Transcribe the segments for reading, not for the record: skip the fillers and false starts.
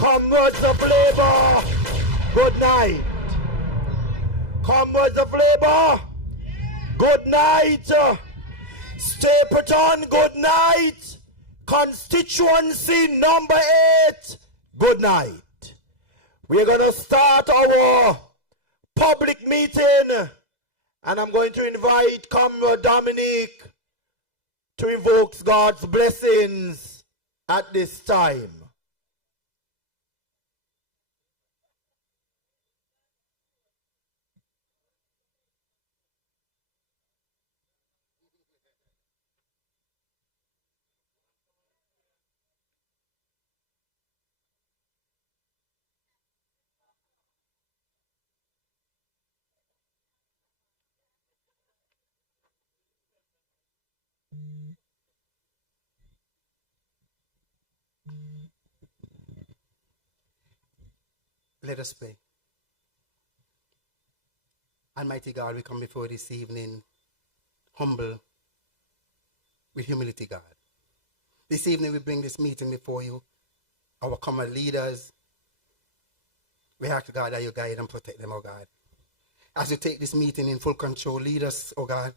Comrades of Labour, good night. Comrades of Labour, good night. Stapleton, good night. Constituency number 8, good night. We're going to start our public meeting, and I'm going to invite Comrade Dominic to invoke God's blessings at this time. Let us pray. Almighty God, we come before this evening humble with humility, God. This evening we bring this meeting before you, our common leaders. We ask, God, that you guide and protect them, oh God. As you take this meeting in full control, lead us, oh God,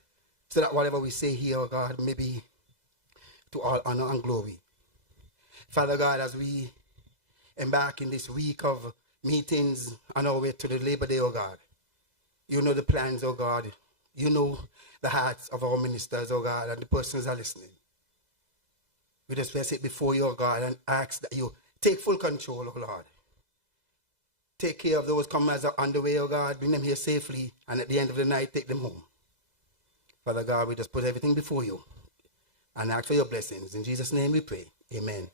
so that whatever we say here, oh God, may be to all honor and glory. Father God, as we embark in this week of meetings on our way to the Labor Day, oh God, you know the plans, oh God. You know the hearts of our ministers, oh God, and the persons that are listening. We just place it before you, oh God, and ask that you take full control, oh Lord. Take care of those comrades that are on the way, oh God. Bring them here safely, and at the end of the night, take them home. Father God, we just put everything before you and ask for your blessings. In Jesus' name we pray. Amen.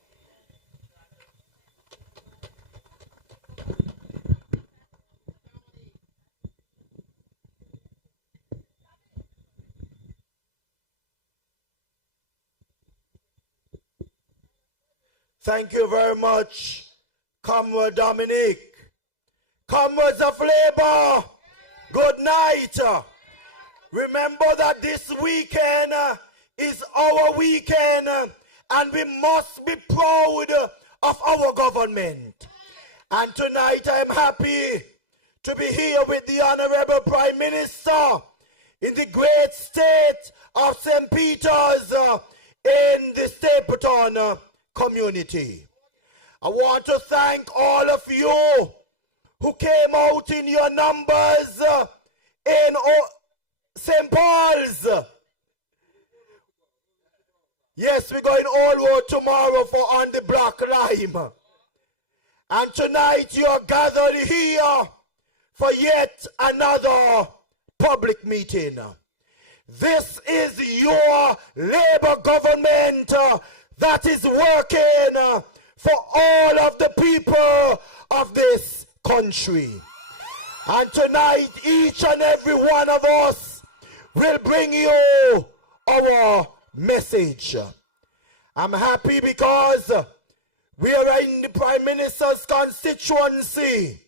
Thank you very much, Comrade Dominic. Comrades of Labour, good night. Remember that this weekend is our weekend, and we must be proud of our government. And tonight I am happy to be here with the Honorable Prime Minister in the great state of St. Peter's in the Stapleton community. I want to thank all of you who came out in your numbers in St. Paul's. Yes, we're going all road tomorrow for On the Block Lime. And tonight you are gathered here for yet another public meeting. This is your Labour government that is working for all of the people of this country. And tonight, each and every one of us will bring you our message. I'm happy because we are in the Prime Minister's constituency.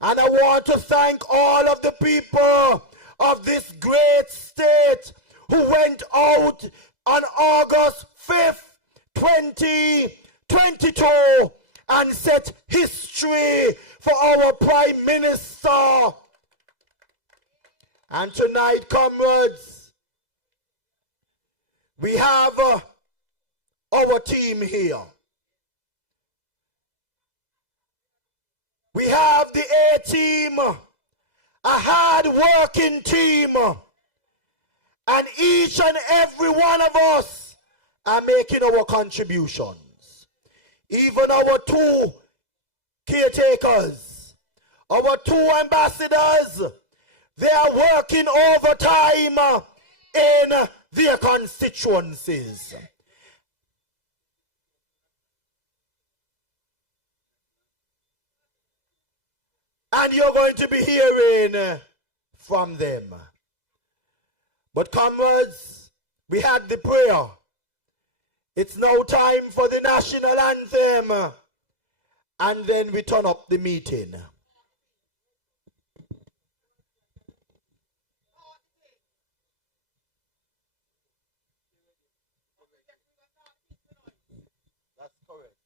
And I want to thank all of the people of this great state who went out on August 5th, 2022 and set history for our Prime Minister. And tonight, comrades, we have our team here. We have the A team, a hard-working team, and each and every one of us are making our contributions. Even our 2 caretakers, our 2 ambassadors, they are working overtime in their constituencies. And you're going to be hearing from them. But comrades, we had the prayer. It's now time for the national anthem. And then we turn up the meeting. That's correct.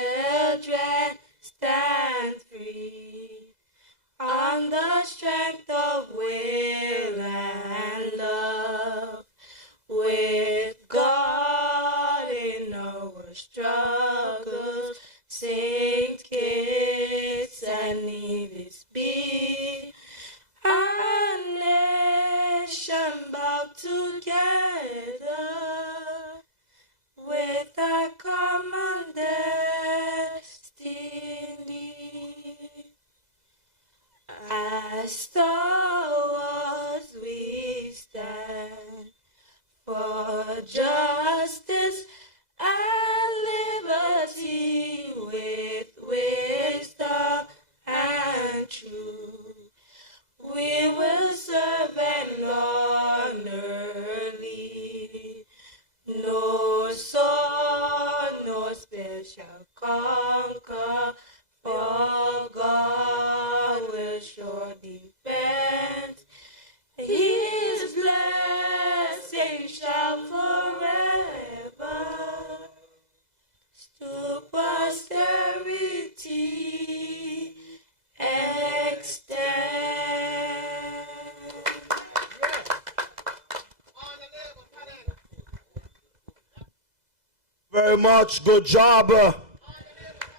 children stand free on the strength of will and love. With God in our struggles, Saint Kitts-Nevis be. Our nation bow together with our common destiny. As stalwarts we stand for justice and liberty with wisdom and truth. We will serve and honor thee. No sword, no spear shall conquer, for God will sure defend. His blessing shall forever to posterity extend. Very much. Good job.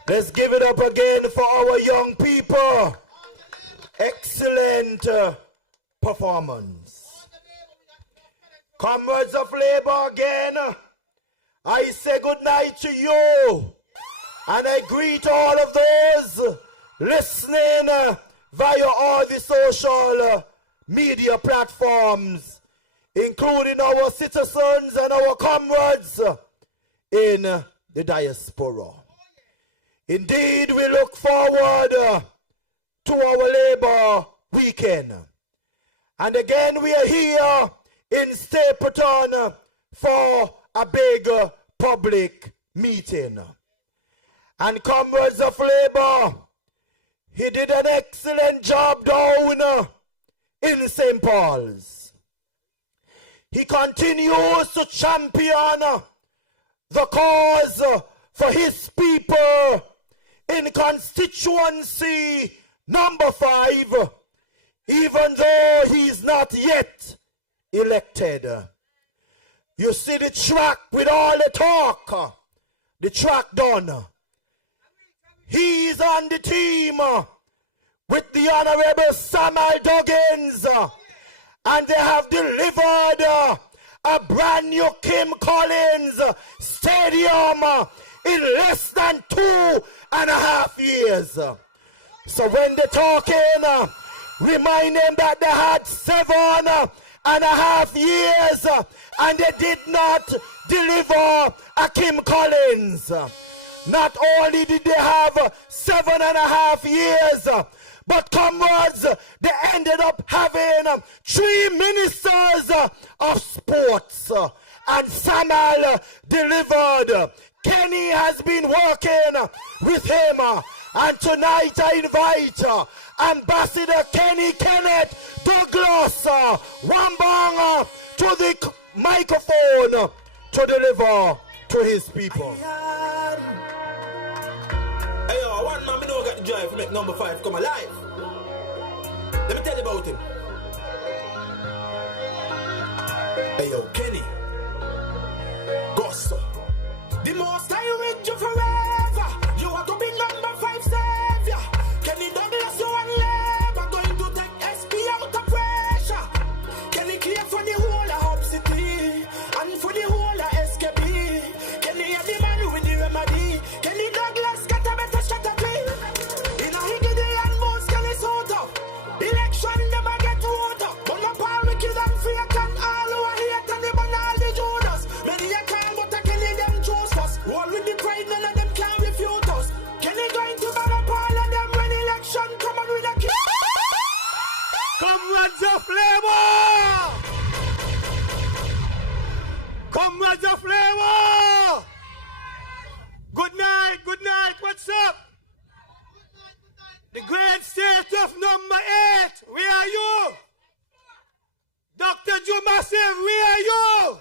Let's give it up again for our young people. Excellent performance. Comrades of labor again, I say good night to you. And I greet all of those listening via all the social media platforms, including our citizens and our comrades in the diaspora. Indeed, we look forward to our labor weekend. And again, we are here in Stapleton for a big public meeting. And comrades of labor, he did an excellent job down in St. Paul's. He continues to champion the cause for his people in constituency number 5, even though he's not yet elected. You see the track with all the talk, the track done. He's on the team with the Honorable Samuel Duggins, and they have delivered a brand new Kim Collins Stadium in less than 2.5 years. So when they're talking, remind them that they had 7.5 years and they did not deliver a Kim Collins. Not only did they have 7.5 years, but comrades, they ended up having 3 ministers of sports. And Samuel delivered. Kenny has been working with him. And tonight I invite Ambassador Kenny Kenneth Douglas Wambang to the microphone to deliver to his people. Hey yo, one man, me know got the drive to make number 5 come alive. Let me tell you about him. Hey yo, Kenny. Gosso. The most I with you forever. You are to be number 5 savior. Kenny Douglas, you and labor going to take SP out of pressure. Kenny clear for the whole of Hub City and for the whole of SKB. Kenny have the man with the remedy. Kenny Douglas got a better strategy. In a higgity and most Kenny sort of. Election never get voted up. But no power wicked and fake and all who are here and the banal the Judas. Many a call but I Kenny them choose us. All with the pride none of them can refute us. Kenny going to ban up all of them when election come on with a kick. Comrades of labor! Comrades of labor! Good night, what's up? The great state of number 8, where are you? Dr. Joe Massive, where are you?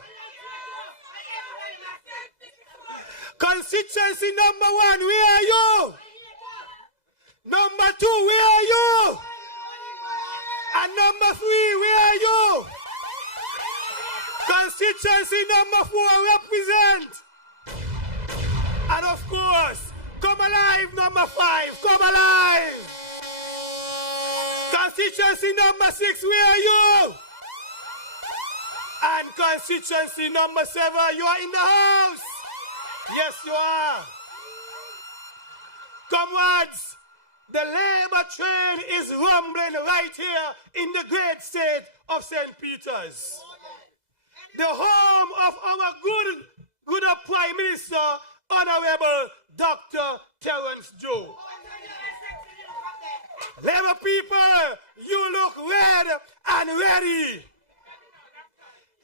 Constituency number 1, where are you? Number 2, where are you? And number 3, where are you? Constituency number 4, represent. And of course, come alive, number 5, come alive. Constituency number 6, where are you? And constituency number 7, you are in the house. Yes, you are. Comrades, the Labour train is rumbling right here in the great state of St. Peter's. The home of our good Prime Minister, Honorable Dr. Terence Joe. Labour people, you look red and ready.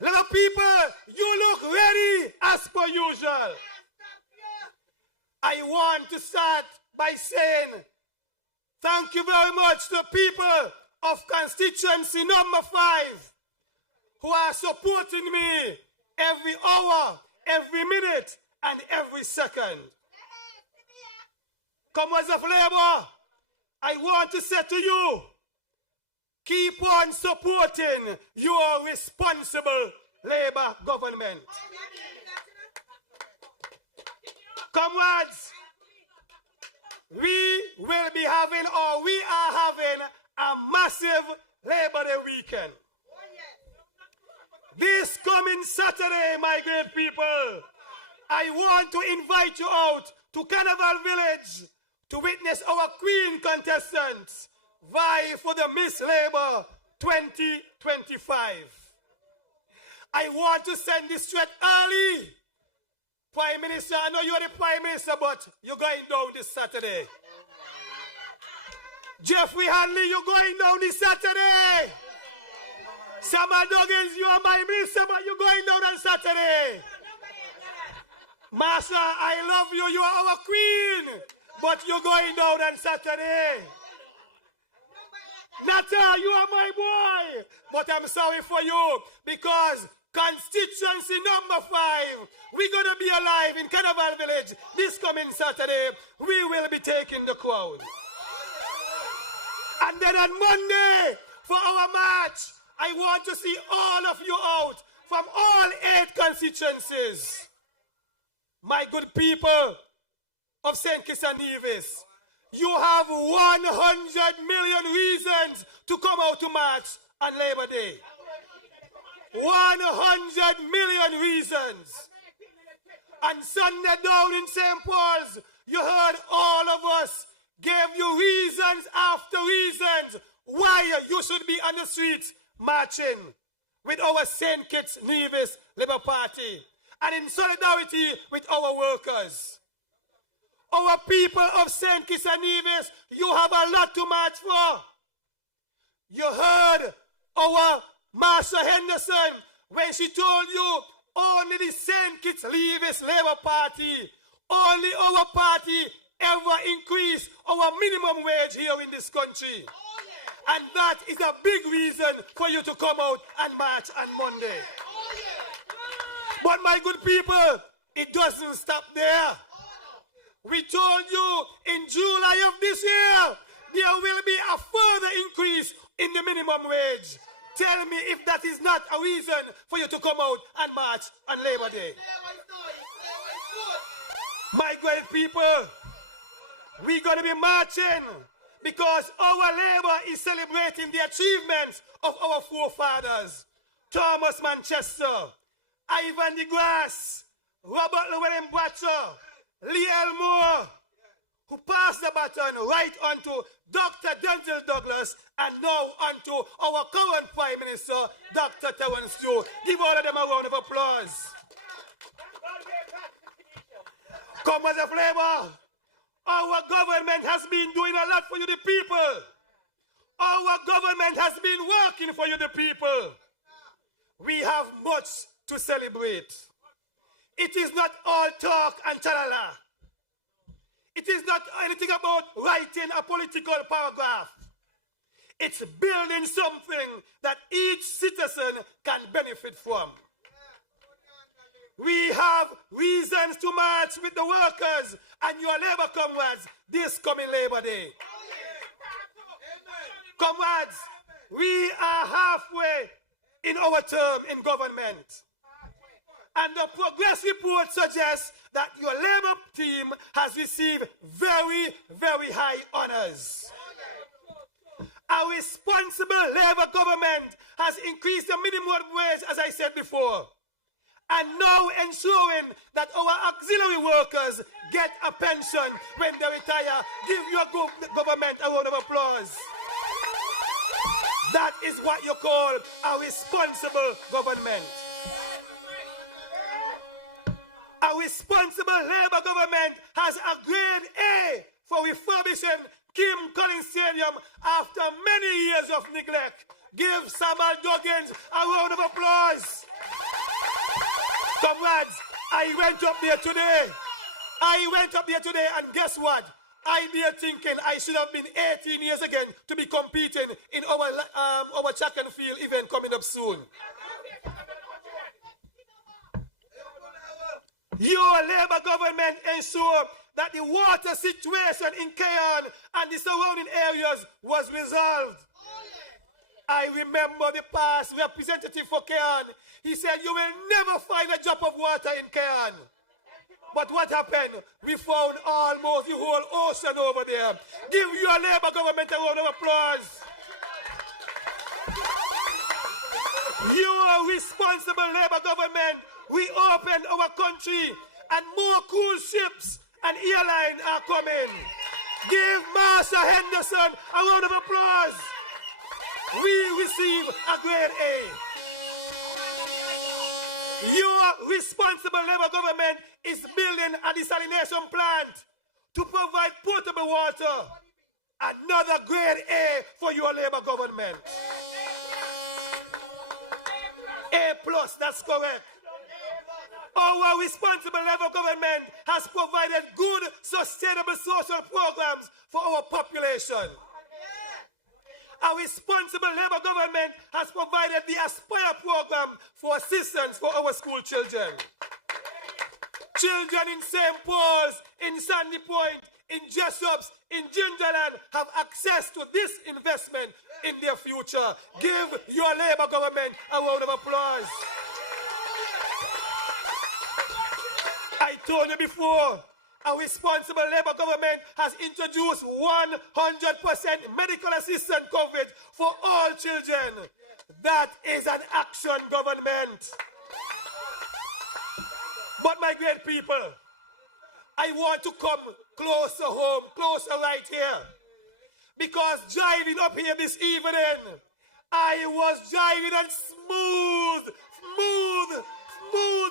Labour people, you look ready as per usual. I want to start by saying thank you very much to the people of constituency number 5 who are supporting me every hour, every minute, and every second. Comrades of Labour, I want to say to you, keep on supporting your responsible Labour government. Comrades, we will be having, or we are having, a massive Labour Day weekend. This coming Saturday, my great people, I want to invite you out to Carnival Village to witness our Queen contestants vie for the Miss Labour 2025. I want to send this straight early. Prime Minister, I know you're the Prime Minister, but you're going down this Saturday. Jeffrey Hanley, you're going down this Saturday. Samuel Duggins, you are my minister, but you're going down on Saturday. Marsha, I love you, you are our queen, but you're going down on Saturday. Nata, you are my boy, but I'm sorry for you, because constituency number 5, we're going to be alive in Carnival Village this coming Saturday. We will be taking the crown. And then on Monday, for our march, I want to see all of you out from all 8 constituencies. My good people of St. Kitts-Nevis, you have 100 million reasons to come out to march on Labour Day. 100 million reasons. On Sunday down in St. Paul's, you heard all of us gave you reasons after reasons why you should be on the streets marching with our St. Kitts-Nevis Labour Party and in solidarity with our workers. Our people of St. Kitts-Nevis, you have a lot to march for. You heard our Marsha Henderson when she told you only the St. Kitts-Nevis Labour Party, only our party ever increase our minimum wage here in this country. And that is a big reason for you to come out and march on Monday. But my good people, it doesn't stop there. We told you in July of this year, there will be a further increase in the minimum wage. Tell me if that is not a reason for you to come out and march on Labour Day. My great people, we're going to be marching because our Labour is celebrating the achievements of our forefathers. Thomas Manchester, Ivan de Grasse, Robert Llewellyn Bratcher, Lee Elmore, who passed the baton right on to Dr. Denzel Douglas and now on to our current Prime Minister, Dr. Terence Joe. Give all of them a round of applause. Comrades of Labour, our government has been doing a lot for you, the people. Our government has been working for you, the people. We have much to celebrate. It is not all talk and talala. It is not anything about writing a political paragraph. It's building something that each citizen can benefit from. we have reasons to march with the workers and your labor comrades this coming Labor Day. Comrades, we are halfway in our term in government. And the progress report suggests that your labor team has received very, very high honors. A responsible labor government has increased the minimum wage, as I said before, and now ensuring that our auxiliary workers get a pension when they retire. Give your government a round of applause. That is what you call a responsible government. A responsible Labour government has a grade A for refurbishing Kim Collins Stadium after many years of neglect. Give Samuel Duggins a round of applause. Comrades, I went up there today and guess what? I there thinking I should have been 18 years again to be competing in our track and field event coming up soon. Your Labour government ensure that the water situation in Cairn and the surrounding areas was resolved. I remember the past representative for Cairn. He said, you will never find a drop of water in Cairn. But what happened? We found almost the whole ocean over there. Give your Labour government a round of applause. Your responsible Labour government, we opened our country and more cruise ships and airlines are coming. Give Marsha Henderson a round of applause. We receive a grade A. Your responsible Labour government is building a desalination plant to provide potable water. Another grade A for your Labour government. A plus, that's correct. Our responsible Labour government has provided good, sustainable social programs for our population. Our responsible Labour government has provided the Aspire program for assistance for our school children. Children in St. Paul's, in Sandy Point, in Jessops, in Gingerland have access to this investment in their future. Give your Labour government a round of applause. I told you before, a responsible Labour government has introduced 100% medical assistance coverage for all children. That is an action government. But my great people, I want to come closer home, closer right here. Because driving up here this evening, I was driving on smooth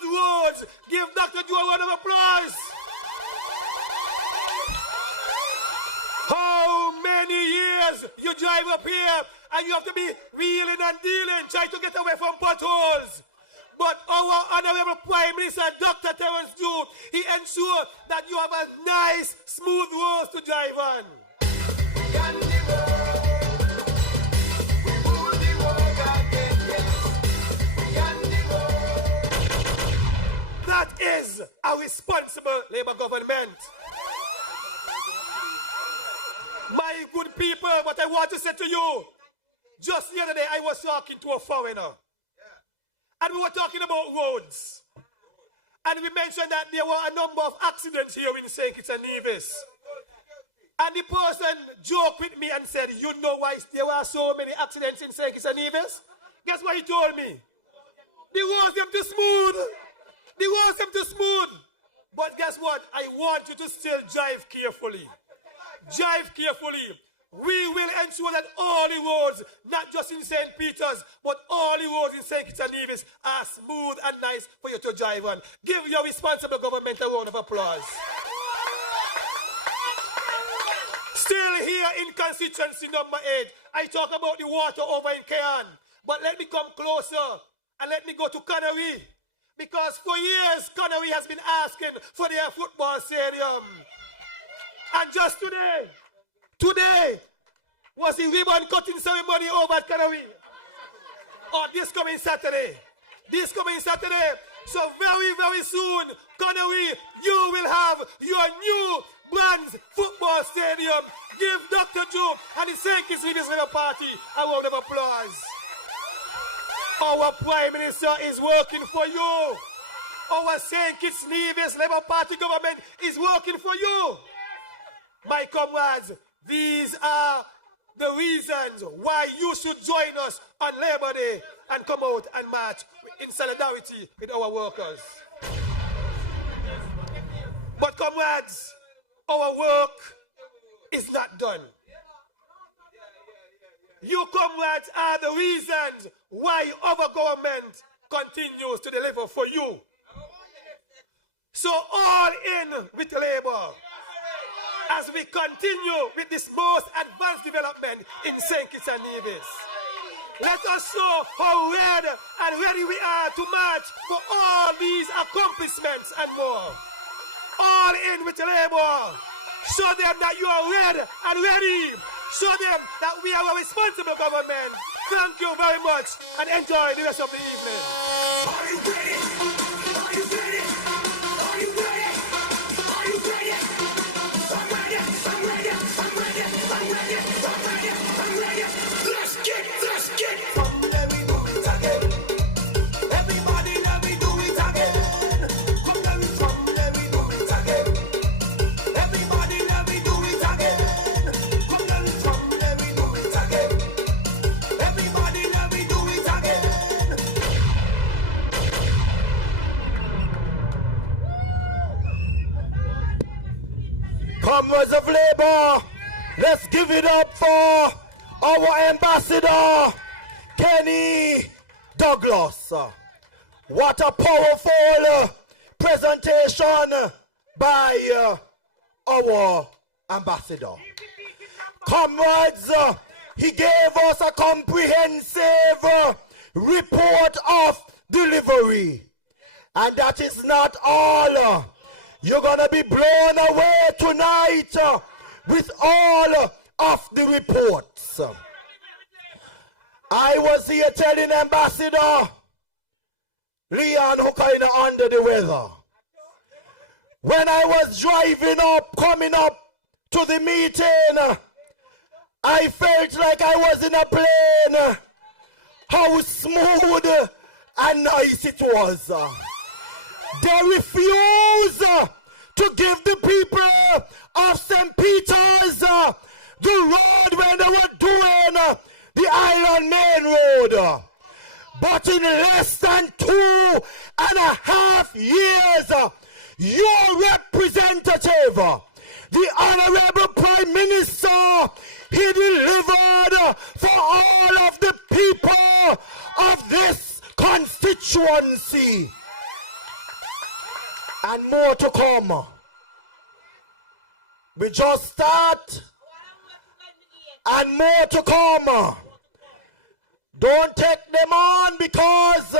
roads. Give Dr. Joe a round of applause. How many years you drive up here and you have to be wheeling and dealing, trying to get away from potholes. But our Honorable Prime Minister, Dr. Terence Duke, he ensured that you have a nice, smooth road to drive on. That is a responsible Labour government. My good people, what I want to say to you, just the other day I was talking to a foreigner. And we were talking about roads. And we mentioned that there were a number of accidents here in St. Kitts-Nevis. And the person joked with me and said, you know why there were so many accidents in St. Kitts-Nevis? Guess what he told me? The roads them too smooth. The roads them too smooth. But guess what? I want you to still drive carefully. Drive carefully. We will ensure that all the roads, not just in St. Peter's, but all the roads in St. Kitts-Nevis are smooth and nice for you to drive on. Give your responsible government a round of applause. Still here in constituency number 8, I talk about the water over in Cairn. But let me come closer and let me go to Canary. Because for years, Canary has been asking for their football stadium. And just today was the ribbon cutting ceremony over at Canary. Or this coming Saturday, So very, very soon, Connery, you will have your new Brands football stadium. Give Dr. Joe and the St. Kitts-Nevis Labour Party a round of applause. Our Prime Minister is working for you. Our St. Kitts-Nevis Labour Party government is working for you. My comrades, these are the reasons why you should join us on Labour Day and come out and march in solidarity with our workers. But comrades, our work is not done. You comrades are the reasons why our government continues to deliver for you. So all in with Labour as we continue with this most advanced development in St. Kitts and Nevis. Let us show how red and ready we are to march for all these accomplishments and more. All in with Labour. Show them that you are red and ready. Show them that we are a responsible government. Thank you very much and enjoy the rest of the evening. Are you ready? Are you ready? Are you ready? Are you ready? I'm ready. I'm ready. I'm ready. I'm ready. I'm ready. I'm ready. Let's get. From there we do it again. Everybody, let me do it again. From there we do it again. Everybody, let me do it again. From there we do it again. Everybody, let me do it again. Comrades of Labour, let's give it up for our ambassador, Kenny Douglas. What a powerful presentation by our ambassador. Comrades, he gave us a comprehensive report of delivery. And that is not all. You're going to be blown away tonight with all of the reports. I was here telling Ambassador Leon who kind of under the weather. When I was driving up, coming up to the meeting, I felt like I was in a plane. How smooth and nice it was. They refuse to give the people of St. Peter's the road when they were doing the Island Main Road. But in less than 2.5 years, your representative, the Honorable Prime Minister, he delivered for all of the people of this constituency. And more to come. We just start and more to come. Don't take them on because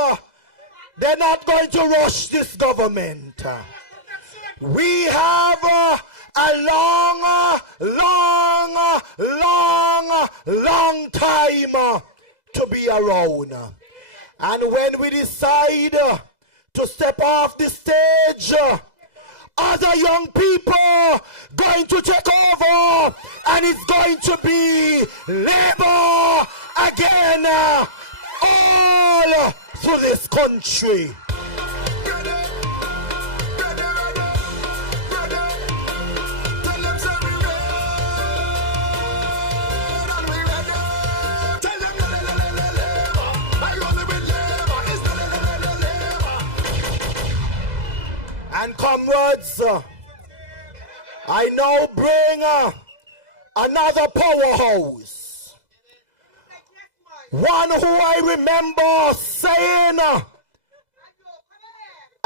they're not going to rush this government. We have a long time to be around. And when we decide to step off the stage, other young people going to take over, and it's going to be Labour again all through this country. And comrades, I now bring another powerhouse. One who I remember saying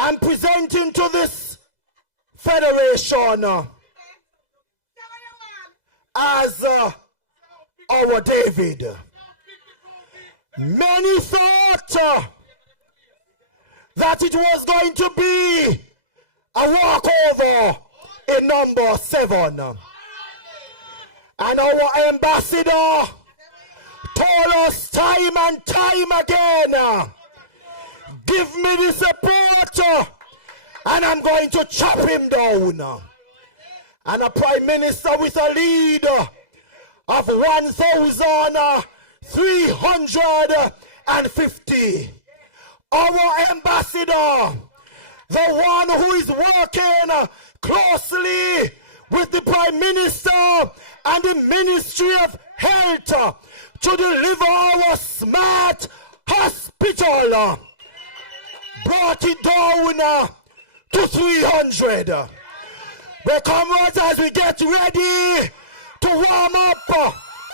and presenting to this federation as our David. Many thought that it was going to be a walkover in number 7. And our ambassador told us time and time again, give me the support out and I'm going to chop him down. And a prime minister with a lead of 1,350. Our ambassador, the one who is working closely with the Prime Minister and the Ministry of Health to deliver our smart hospital, brought it down to 300. Well, comrades, as we get ready to warm up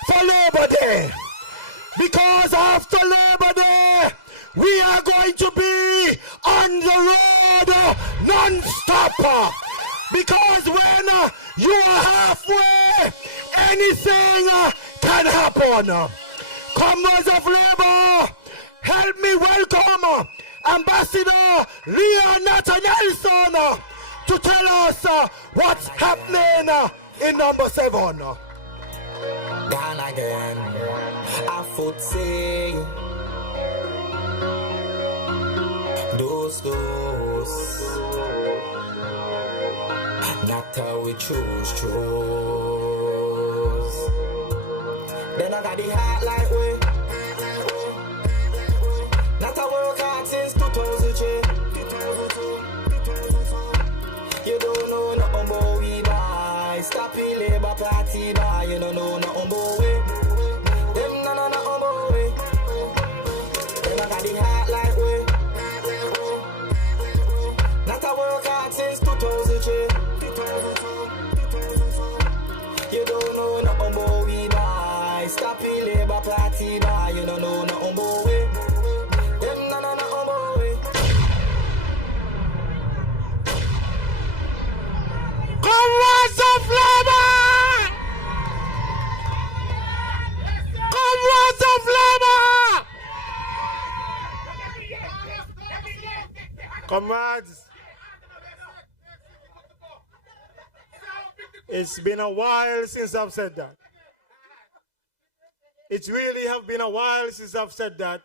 for Labor Day, because after Labor Day, we are going to be on the road non-stop. Because when you are halfway, anything can happen. Comrades of Labour, help me welcome Ambassador Leon Nelson to tell us what's happening in number 7. Gone again, I footsie. Those, not how we choose. Then I got the heart like way. Not a work hard since 2003. You don't know nothing about we buy. Stop the Labour Party buy. You don't know nothing about we. Them no nothing about we. Then I got the heart like way. Not a work hard since 2003. You don't know nothing about we buy. Stop the Labour Party buy. You don't know nothing about we. Them no nothing about we. Comrades of Labour! Comrades of Labour! Comrades, it's been a while since I've said that. It really have been a while since I've said that,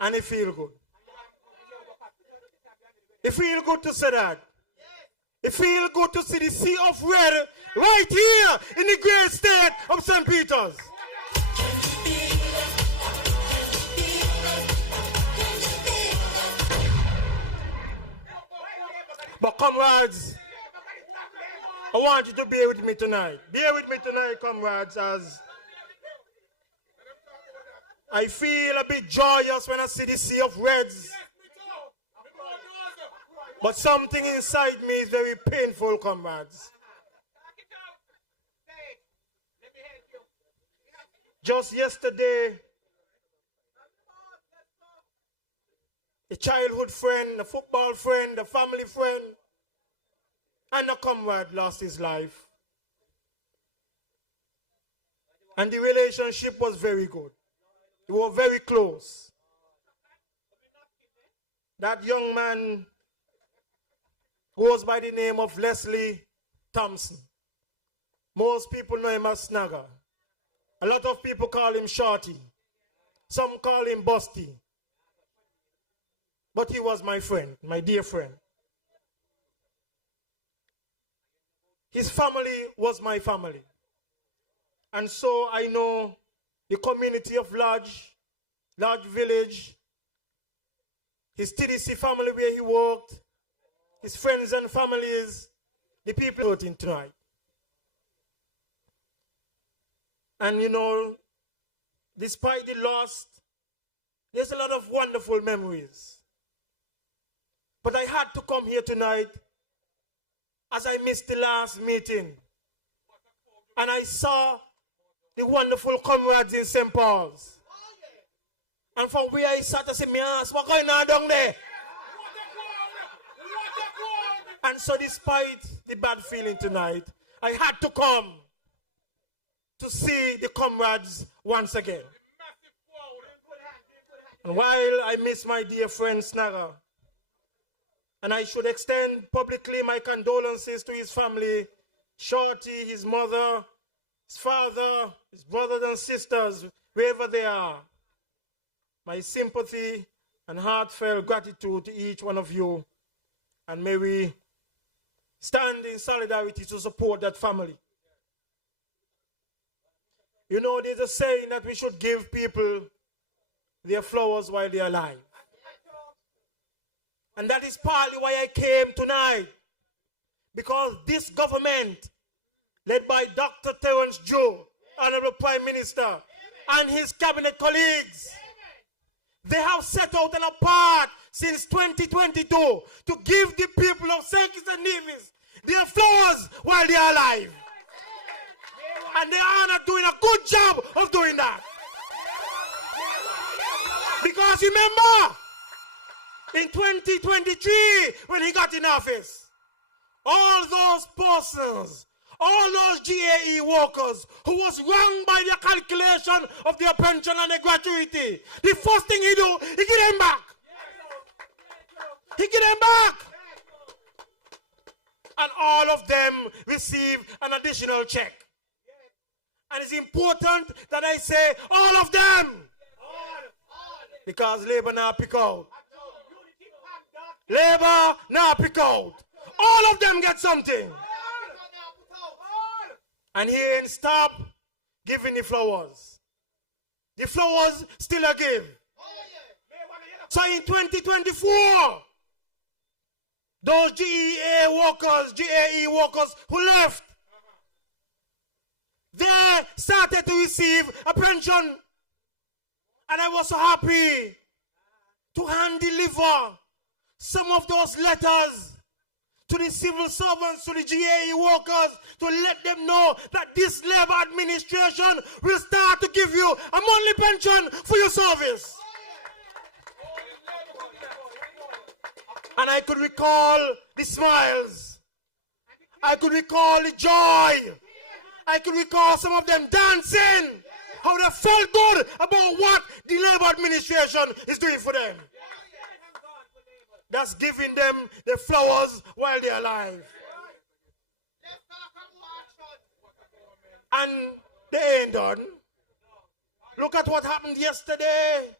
and it feel good. It feel good to say that. It feel good to see the sea of red right here in the great state of St. Peter's. But comrades, I want you to bear with me tonight. Bear with me tonight, comrades, as I feel a bit joyous when I see the sea of reds. But something inside me is very painful, comrades. Just yesterday, a childhood friend, a football friend, a family friend, and a comrade lost his life. And the relationship was very good. We were very close. That young man goes by the name of Leslie Thompson. Most people know him as Snagger. A lot of people call him Shorty. Some call him Busty. But he was my friend, my dear friend. His family was my family. And so I know the community of Large Village, his TDC family where he worked, his friends and families, the people voting tonight. And you know, despite the loss, there's a lot of wonderful memories. But I had to come here tonight as I missed the last meeting. And I saw the wonderful comrades in St. Paul's. And from where I sat, I said, me ask, what going on down there? And so despite the bad feeling tonight, I had to come to see the comrades once again. And while I miss my dear friend Snagger, and I should extend publicly my condolences to his family, Shorty, his mother, his father, his brothers and sisters, wherever they are. My sympathy and heartfelt gratitude to each one of you. And may we stand in solidarity to support that family. You know, there's a saying that we should give people their flowers while they're alive. And that is partly why I came tonight. Because this government, led by Dr. Terence Joe, Honorable Prime Minister, and his cabinet colleagues, they have set out and apart since 2022 to give the people of St. Kitts-Nevis their flowers while they are alive. And they are not doing a good job of doing that. Because remember, in 2023, when he got in office, all those persons, all those GAE workers who was wrong by their calculation of their pension and their gratuity, the first thing he do, he get them back. He get them back. And all of them receive an additional check. And it's important that I say all of them. Because Labour now pick out. Labour now pick out. All of them get something. And he ain't stop giving the flowers. The flowers still a give. So in 2024, those GAE workers who left, they started to receive a pension. And I was so happy to hand deliver some of those letters to the civil servants, to the GAE workers, to let them know that this Labour administration will start to give you a monthly pension for your service. And I could recall the smiles. I could recall the joy. I could recall some of them dancing. How they felt good about what the Labour administration is doing for them. That's giving them the flowers while they're alive. And they ain't done. Look at what happened yesterday.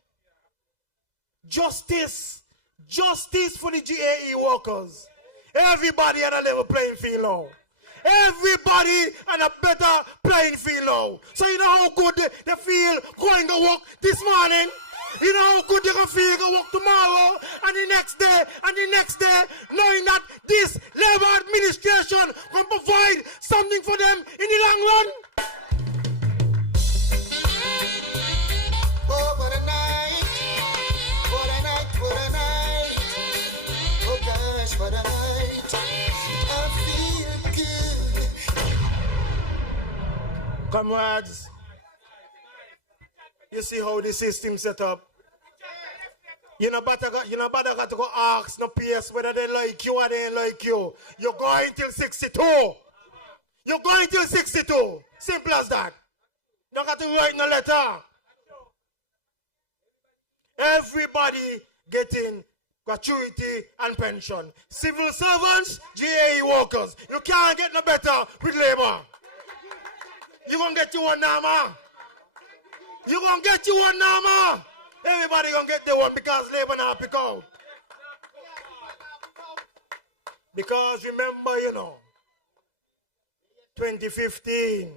Justice for the GAE workers. Everybody at a level playing field now. Everybody on a better playing field now. So you know how good they feel going to work this morning? You know how good they can feel go work tomorrow and the next day and the next day, knowing that this Labour administration can provide something for them in the long run? Oh, what a night. What a night, what a night. Oh gosh, what a night. I feel good. Comrades, you see how the system set up. You know better got to go ask no PS whether they like you or they ain't like you. You're going till 62. You're going till 62. Simple as that. Don't got to write no letter. Everybody getting gratuity and pension. Civil servants, GAE workers. You can't get no better with Labour. You're going to get you one now, man. You're going to get you one now, man. Everybody going to get their one because Labour now pick out. Because remember, 2015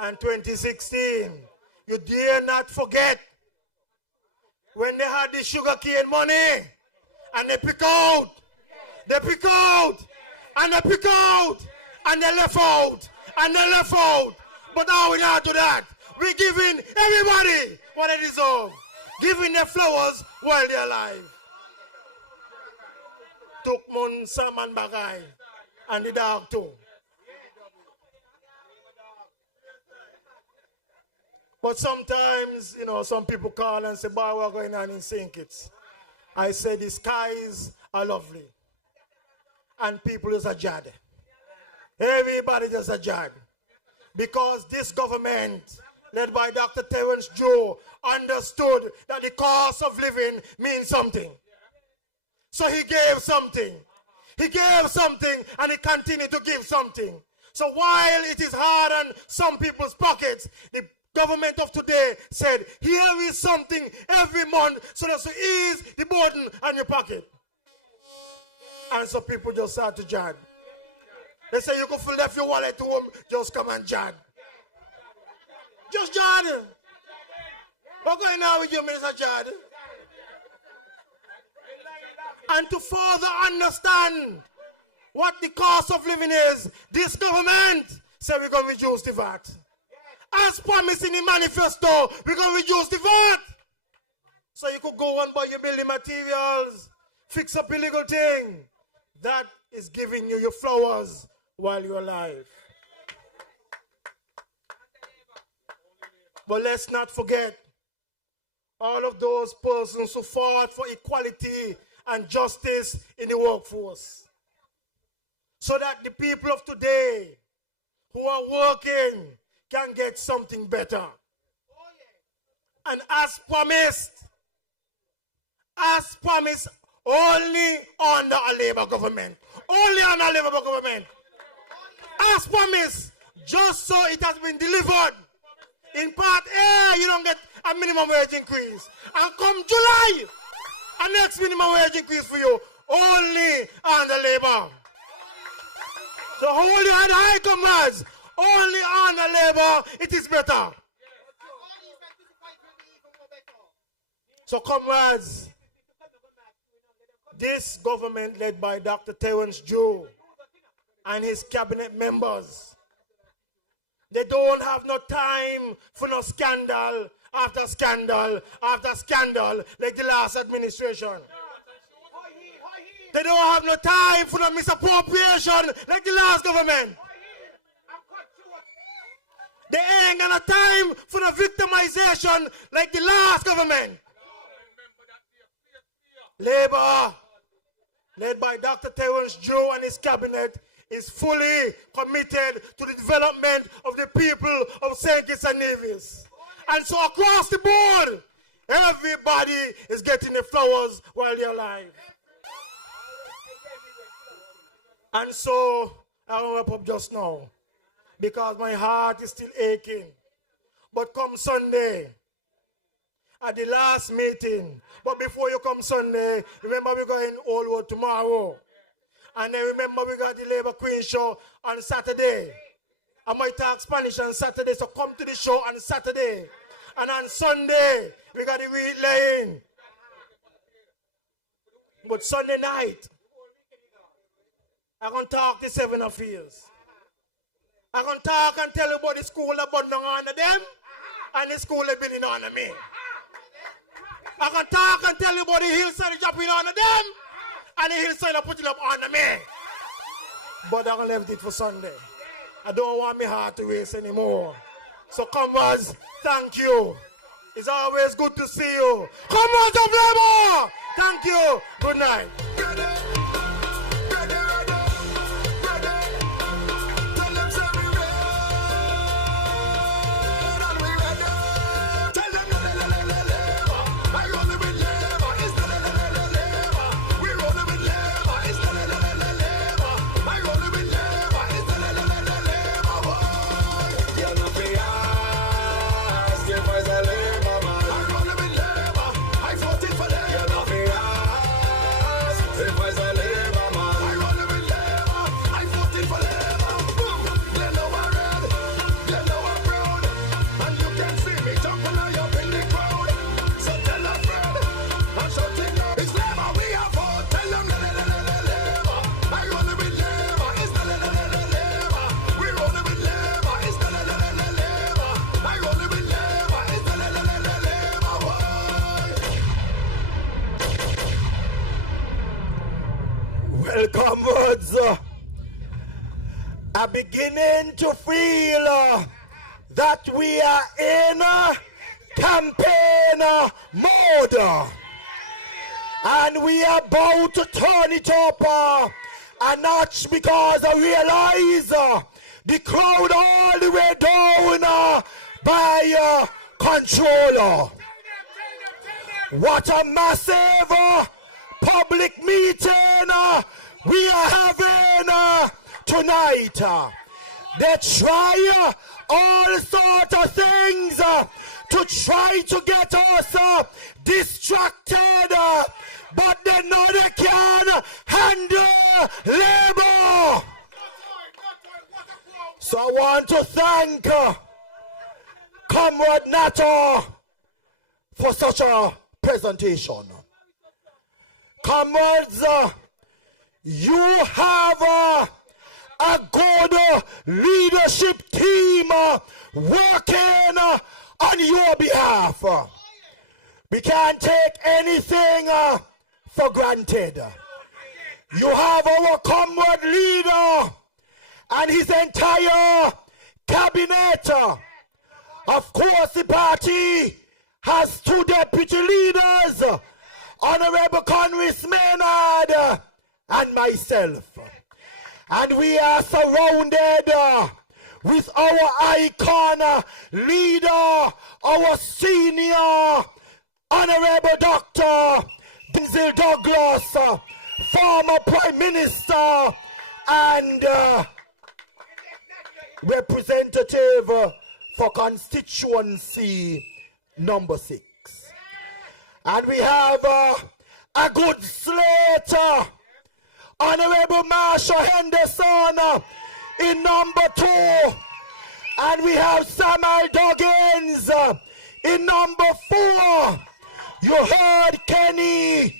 and 2016, you dare not forget when they had the sugarcane money and they pick out, and they pick out, and they left out, and they left out. But now we not do that. We're giving everybody what they deserve. Giving their flowers while they're alive. Took Mon, Sam and Bagay, and the dog too. But sometimes, some people call and say, boy, we're going on in St. Kitts. I say the skies are lovely. And people just a jad. Everybody just a jad. Because this government, led by Dr. Terence Joe, understood that the cost of living means something. So he gave something. He gave something and he continued to give something. So while it is hard on some people's pockets, the government of today said, here is something every month so that to ease the burden on your pocket. And so people just start to jad. They say you could left your wallet home, just come and jad. Just jad. What's going on with you, Minister Jad? And to further understand what the cost of living is, this government said we're going to reduce the VAT. As promised in the manifesto, we're going to reduce the VAT. So you could go and buy your building materials, fix up illegal thing. That is giving you your flowers while you're alive. But let's not forget all of those persons who fought for equality and justice in the workforce. So that the people of today who are working can get something better. And as promised, only under a Labour government. Only under a Labour government. As promised, just so it has been delivered. In part A, you don't get a minimum wage increase. And come July, a next minimum wage increase for you. Only under Labour. So hold your head high, comrades. Only under Labour, it is better. So comrades, this government led by Dr. Terence Joe and his cabinet members, they don't have no time for no scandal after scandal after scandal like the last administration. They don't have no time for no misappropriation like the last government. They ain't got no time for no victimization like the last government. Labour, led by Dr. Terence Joe and his cabinet, is fully committed to the development of the people of St. Kitts-Nevis. And so across the board, everybody is getting the flowers while they're alive. And so, I'll wrap up just now, because my heart is still aching. But come Sunday, at the last meeting, but before you come Sunday, remember we're going all over tomorrow. And then remember we got the Labour Queen show on Saturday. I might talk Spanish on Saturday, so come to the show on Saturday. And on Sunday, we got the wheat laying. But Sunday night, I'm going to talk to 7 affairs. I'm going to talk and tell you about the school that burned down on them and the school that building on me. I'm going to talk and tell you about the hillside dropping on them and the hillside putting up on me. But I'm going to leave it for Sunday. I don't want my heart to race anymore. So comrades, thank you. It's always good to see you. Comrades of Labour, thank you. Good night. Comrades, I'm beginning to feel that we are in campaign mode, and we are about to turn it up a notch, because I realize the crowd all the way down by controller. What a massive public meeting we are having tonight. They try all sorts of things to try to get us distracted, but they know they can handle labor. So I want to thank Comrade Nato for such a presentation. Comrades, you have a good leadership team working on your behalf. We can't take anything for granted. You have our comrade leader and his entire cabinet. Of course, the party has two deputy leaders, Honorable Conris Maynard and myself. And we are surrounded with our icon leader, our senior Honorable Dr. Denzel Douglas, former Prime Minister and representative for constituency number 6. And we have a good slate. Honorable Marsha Henderson in number 2. And we have Samuel Duggins in number 4. You heard Kenny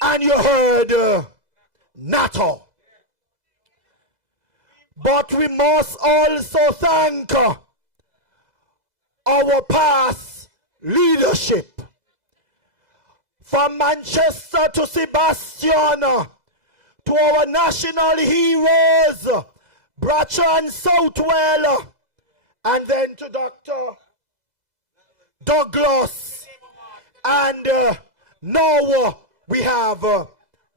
and you heard Nato. But we must also thank our past leadership. From Manchester to Sebastian, to our national heroes, Bracha and Southwell, and then to Dr. Douglas, and now we have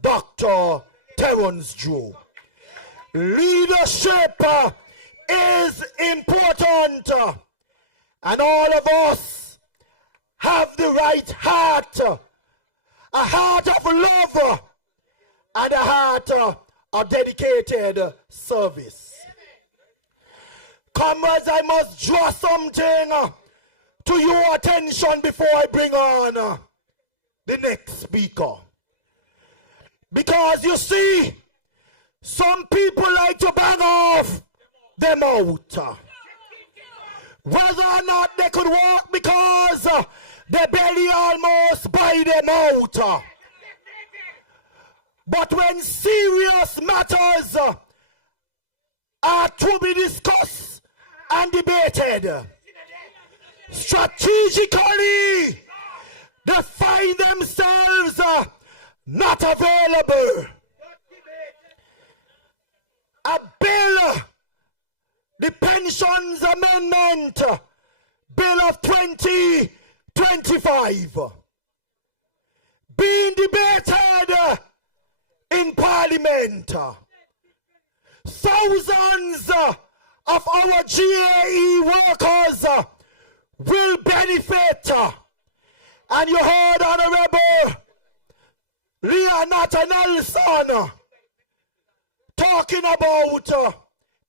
Dr. Terrence Drew. Leadership is important, and all of us have the right heart, a heart of love and a heart of dedicated service. Comrades, I must draw something to your attention before I bring on the next speaker. Because you see, some people like to bang off them out. Whether or not they could walk because their belly almost buy them out. But when serious matters are to be discussed and debated, strategically they find themselves not available. A bill, the Pensions Amendment Bill of 2025, being debated in Parliament. Thousands of our GAE workers will benefit. And you heard Honorable Leonata Nelson talking about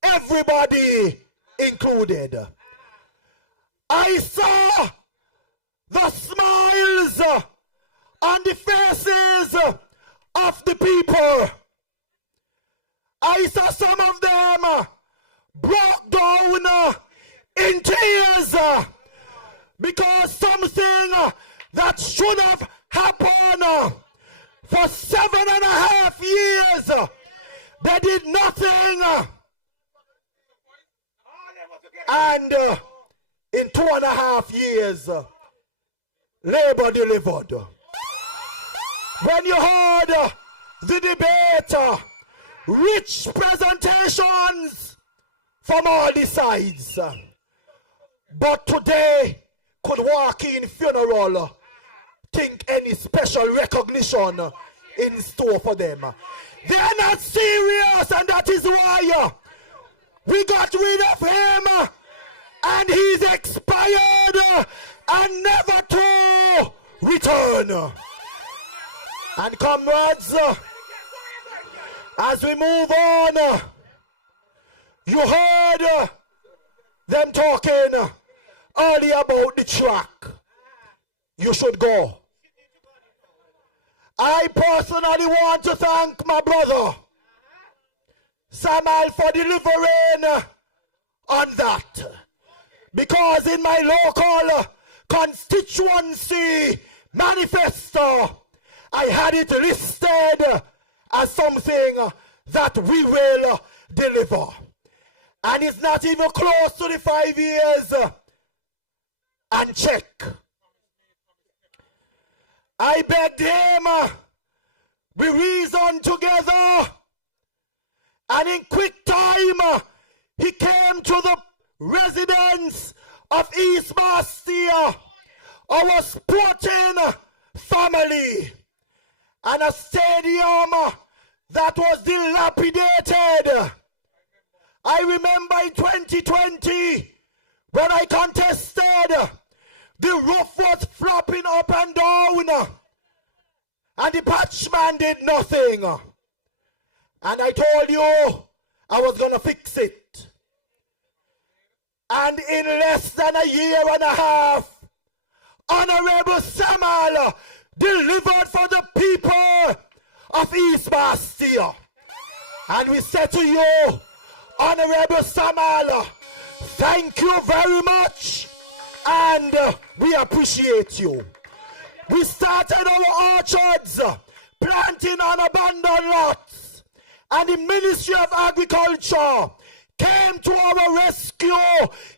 everybody included. I saw the smiles on the faces of the people. I saw some of them broke down in tears because something that should have happened for 7.5 years, they did nothing. And in 2.5 years, Labour delivered. When you heard the debate, rich presentations from all the sides, but today could walk in funeral, think any special recognition in store for them. They are not serious, and that is why we got rid of him, and he's expired and never to return. And comrades, as we move on, you heard them talking earlier about the track, you should go. I personally want to thank my brother Samuel for delivering on that. Because in my local constituency manifesto, I had it listed as something that we will deliver. And it's not even close to the 5 years and check. I begged him, we reasoned together, and in quick time, he came to the residence of East Bastia, our sporting family, and a stadium that was dilapidated. I remember in 2020, when I contested, the roof was flopping up and down, and the patchman did nothing. And I told you I was going to fix it. And in less than a year and a half, Honorable Samuel delivered for the people of East Bastia. And we said to you, Honorable Samuel, thank you very much, and we appreciate you. We started our orchards, planting on abandoned lots, and the Ministry of Agriculture came to our rescue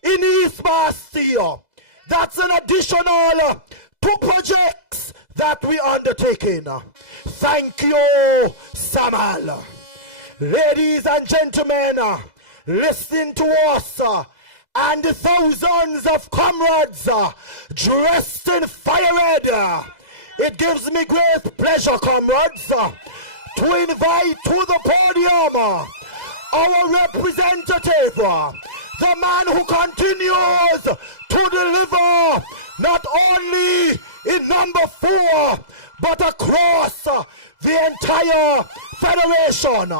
in East Bastia. That's an additional 2 projects that we undertaking. Thank you, Samuel. Ladies and gentlemen, listening to us and the thousands of comrades dressed in fire red, it gives me great pleasure, comrades, to invite to the podium our representative, the man who continues to deliver not only in number 4, but across the entire federation.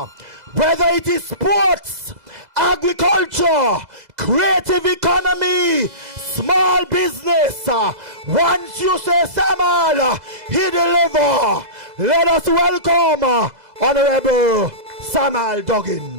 Whether it is sports, agriculture, creative economy, small business, once you say Samuel, he deliver. Let us welcome Honorable Samuel Duggins.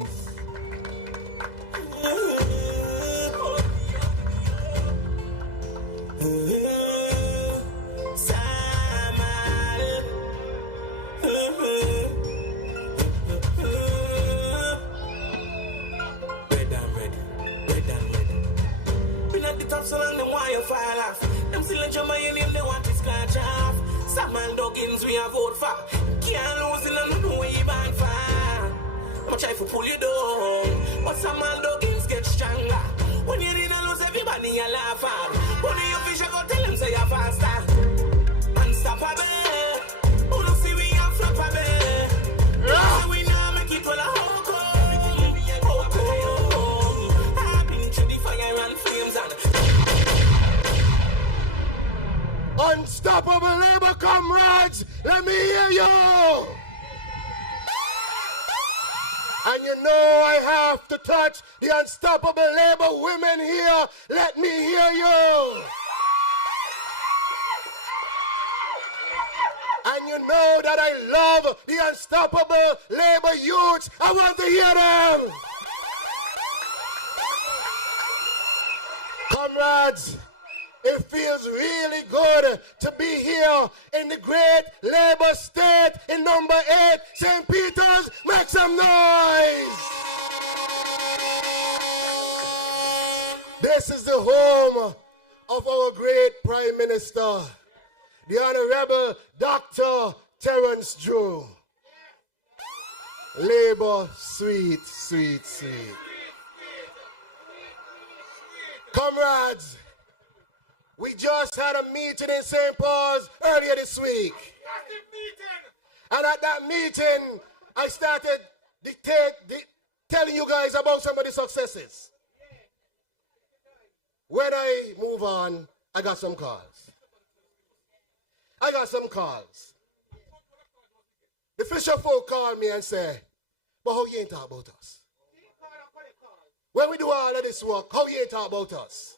So long them wire fall off. Them still let your money name they want to scratch off. Samuel Duggins we have vote for. Can't lose in a new way ban for. Much I for pull you down, but Samuel Duggins get stronger. When you need to lose everybody you laugh at. When you fish you go tell them say you're faster. Unstoppable. Who don't see we are flappable. Yeah. We now make it all a whole come. I've been through the fire and flames and Unstoppable labor comrades, let me hear you. And you know I have to touch the unstoppable labor women here. Let me hear you. And you know that I love the unstoppable labor youths. I want to hear them. Comrades, it feels really good to be here in the great labor state in number 8, St. Peter's. Make some noise. This is the home of our great Prime Minister, the Honorable Dr. Terence Drew. Labor, sweet, sweet, sweet. Comrades, we just had a meeting in St. Paul's earlier this week. And at that meeting, I started telling you guys about some of the successes. When I move on, I got some calls. The fisher folk called me and said, but how you ain't talk about us? when we do all of this work, how you talk about us?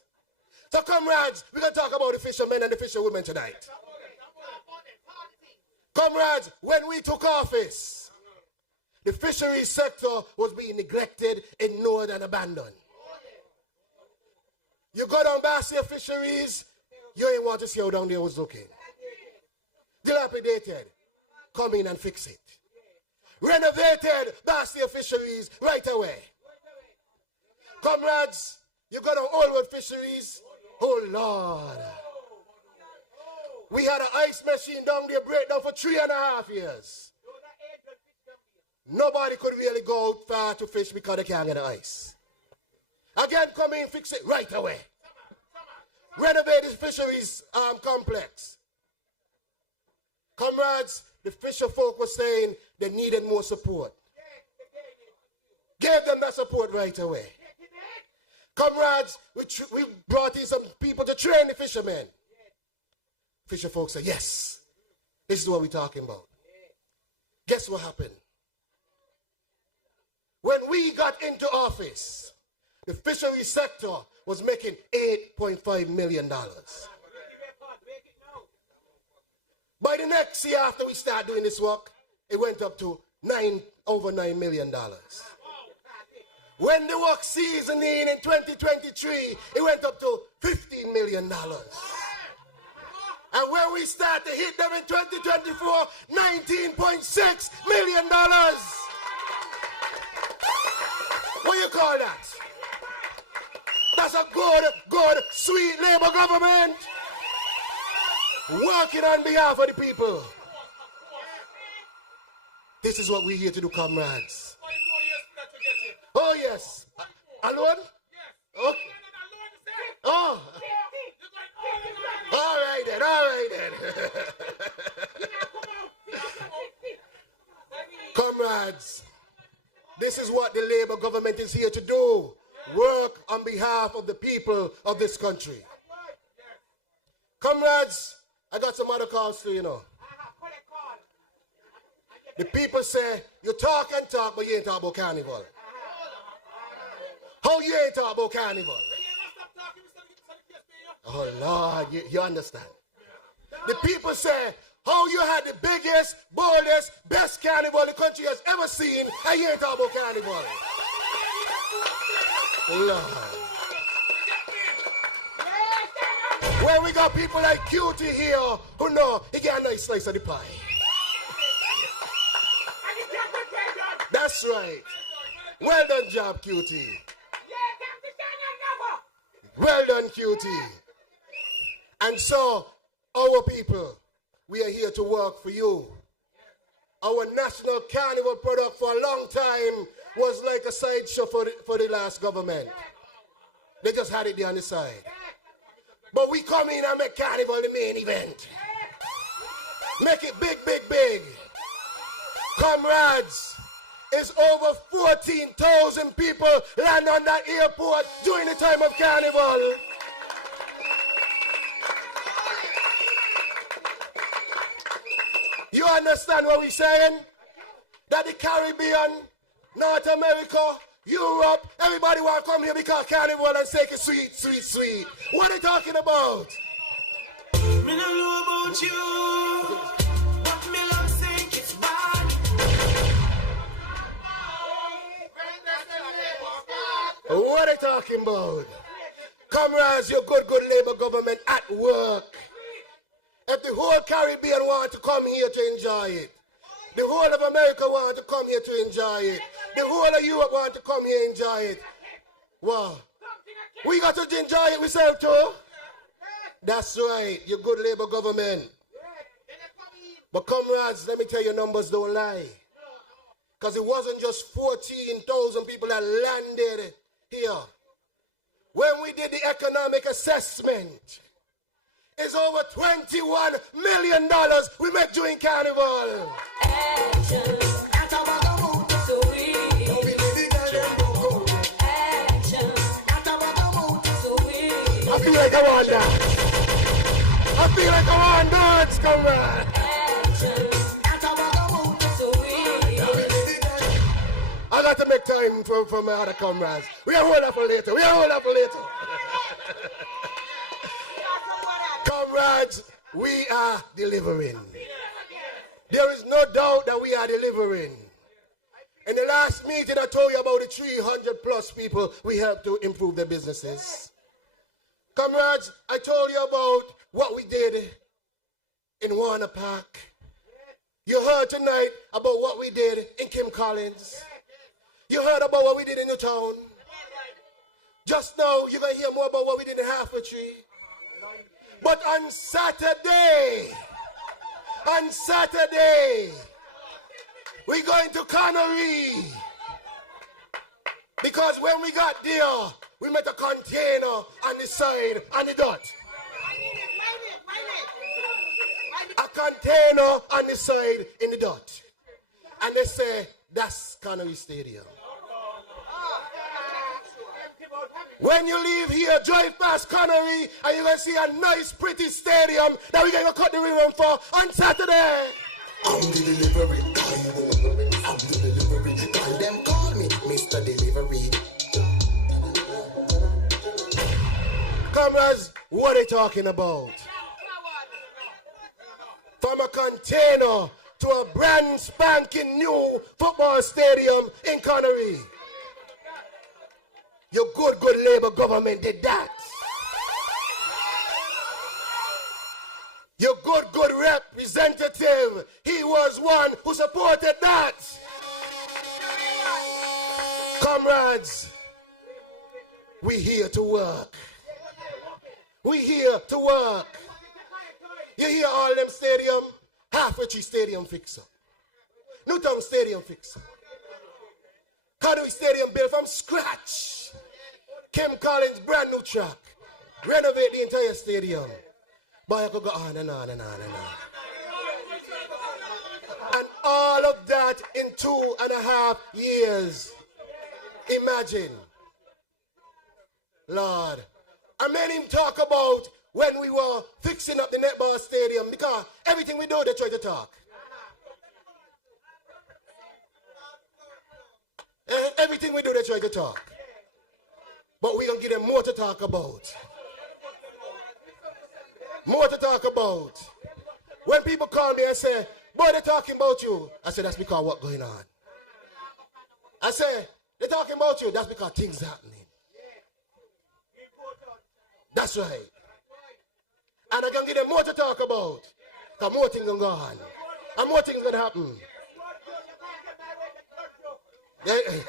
So comrades, we're going to talk about the fishermen and the fisherwomen tonight. Comrades, when we took office, the fisheries sector was being neglected, ignored, and abandoned. You go down Bastia Fisheries, you ain't want to see how down there was looking. Dilapidated. Come in and fix it. Renovated Bastia Fisheries right away. Comrades, you go down Oldwood Fisheries. Oh Lord. We had an ice machine down there break down for 3.5 years. Nobody could really go out far to fish because they can't get the ice. Again, come in, fix it right away. Renovate the fisheries complex. Comrades, the fisher folk were saying they needed more support. Gave them that support right away. Comrades, we brought in some people to train the fishermen. Fisher folk said, yes, this is what we're talking about. Guess what happened? When we got into office, the fishery sector was making $8.5 million. By the next year after we start doing this work, it went up to over $9 million. When the work seasoning in 2023, it went up to $15 million. And when we start to hit them in 2024, $19.6 million. What do you call that? That's a good, sweet Labour government working on behalf of the people. This is what we're here to do, comrades. Oh, yes. Alone? Okay. Oh. All right then. Comrades, this is what the Labour government is here to do. Work on behalf of the people of this country. Comrades, I got some other calls too, you know. The people say, you talk and talk, but you ain't talk about carnival. How you ain't talk about carnival? Oh, Lord, you understand. The people say, how you had the biggest, boldest, best carnival the country has ever seen, and you ain't talk about carnival. Lord. When we got people like Cutie here who know he get a nice slice of the pie. That's right. Well done job, Cutie. Well done, Cutie. And so, our people, we are here to work for you. Our national carnival product for a long time was like a sideshow for the last government. They just had it there on the side. But we come in and make carnival the main event. Make it big, big, big. Comrades, it's over 14,000 people land on that airport during the time of carnival. You understand what we're saying? That the Caribbean, North America, Europe, everybody want to come here because carnival and say it's sweet, sweet, sweet. What are you talking about? Me no know about you, but me love think it's bad. What are you talking about? Comrades, your good Labour government at work. If the whole Caribbean want to come here to enjoy it, the whole of America want to come here to enjoy it, the whole of Europe want to come here and enjoy it. Wow. We got to enjoy it ourselves too. That's right, your good Labour government. But comrades, let me tell you, numbers don't lie. Because it wasn't just 14,000 people that landed here. When we did the economic assessment, it's over $21 million we make during carnival. Action. I feel like I want that. I feel like I want that, comrade. I got to make time for my other comrades. We are hold up for later. Comrades, we are delivering. There is no doubt that we are delivering. In the last meeting, I told you about the 300 plus people we helped to improve their businesses. Comrades, I told you about what we did in Warner Park. You heard tonight about what we did in Kim Collins. You heard about what we did in Newtown. Just now, you're going to hear more about what we did in Half-a-Tree. But on Saturday, we're going to Connery. Because when we got there, we met a container on the side and the dot. A container on the side in the dot. And they say, that's Connery Stadium. When you leave here, drive past Connery, and you're going to see a nice, pretty stadium that we're going to cut the ribbon for on Saturday. I'm the delivery guy. I'm the delivery guy. Them call me Mr. Delivery. Comrades, what are they talking about? From a container to a brand spanking new football stadium in Connery. Your good Labour government did that. Your good representative, he was one who supported that. Comrades, we here to work. We here to work. You hear all them stadium? Half-a-Tree Stadium fix up. Newtown Stadium fix up. Connery Stadium built from scratch. Kim Collins brand new track. Renovate the entire stadium. But I could go on and on and on and on. And all of that in 2.5 years. Imagine. Lord. I made him talk about when we were fixing up the netball stadium, because everything we do, they try to talk. Everything we do, they try to talk. But we're going to give them more to talk about. More to talk about. When people call me and say, boy, they're talking about you. I say, that's because what's going on. I say, they're talking about you. That's because things happening. That's right. And I can give them more to talk about. Because more things going to go on. And more things going to happen. Hey,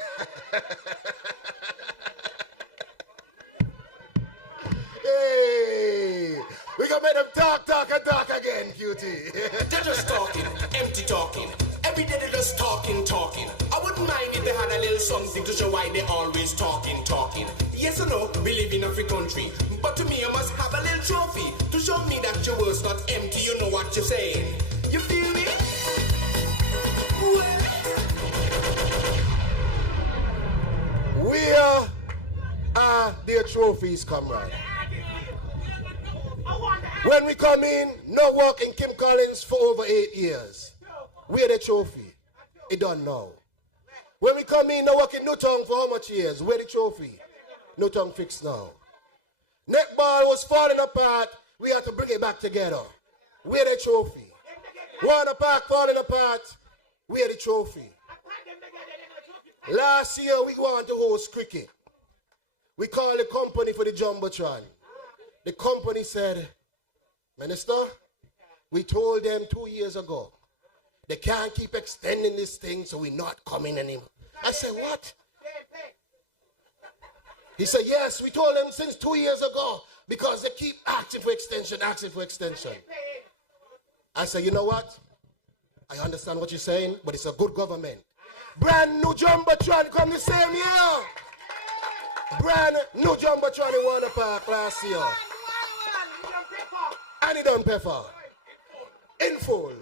we gonna make them talk again, cutie. They're just talking, empty talking. Every day they're just talking. I wouldn't mind if they had a little something to show why they always talking. Yes or no, we live in a free country. But to me, I must have a little trophy to show me that your words not empty. You know what you're saying. You feel me? Where are their trophies, comrade? When we come in, no work in Kim Collins for over 8 years. Where the trophy? It don't know. When we come in, no work in Newtown for how much years? Where the trophy? Newtown fixed now. Netball was falling apart. We had to bring it back together. Where the trophy? Warner Park falling apart. Where the trophy? Last year, we wanted to host cricket. We called the company for the Jumbotron. The company said, Minister, we told them 2 years ago, they can't keep extending this thing, so we're not coming anymore. I said, what? He said, yes, we told them since 2 years ago, because they keep asking for extension. I said, you know what? I understand what you're saying, but it's a good government. Brand new Jumbotron come the same year. Brand new Jumbotron in Warner Park last year. And it done pay for. In full.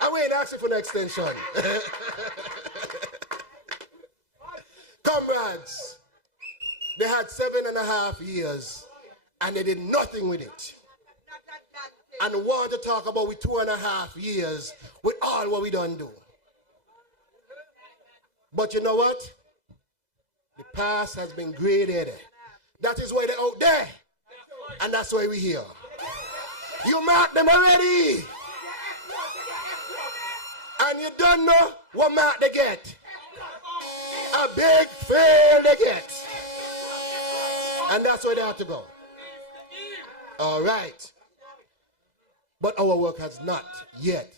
I wait asking for an extension. Comrades, they had 7.5 years and they did nothing with it. And want to talk about with 2.5 years with all what we done do. But you know what? The past has been graded. That is why they're out there. And that's why we're here. You mark them already. And you don't know what mark they get. A big fail they get. And that's where they have to go. All right. But our work has not yet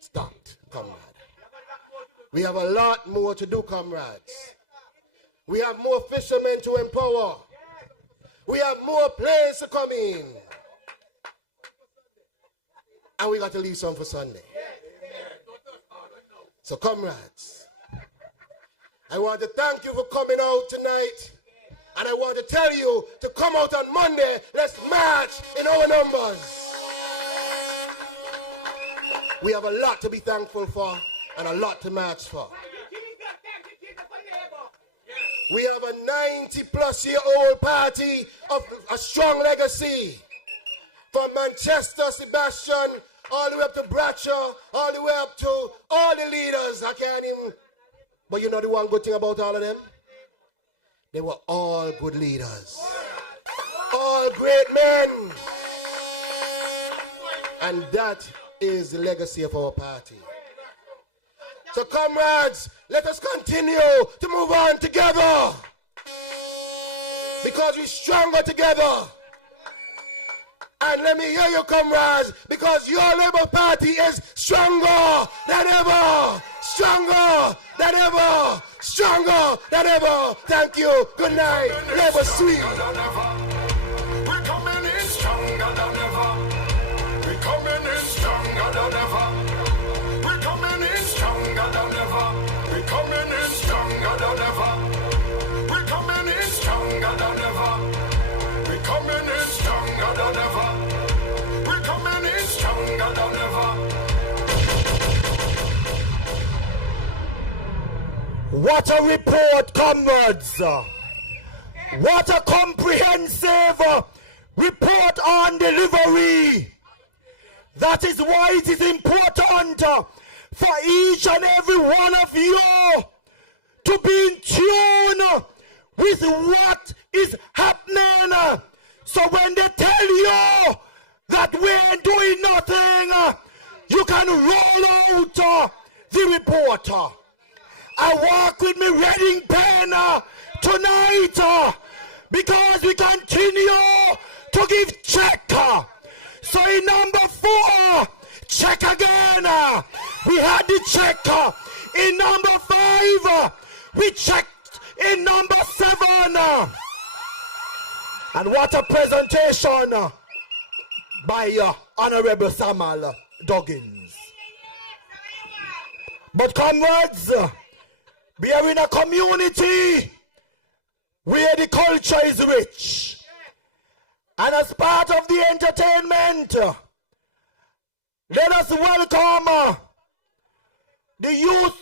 stopped, comrade. We have a lot more to do, comrades. We have more fishermen to empower. We have more planes to come in. And we got to leave some for Sunday. So, comrades, I want to thank you for coming out tonight. And I want to tell you to come out on Monday. Let's march in our numbers. We have a lot to be thankful for and a lot to march for. We have a 90-plus-year-old party of a strong legacy. From Manchester, Sebastian, all the way up to Bradshaw, all the way up to all the leaders. I can't even... But you know the one good thing about all of them? They were all good leaders. All great men. And that is the legacy of our party. So comrades, let us continue to move on together. Because we're stronger together. And let me hear you, comrades, because your Labour Party is stronger than ever. Stronger than ever. Stronger than ever. Thank you. Good night. Labour sweet. We're coming in stronger than ever. We're coming in stronger than ever. We're coming in stronger than ever. We're coming in stronger than ever. We're coming in stronger than ever. We're coming in stronger than ever. We're coming in stronger than ever. What a report, comrades! What a comprehensive report on delivery! That is why it is important for each and every one of you to be in tune with what is happening. So when they tell you that we ain't doing nothing, you can roll out the report. I walk with me reading pen tonight because we continue to give check. So in number 4, check again. We had the check. In number 5, we checked in number 7. And what a presentation by Honorable Samuel Duggins. But comrades, we are in a community where the culture is rich. And as part of the entertainment, let us welcome the youth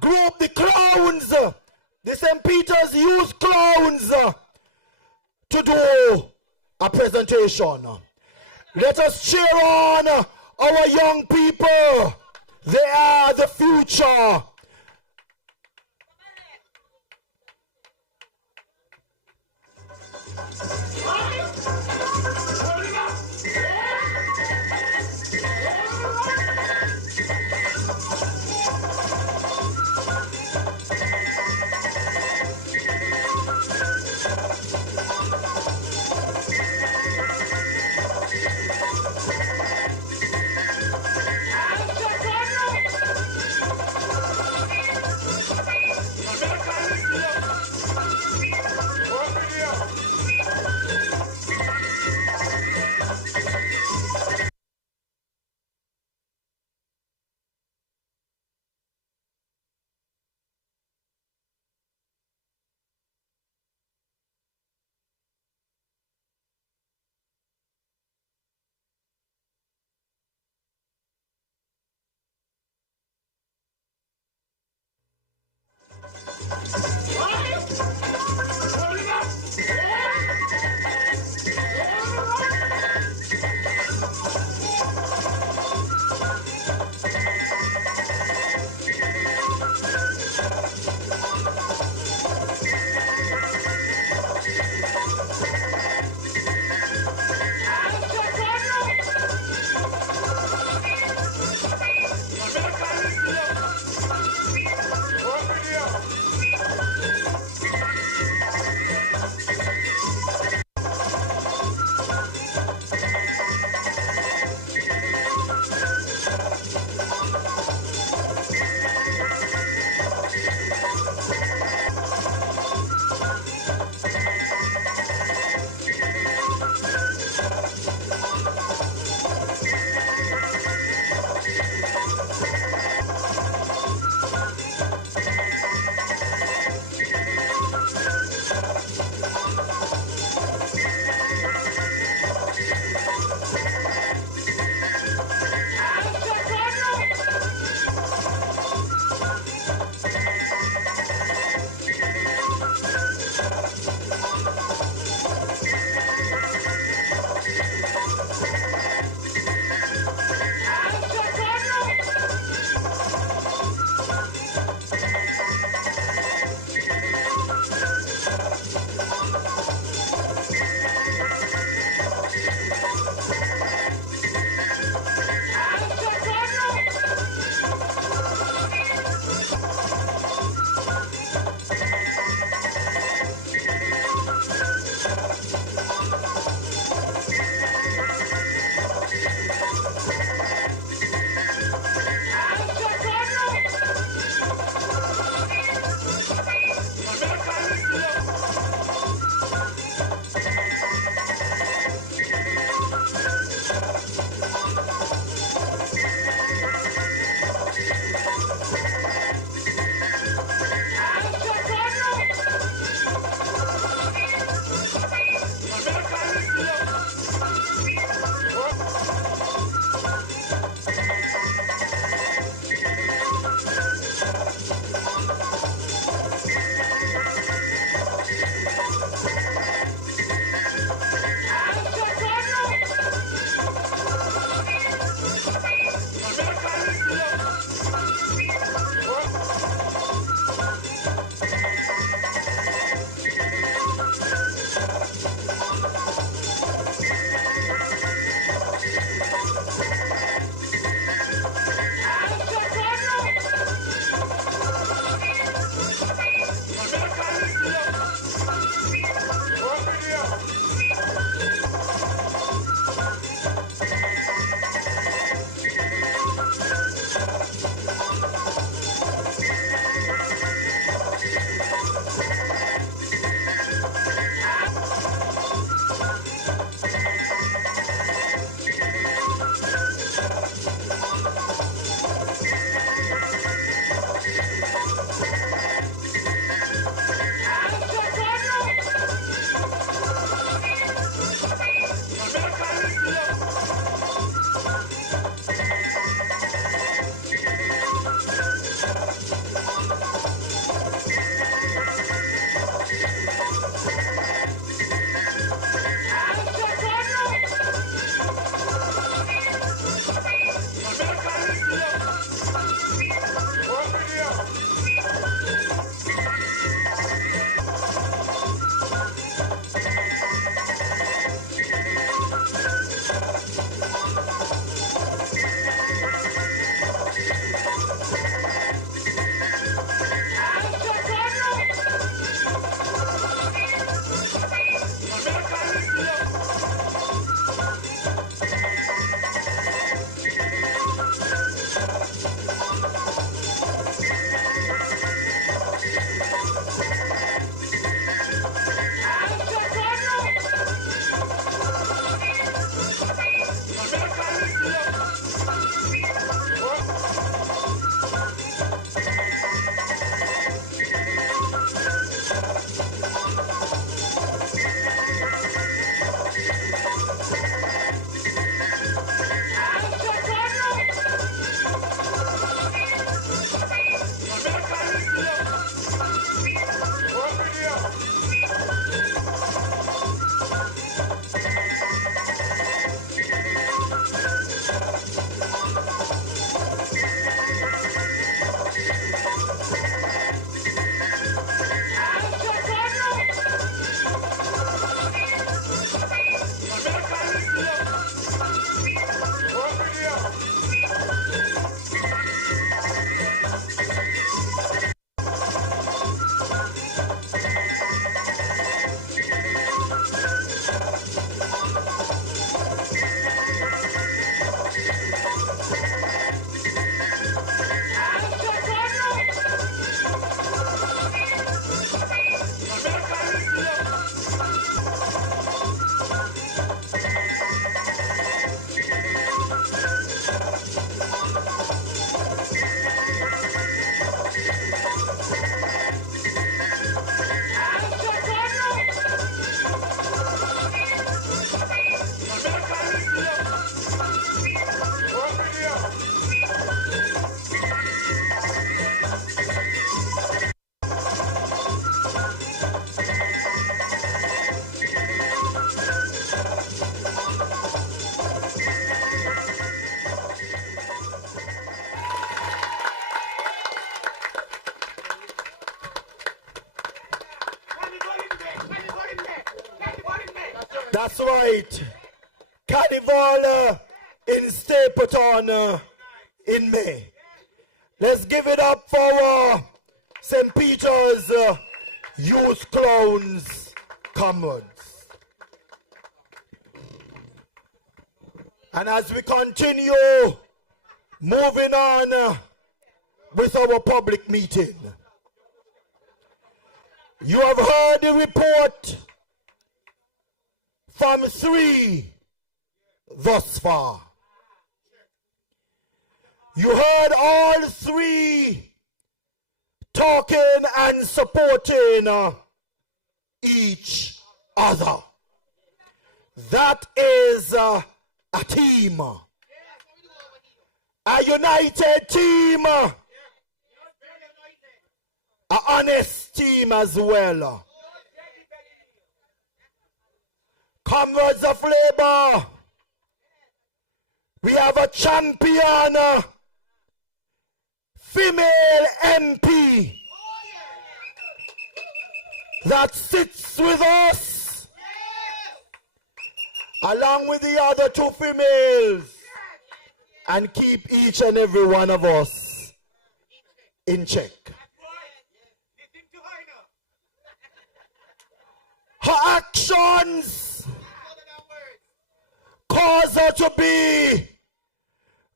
group, the Clowns, the St. Peter's Youth Clowns, to do a presentation. Let us cheer on our young people. They are the future. That's right. Carnival in Stapleton in May. Let's give it up for St. Peter's Youth Clowns Comrades. And as we continue moving on with our public meeting, you have heard the report from 3 thus far. You heard all 3 talking and supporting each other. That is a team, a united team, an honest team as well. Comrades of Labour, we have a champion female MP that sits with us along with the other 2 females and keep each and every one of us in check. Her actions cause her to be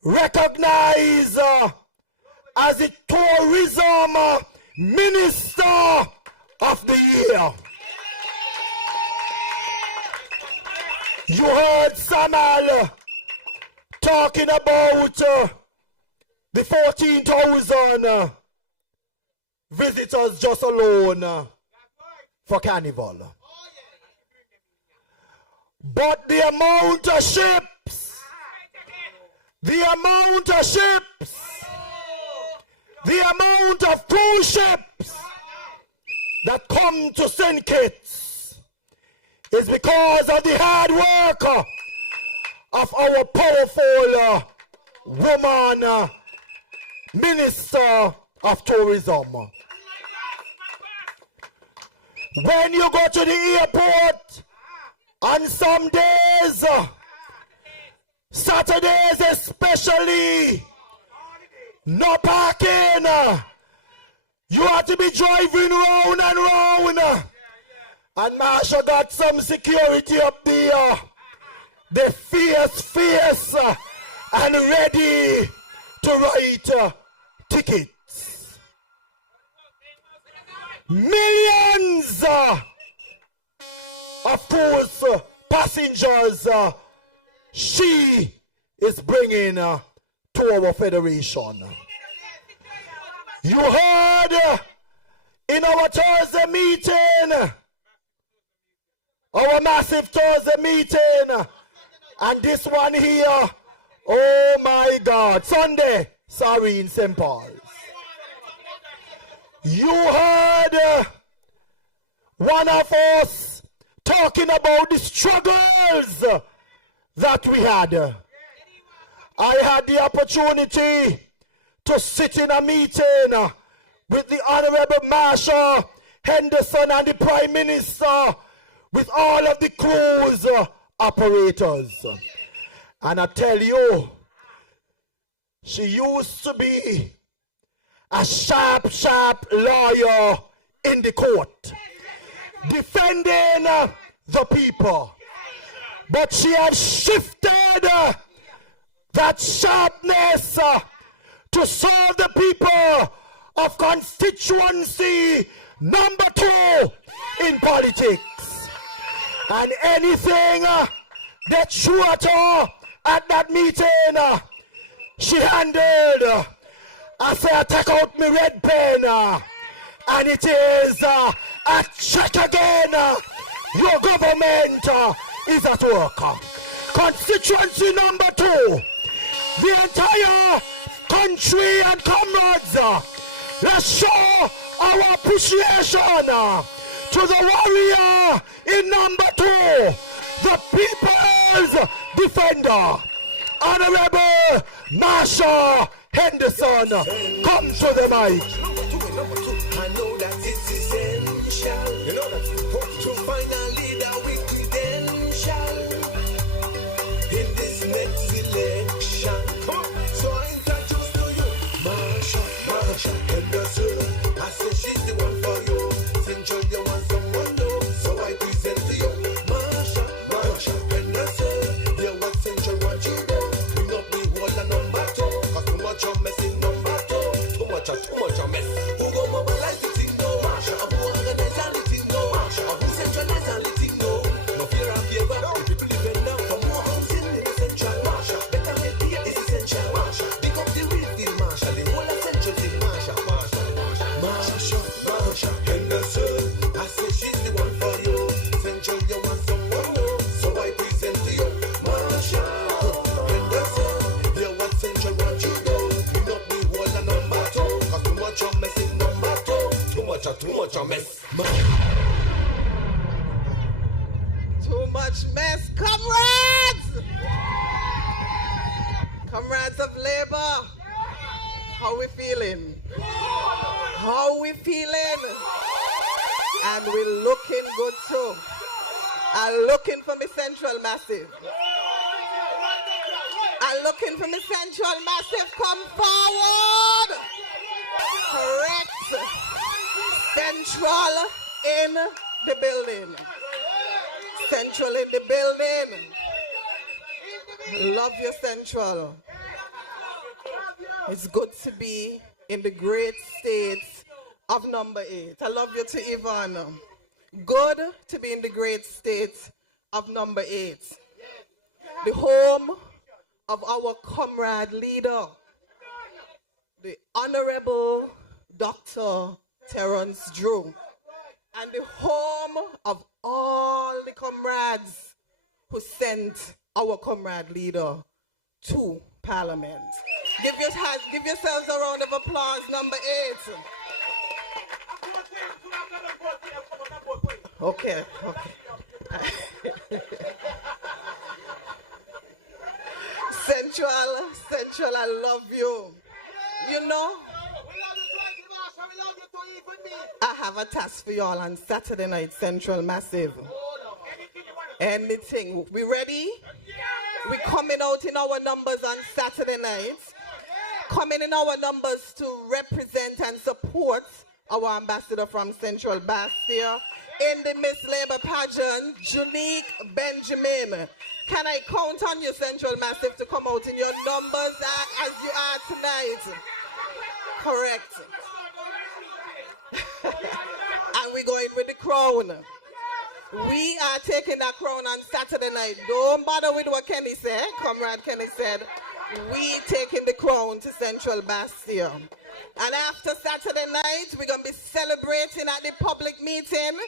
recognized as the tourism minister of the year. You heard Samal talking about the 14,000 visitors just alone for Carnival. But the amount of ships, the amount of cruise ships that come to St. Kitts is because of the hard work of our powerful woman minister of tourism. When you go to the airport on some days, Saturdays especially, no parking. You have to be driving round and round. And Marsha got some security up there. They fierce and ready to write tickets. Millions of course passengers she is bringing to our federation. You heard in our Thursday meeting, our massive Thursday meeting, and this one here, oh my God, Sunday, sorry, in St. Paul's. You heard one of us talking about the struggles that we had. I had the opportunity to sit in a meeting with the Honorable Marsha Henderson and the Prime Minister, with all of the cruise operators. And I tell you, she used to be a sharp lawyer in the court, defending the people. But she has shifted that sharpness to serve the people of constituency number 2 in politics. And anything that threw at her at that meeting, she handled. I say, I take out my red pen, and it is a check again. Your government is at work. Constituency number 2, the entire country and comrades, let's show our appreciation to the warrior in number 2, the people's defender, Honorable Marsha Henderson. Come to the mic. I know that it's essential, you know that, to find a leader with credentials. a mess. Too much mess. Comrades! Comrades of Labour, how we feeling? How we feeling? And we looking good too. I'm looking for me Central Massive. I'm looking for me Central Massive. Come forward. Correct. Central in the building. Central in the building. Love you, Central. It's good to be in the great state of number 8. I love you to Yvonne. Good to be in the great state of number 8. The home of our comrade leader, the Honorable Dr. Terence Drew, and the home of all the comrades who sent our comrade leader to Parliament. Give yourselves a round of applause, number 8. Okay. Central, I love you. You know, I have a task for y'all on Saturday night, Central Massive. Anything. We ready? We coming out in our numbers on Saturday night. Coming in our numbers to represent and support our ambassador from Central Bastille in the Miss Labour pageant, Junique Benjamin. Can I count on you, Central Massive, to come out in your numbers as you are tonight? Correct. And we going with the crown. We are taking that crown on Saturday night. Don't bother with what Kenny said. Comrade Kenny said, we taking the crown to Central Bastille. And after Saturday night, we're going to be celebrating at the public meeting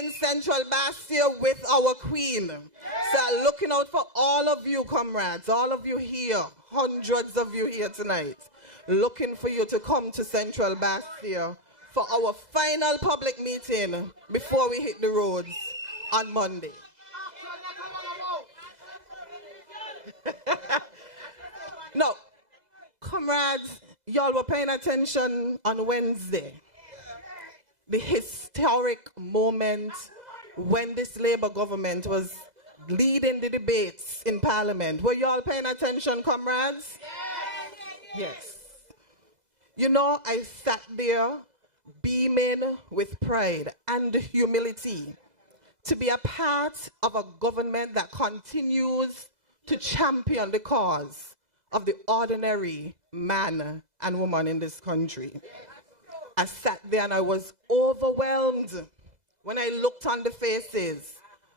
in Central Bastille with our queen. So looking out for all of you, comrades, all of you here, hundreds of you here tonight, looking for you to come to Central Bastille for our final public meeting before we hit the roads on Monday. Now, comrades, y'all were paying attention on Wednesday. The historic moment when this Labour government was leading the debates in Parliament. Were y'all paying attention, comrades? Yes. You know, I sat there beaming with pride and humility to be a part of a government that continues to champion the cause of the ordinary man and woman in this country. I sat there and I was overwhelmed when I looked on the faces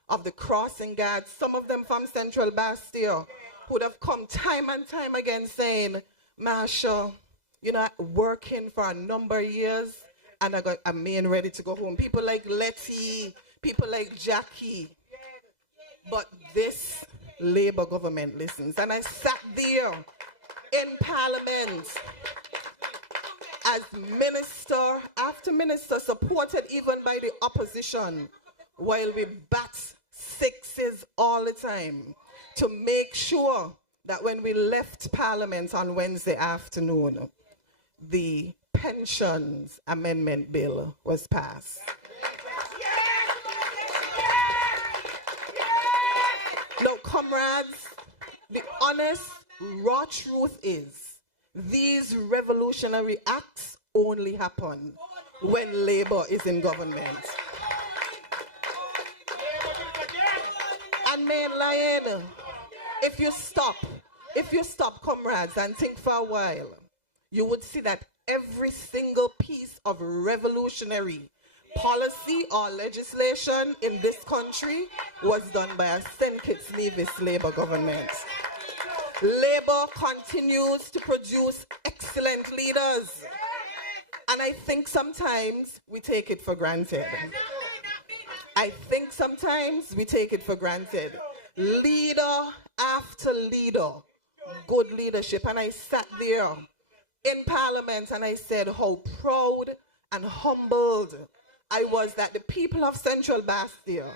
of the crossing guards, some of them from Central Bastille, who would have come time and time again saying, Marsha, you know, working for a number of years, and I'm ready to go home. People like Letty, people like Jackie. But this Labour government listens. And I sat there in Parliament as minister after minister, supported even by the opposition, while we bat sixes all the time to make sure that when we left Parliament on Wednesday afternoon, the pensions amendment bill was passed. Now, comrades, the honest, raw truth is, these revolutionary acts only happen when Labour is in government. And main lion, if you stop, comrades, and think for a while, you would see that every single piece of revolutionary policy or legislation in this country was done by a St. Kitts-Nevis Labour government. Labour continues to produce excellent leaders. And I think sometimes we take it for granted. Leader after leader, good leadership. And I sat there in Parliament and I said how proud and humbled I was that the people of Central Bastille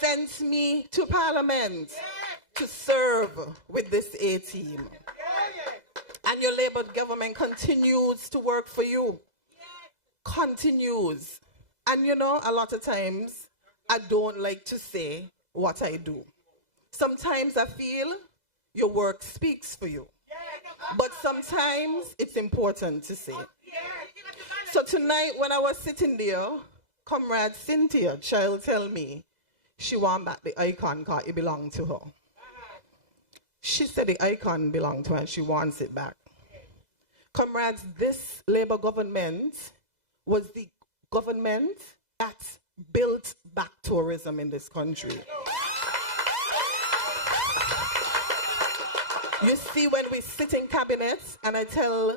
sent me to Parliament to serve with this A team. And your Labour government continues to work for you. Continues. And you know, a lot of times, I don't like to say what I do. Sometimes I feel your work speaks for you. But sometimes it's important to say. So tonight when I was sitting there, Comrade Cynthia, child, tell me she want back the icon because it belonged to her. She said the icon belonged to her and she wants it back. Comrades, this Labour government was the government that built back tourism in this country. You see, when we sit in cabinets and I tell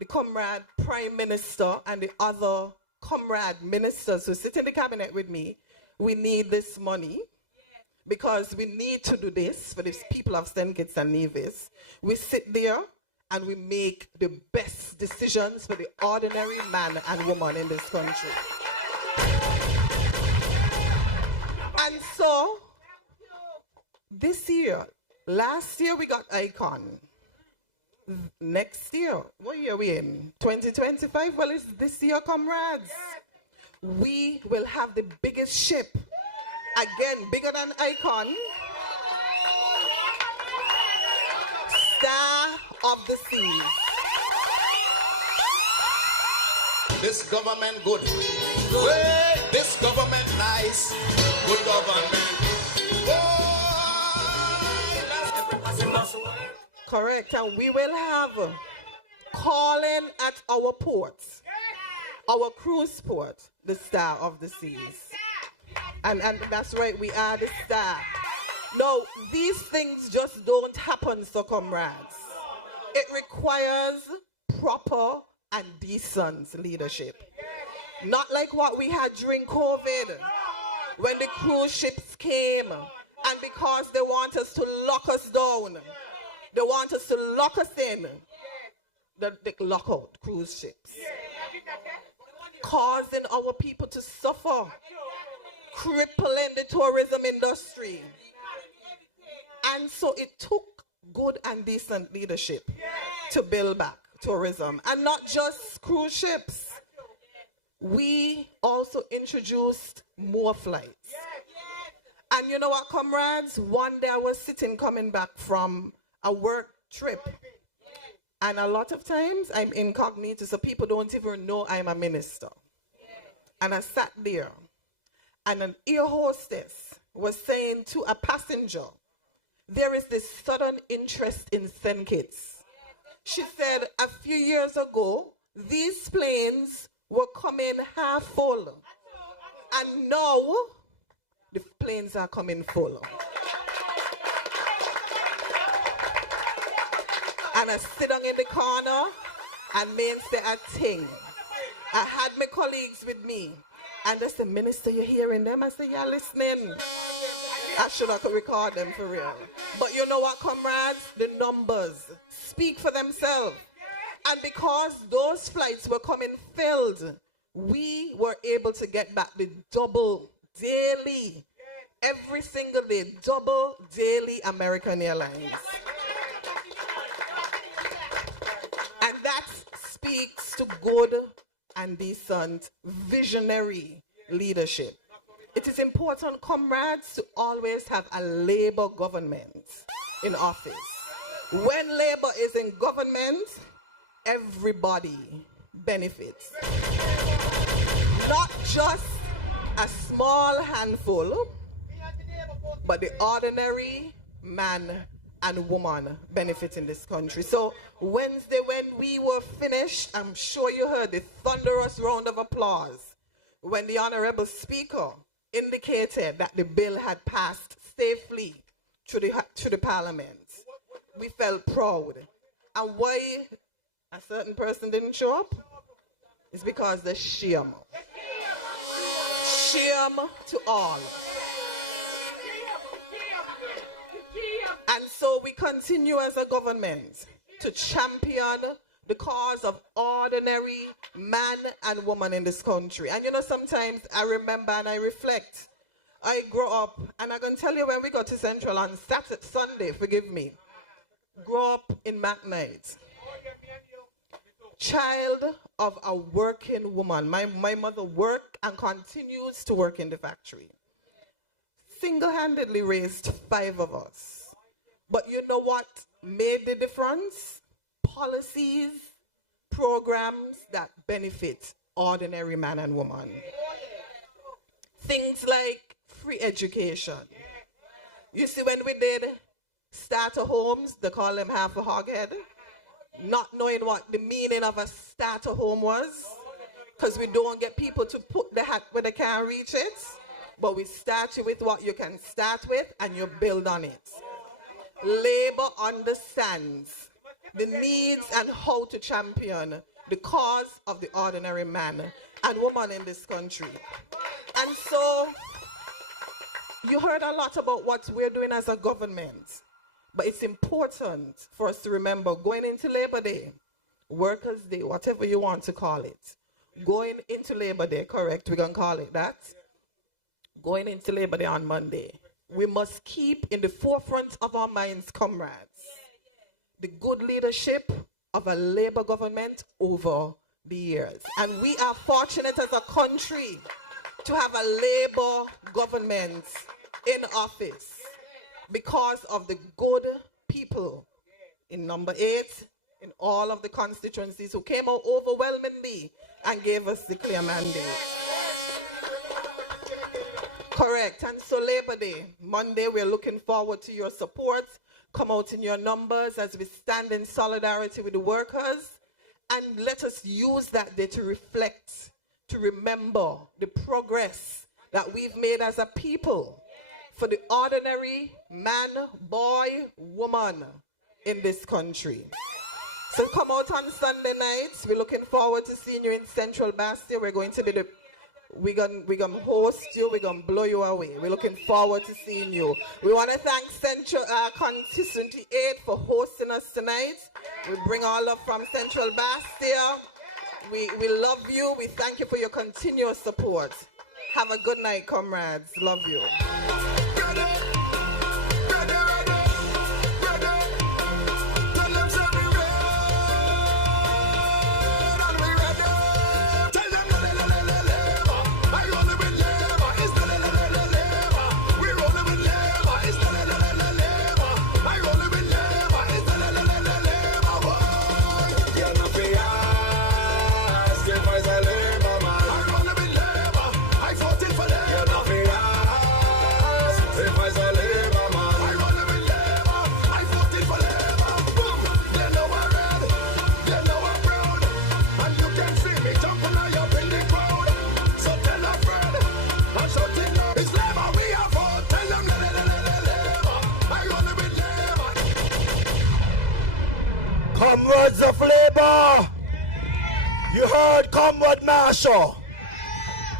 the comrade prime minister and the other comrade ministers who sit in the cabinet with me, we need this money because we need to do this for the people of St. Kitts and Nevis. We sit there and we make the best decisions for the ordinary man and woman in this country. And so, this year, last year we got icon. Next year, what year are we in? 2025? Well, it's this year, comrades. We will have the biggest ship. Again, bigger than icon. Star of the Seas. This government good. Hey, this government nice. Good government. Correct, and we will have calling at our ports, our cruise port, the Star of the Seas. And that's right, we are the star. No, these things just don't happen, so comrades. It requires proper and decent leadership. Not like what we had during COVID, when the cruise ships came, and because they want us to lock us down, they want us to lock us in, they lock out cruise ships, causing our people to suffer, crippling the tourism industry. And so it took good and decent leadership to build back tourism. And not just cruise ships. We also introduced more flights. And you know what, comrades? One day I was coming back from a work trip. And a lot of times I'm incognito, so people don't even know I'm a minister. And I sat there, and an air hostess was saying to a passenger, there is this sudden interest in St. Kitts. She said a few years ago, these planes were coming half full. And now, the planes are coming full. And I sit down in the corner and me say a thing. I had my colleagues with me. And they said, Minister, you hearing them? I said, yeah, listening. I should have record them for real. But you know what, comrades? The numbers speak for themselves. And because those flights were coming filled, we were able to get back the double daily, every single day, double daily American Airlines. And that speaks to good and decent, visionary leadership. It is important, comrades, to always have a Labour government in office. When Labour is in government, everybody benefits. Not just a small handful, but the ordinary man and woman benefit in this country. So Wednesday, when we were finished, I'm sure you heard the thunderous round of applause when the Honorable Speaker indicated that the bill had passed safely through the Parliament. We felt proud. And why a certain person didn't show up? It's because the shame. Shame to all. And so we continue as a government to champion the cause of ordinary man and woman in this country. And you know, sometimes I remember and I reflect. I grew up, and I'm going to tell you, when we got to Central on Sunday, forgive me, grew up in McKnight. Child of a working woman. My mother worked and continues to work in the factory. Single-handedly raised 5 of us. But you know what made the difference? Policies, programs that benefit ordinary man and woman. Things like free education. You see, when we did starter homes, they call them half a hoghead, not knowing what the meaning of a starter home was, because we don't get people to put the hat where they can't reach it, but we start you with what you can start with and you build on it. Labor understands the needs and how to champion the cause of the ordinary man and woman in this country. And so, you heard a lot about what we're doing as a government, but it's important for us to remember, going into Labor Day, Workers' Day, whatever you want to call it, going into Labor Day, correct, we're going to call it that, going into Labor Day on Monday, we must keep in the forefront of our minds, comrades, the good leadership of a Labor government over the years. And we are fortunate as a country to have a Labor government in office because of the good people in number 8 in all of the constituencies who came out overwhelmingly and gave us the clear mandate. Correct. And so Labor Day, Monday, we're looking forward to your support. Come out in your numbers as we stand in solidarity with the workers, and let us use that day to reflect, to remember the progress that we've made as a people for the ordinary man, boy, woman in this country. So come out on Sunday nights. We're looking forward to seeing you in Central Bastia. We're going to be we're gonna host you. We're gonna blow you away. We're looking forward to seeing you. We want to thank Central Contestant 8 for hosting us tonight. We bring our love from Central Bastia. We love you. We thank you for your continuous support. Have a good night, comrades. Love you. Comrades of Labour, you heard Comrade Marshall.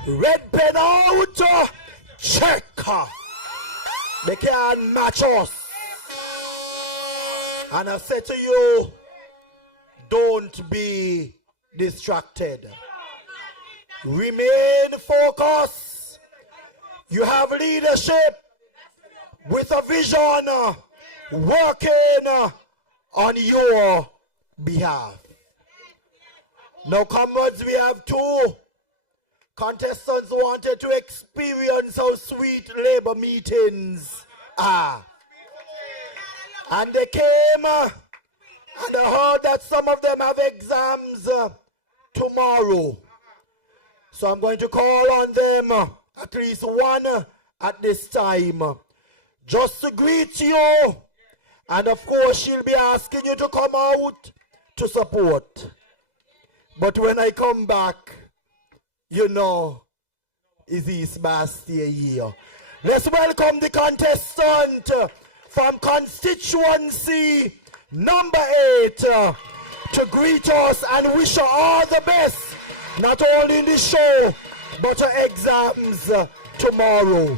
Red pen out, check. They can't match us. And I say to you, don't be distracted. Remain focused. You have leadership with a vision working on your behalf. Now, comrades, we have 2 contestants who wanted to experience how sweet Labor meetings are. And they came, and I heard that some of them have exams tomorrow. So I'm going to call on them, at least one at this time, just to greet you. And of course, she'll be asking you to come out to support. But when I come back, you know, it's East Bastia here. Let's welcome the contestant from constituency number 8 to greet us and wish her all the best, not only in the show, but her exams tomorrow.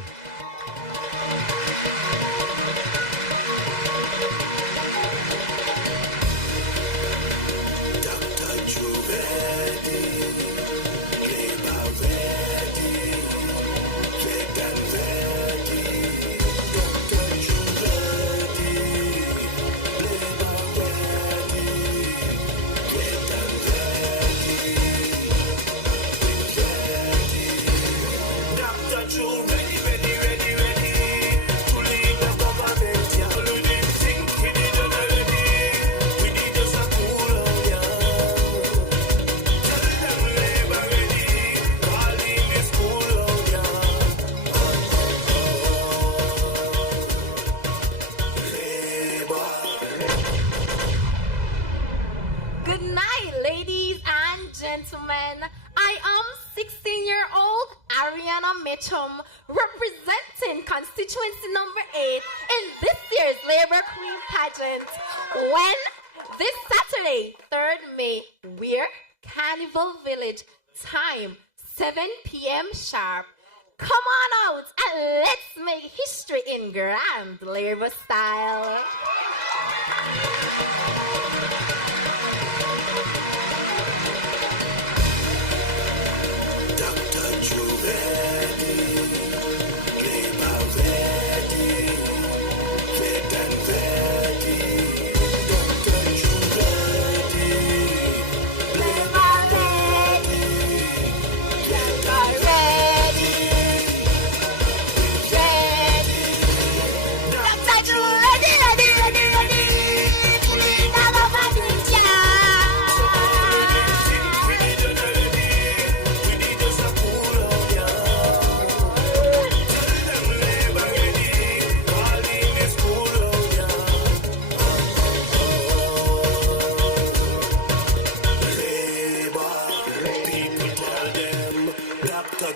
Mitchum, representing constituency number 8 in this year's Labour Queen pageant. When this Saturday, 3rd May, we're Carnival Village, time 7 p.m. sharp. Come on out and let's make history in grand Labour style.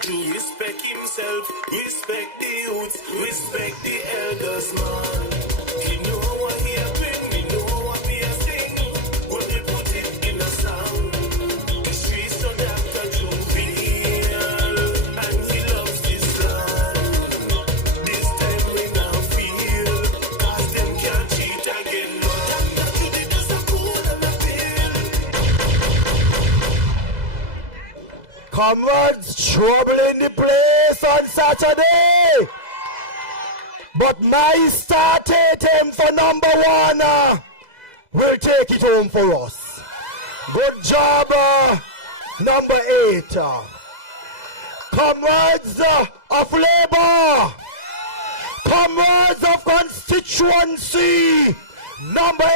Respect himself, respect the youth, respect the elders, man. He know what he a bring, he know what we a sing. When we put it in a song, the streets of Dr. Juvenile, and he loves this land. This time we now feel, cause them can't cheat again. No, Dr. Judy does a cool and a Comrades, trouble in the place on Saturday. But my start anthem for number 1 will take it home for us. Good job, number 8. Comrades of Labour, comrades of constituency, number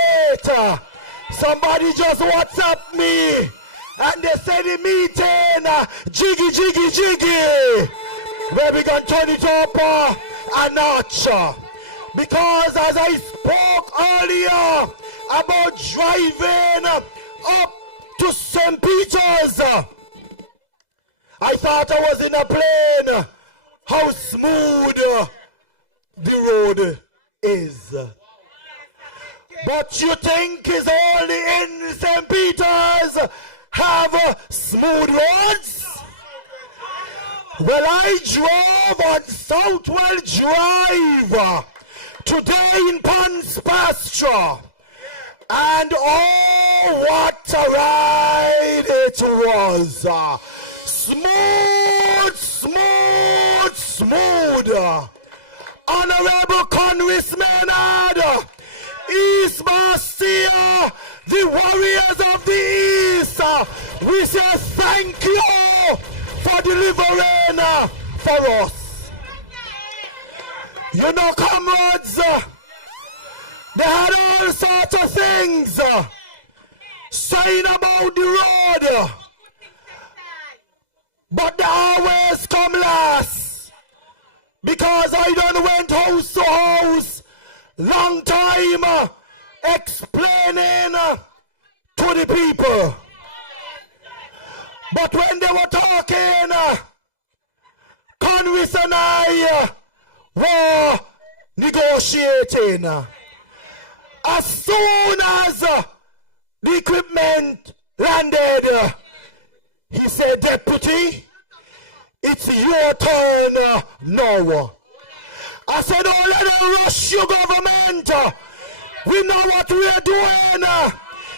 8. Somebody just WhatsApp me. And they say the meeting, jiggy, jiggy, jiggy. Where we gonna turn it up a notch. Because as I spoke earlier about driving up to St. Peter's, I thought I was in a plane. How smooth the road is. But you think it's only in St. Peter's have smooth roads? Well, I drove on Southwell Drive today in Pons Pasture, and oh, what a ride it was! Smooth, smooth, smooth. Honorable Congressman East Bastia, the warriors of the East, we say thank you for delivering for us. You know, comrades, they had all sorts of things saying about the road, but they always come last, because I done went house to house, long time, explaining to the people. But when they were talking, Congress and I were negotiating. As soon as the equipment landed, he said, Deputy, it's your turn now. I said, don't let them rush your government. We know what we are doing.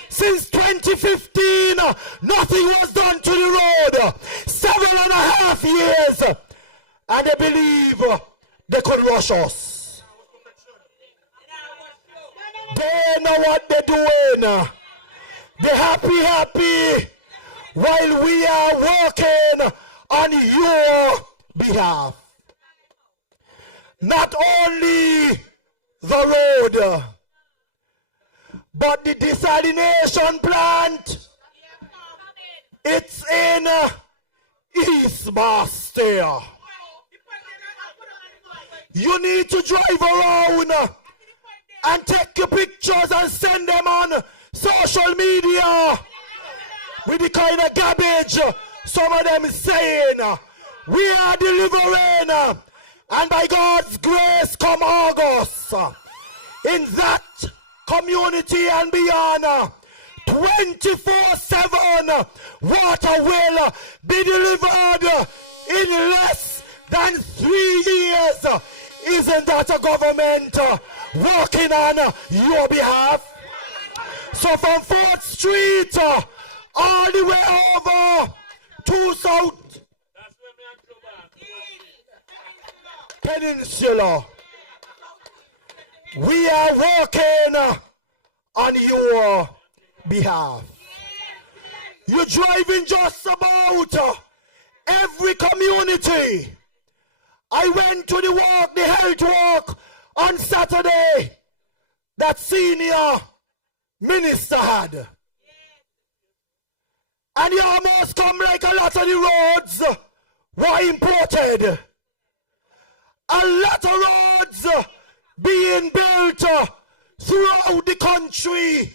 Since 2015, nothing was done to the road. 7.5 years. And they believe they could rush us. They know what they're doing. They're happy, while we are working on your behalf. Not only the road, but the desalination plant, it's in East Bastia. You need to drive around and take your pictures and send them on social media with the kind of garbage some of them is saying. we are delivering, and by God's grace come August, in that community and beyond, 24/7 water will be delivered in less than 3 years. Isn't that a government working on your behalf? So from 4th Street all the way over to South Peninsula, we are working on your behalf. You're driving just about every community. I went to the walk, the health walk on Saturday that senior minister had. And he almost come like a lot of the roads were imported. A lot of roads being built throughout the country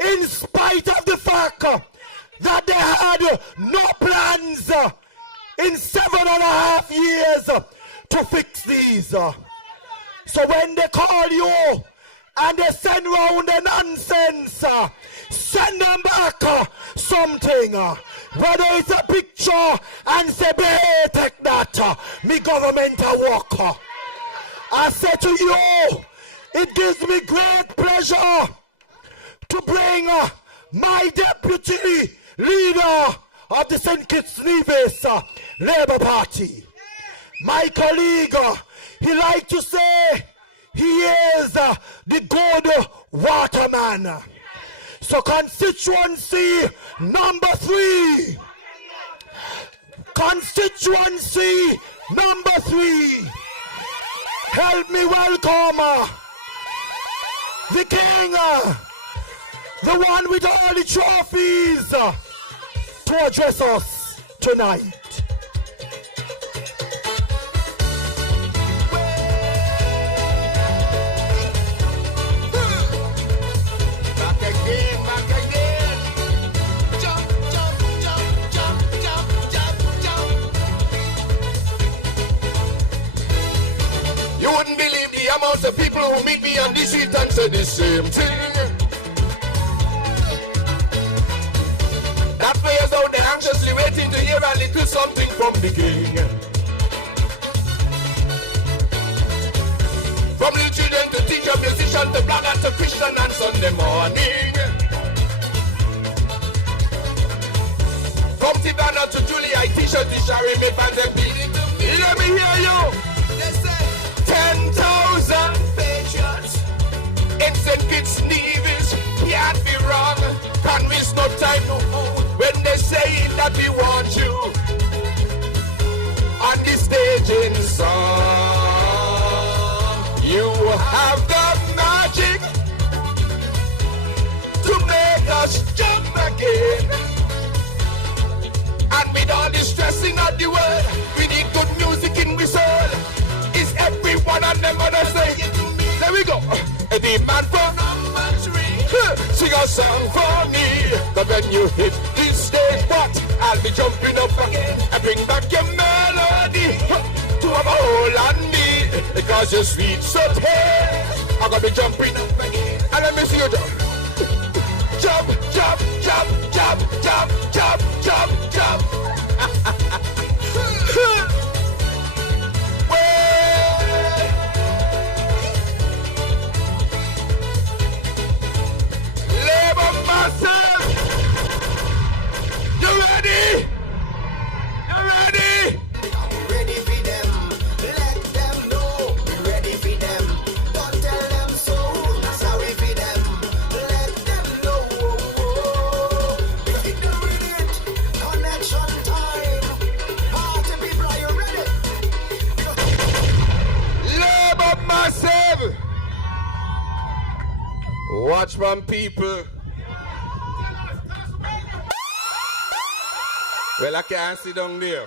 in spite of the fact that they had no plans in 7.5 years to fix these. So when they call you and they send round the nonsense, send them back something. Whether it's a picture and say, "Babe, take that, me government a work." I say to you, it gives me great pleasure to bring my deputy leader of the St. Kitts-Nevis Labour Party. My colleague, he like to say he is the good waterman. So constituency number 3. Constituency number 3. Help me welcome the king, the one with all the trophies, to address us tonight. Back again, back again. Jump, jump, jump, jump, jump, jump, jump. You wouldn't believe the amount of people who meet me on the street and say the same thing. That players out there anxiously waiting to hear a little something from the king. From little children to teacher, musician to blogger to Christian and Sunday morning. From Tivana to Julie, I t-shirt the Shari, me fans them beating to me. Let me hear you. They say 10,000 patriots in St. Kitts-Nevis. Can't be wrong. Can't waste no time to hold when they say that we want you on the stage in song. You have the magic to make us jump again. And with all the stressing of the world, we need good music in we soul. Is everyone on them gonna say? There we go. The man from number 3, sing a song for me. But when you hit this stage, what? I'll be jumping up again and bring back your melody to have a hold on me. Because you're sweet so taste, I'm gonna be jumping up again. And let me see you jump. Jump, jump, jump, jump, jump, jump, jump, jump. Labor massive. You ready? You ready? Ready for them, let them know. We ready for them, don't tell them so. Sorry for them, let them know. It's ingredient, connection time. Party people, are you ready? Labor massive. Watch from people. Well, I can't sit down there.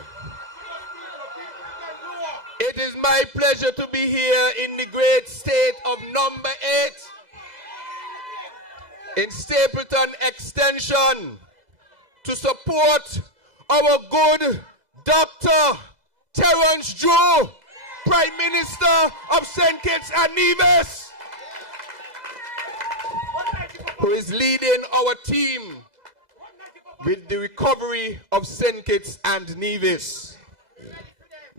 It is my pleasure to be here in the great state of number 8 in Stapleton Extension to support our good doctor Terence Drew, Prime Minister of St. Kitts and Nevis, who is leading our team with the recovery of St. Kitts and Nevis.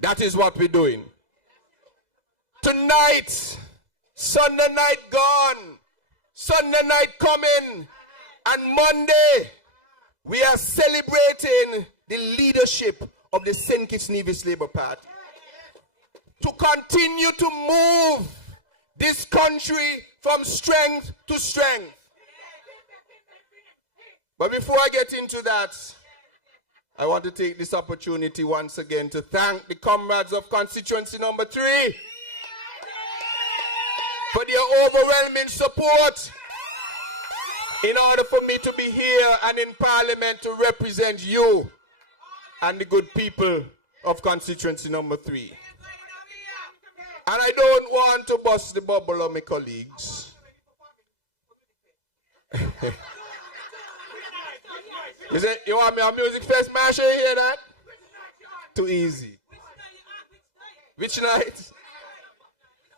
That is what we're doing. Tonight, Sunday night gone, Sunday night coming, and Monday, we are celebrating the leadership of the St. Kitts-Nevis Labour Party to continue to move this country from strength to strength. But before I get into that, I want to take this opportunity once again to thank the comrades of constituency number 3 for their overwhelming support in order for me to be here and in Parliament to represent you and the good people of constituency number 3. And I don't want to bust the bubble of my colleagues. You say, you want me on Music Fest, Marshall? You hear that? Too easy. Which night?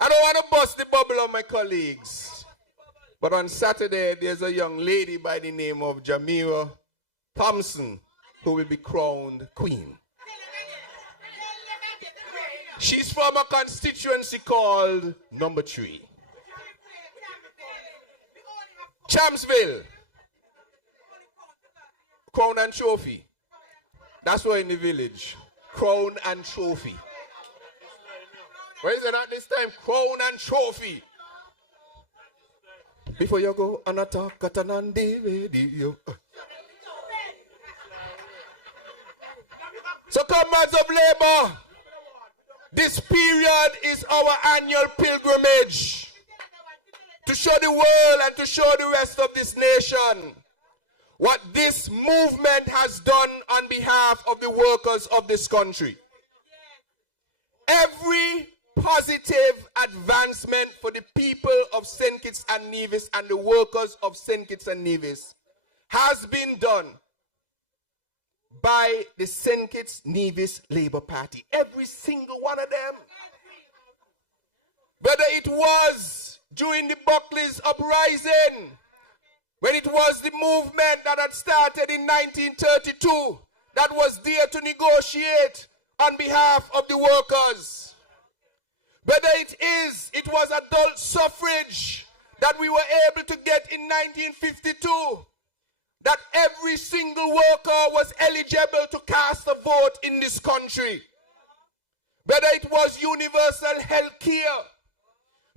I don't want to bust the bubble of my colleagues. But on Saturday, there's a young lady by the name of Jamira Thompson who will be crowned queen. She's from a constituency called number 3. Champsville. Crown and trophy. That's where in the village. Crown and trophy. Where is it at this time? Crown and trophy. Before you go on a talk at an on the radio. So comrades of labor, this period is our annual pilgrimage to show the world and to show the rest of this nation what this movement has done on behalf of the workers of this country. Every positive advancement for the people of St. Kitts and Nevis and the workers of St. Kitts and Nevis has been done by the St. Kitts-Nevis Labour Party. Every single one of them. Whether it was during the Buckley's uprising, when it was the movement that had started in 1932 that was there to negotiate on behalf of the workers. Whether it was adult suffrage that we were able to get in 1952, that every single worker was eligible to cast a vote in this country. Whether it was universal health care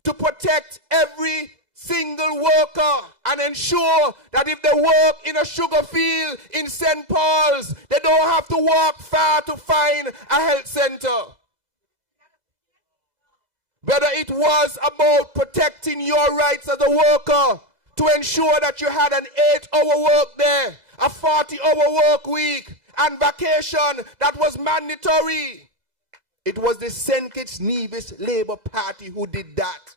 to protect every single worker and ensure that if they work in a sugar field in St. Paul's, they don't have to walk far to find a health center. Whether it was about protecting your rights as a worker to ensure that you had an 8-hour work day, a 40-hour work week, and vacation that was mandatory. It was the St. Kitts-Nevis Labour Party who did that.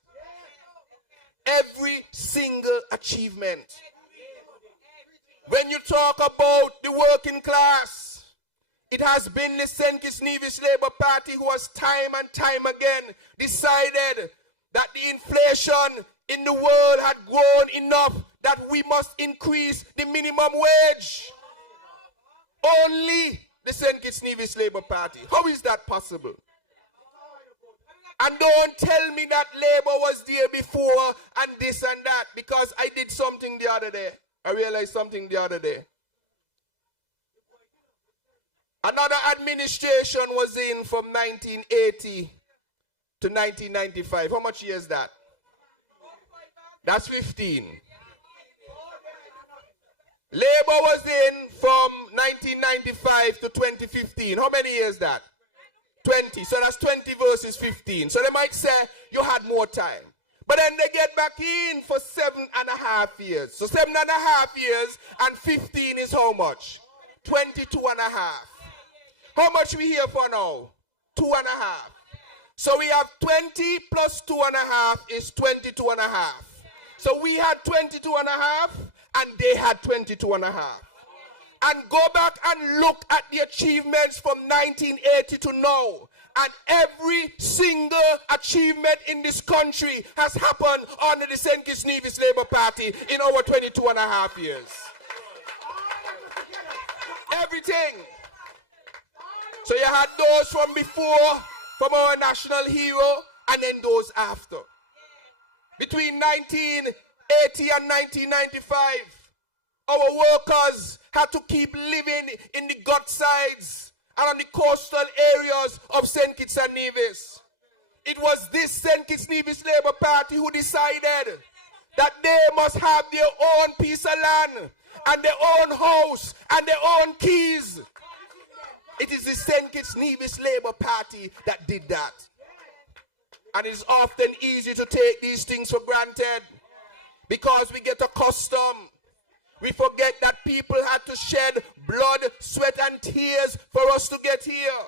Every single achievement. When you talk about the working class, it has been the St. Kitts-Nevis Labour Party who has time and time again decided that the inflation in the world had grown enough that we must increase the minimum wage. Only the St. Kitts-Nevis Labour Party. How is that possible? And don't tell me that Labour was there before and this and that, because I did something the other day. I realized something the other day. Another administration was in from 1980 to 1995. How much years is that? That's 15. Labour was in from 1995 to 2015. How many years is that? 20. So that's 20 versus 15. So they might say you had more time. But then they get back in for 7.5 years. So 7.5 years and 15 is how much? 22.5. How much we here for now? 2.5. So we have 20 plus 2.5 is 22.5. So we had 22.5 and they had 22.5. and go back and look at the achievements from 1980 to now, and every single achievement in this country has happened under the St. Kitts-Nevis Labour Party in over 22 and a half years. Everything. So you had those from before, from our national hero, and then those after. Between 1980 and 1995, our workers had to keep living in the gut sides and on the coastal areas of St. Kitts and Nevis. It was this St. Kitts-Nevis Labour Party who decided that they must have their own piece of land and their own house and their own keys. It is the St. Kitts-Nevis Labour Party that did that. And it's often easy to take these things for granted because we get accustomed. We forget that people had to shed blood, sweat, and tears for us to get here.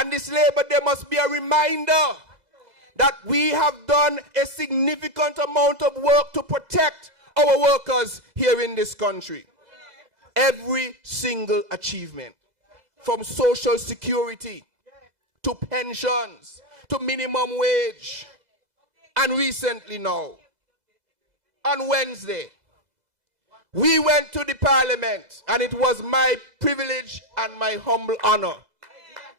And this Labour Day must be a reminder that we have done a significant amount of work to protect our workers here in this country. Every single achievement, from social security to pensions to minimum wage, and recently now, on Wednesday, we went to the Parliament, and it was my privilege and my humble honor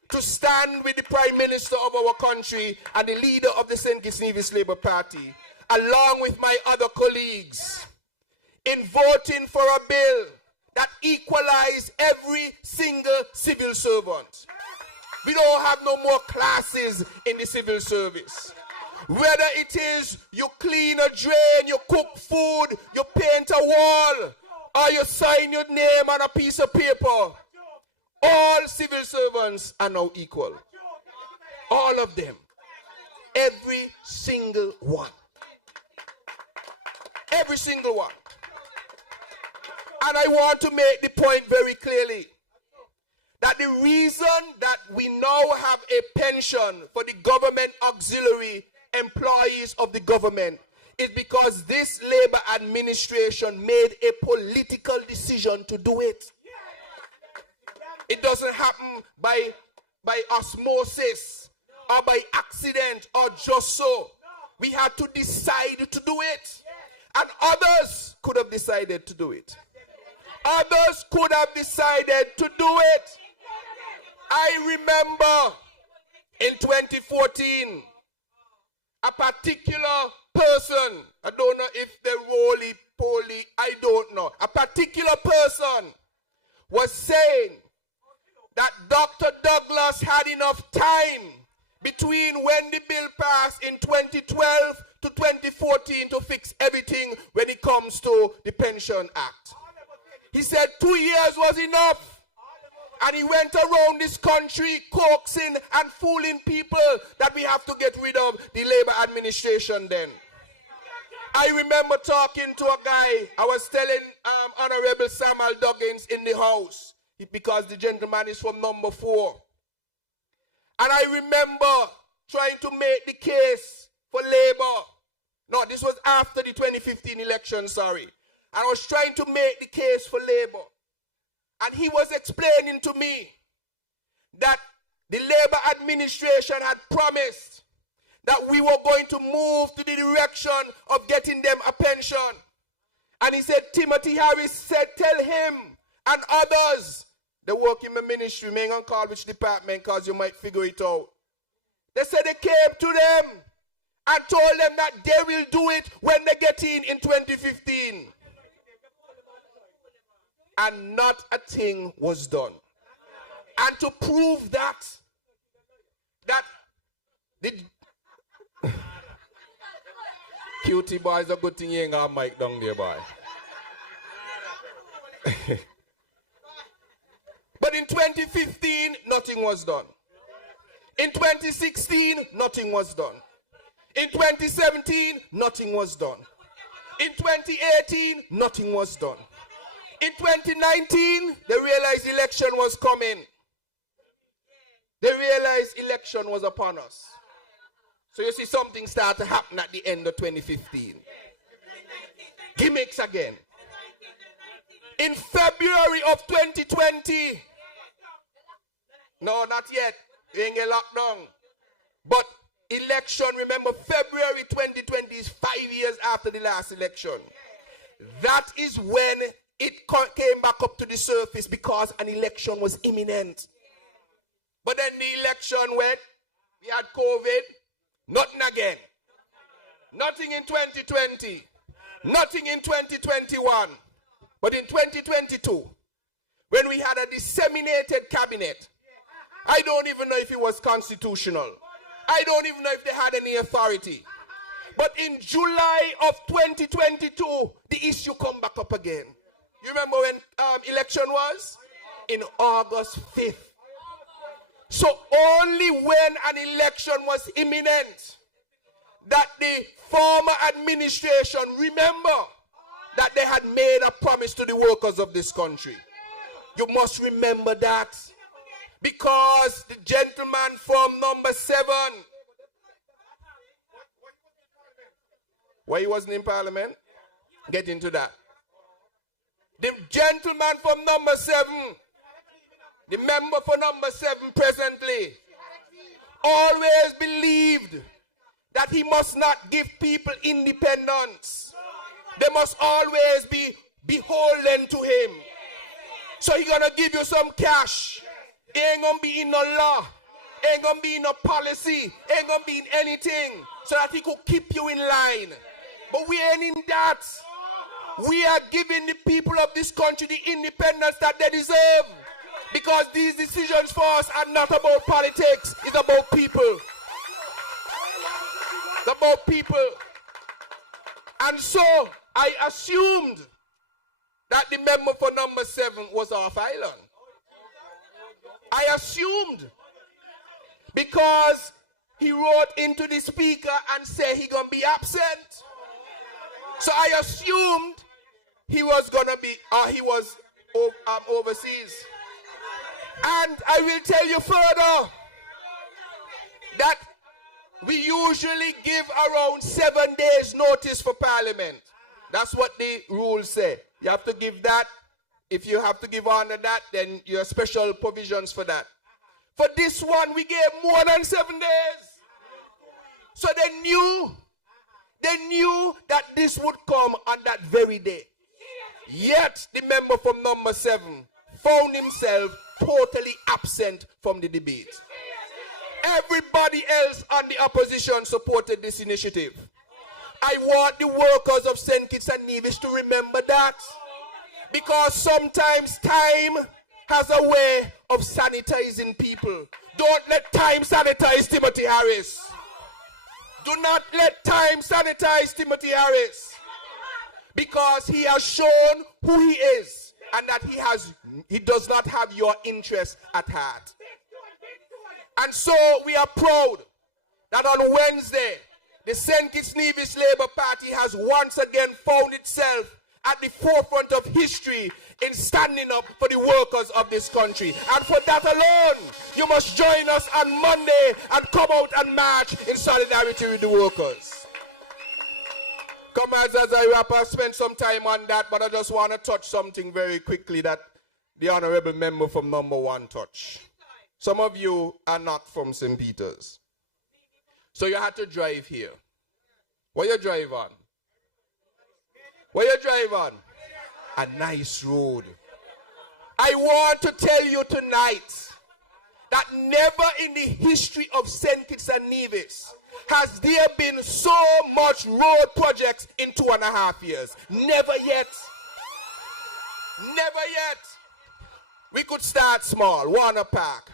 to stand with the Prime Minister of our country and the leader of the St. Kitts-Nevis Labour Party, along with my other colleagues, in voting for a bill that equalized every single civil servant. We don't have no more classes in the civil service. Whether it is you clean a drain, you cook food, you paint a wall, or you sign your name on a piece of paper, all civil servants are now equal. All of them. Every single one. Every single one. And I want to make the point very clearly that the reason that we now have a pension for the government auxiliary employees of the government is because this Labour administration made a political decision to do it. It doesn't happen by osmosis or by accident or just so. We had to decide to do it. And others could have decided to do it. Others could have decided to do it. I remember in 2014, a particular person, I don't know if they're roly-poly, I don't know. A particular person was saying that Dr. Douglas had enough time between when the bill passed in 2012 to 2014 to fix everything when it comes to the Pension Act. He said 2 years was enough. And he went around this country coaxing and fooling people that we have to get rid of the Labour administration then. I remember talking to a guy, I was telling Honorable Samuel Duggins in the house, because the gentleman is from number 4. And I remember trying to make the case for Labour. No, this was after the 2015 election, sorry. And I was trying to make the case for Labour. And he was explaining to me that the Labour administration had promised that we were going to move to the direction of getting them a pension. And he said, Timothy Harris said, tell him and others, they work in the ministry, may not call which department because you might figure it out. They said they came to them and told them that they will do it when they get in 2015. And not a thing was done. And to prove that the cutie boy is a good thing you ain't got a mic down there, boy. But in 2015, nothing was done. In 2016, nothing was done. In 2017, nothing was done. In 2018, nothing was done. In 2019, they realized election was coming. They realized election was upon us. So you see something start to happen at the end of 2015. Gimmicks again. in February of 2020. No, not yet. We ain't get locked down. But election, remember, February 2020 is 5 years after the last election. That is when it came back up to the surface because an election was imminent. But then the election went, we had COVID, nothing again. Nothing in 2020, nothing in 2021. But in 2022, when we had a disseminated cabinet, I don't even know if it was constitutional. I don't even know if they had any authority. But in July of 2022, the issue come back up again. You remember when election was? In August 5th. So only when an election was imminent that the former administration, remember that they had made a promise to the workers of this country. You must remember that. Because the gentleman from number 7, why he wasn't in parliament? Get into that. The gentleman from number 7, the member for number 7 presently, always believed that he must not give people independence. They must always be beholden to him. So he's gonna give you some cash. It ain't gonna be in no law. Ain't gonna be in no policy. Ain't gonna be in anything. So that he could keep you in line. But we ain't in that. We are giving the people of this country the independence that they deserve. Because these decisions for us are not about politics. It's about people. It's about people. And so I assumed that the member for number 7 was off island. I assumed. Because he wrote into the speaker and said he gonna be absent. So I assumed he was gonna be, he was overseas. And I will tell you further that we usually give around 7 days notice for Parliament. That's what the rules say. You have to give that. If you have to give under that, then you have special provisions for that. For this one, we gave more than 7 days. So they knew that this would come on that very day. Yet, the member from number 7 found himself totally absent from the debate. Everybody else on the opposition supported this initiative. I want the workers of St. Kitts-Nevis to remember that. Because sometimes time has a way of sanitizing people. Don't let time sanitize Timothy Harris. Do not let time sanitize Timothy Harris. Because he has shown who he is and that he does not have your interest at heart. And so we are proud that on Wednesday, the St. Kitts-Nevis Labour Party has once again found itself at the forefront of history in standing up for the workers of this country. And for that alone, you must join us on Monday and come out and march in solidarity with the workers. Comrades, as I wrap up, spend some time on that, but I just want to touch something very quickly that the honorable member from number 1 touched. Some of you are not from St. Peter's. So you had to drive here. What you drive on? What you drive on? A nice road. I want to tell you tonight that never in the history of St. Kitts-Nevis has there been so much road projects in 2.5 years. Never yet. Never yet. We could start small. Warner Park,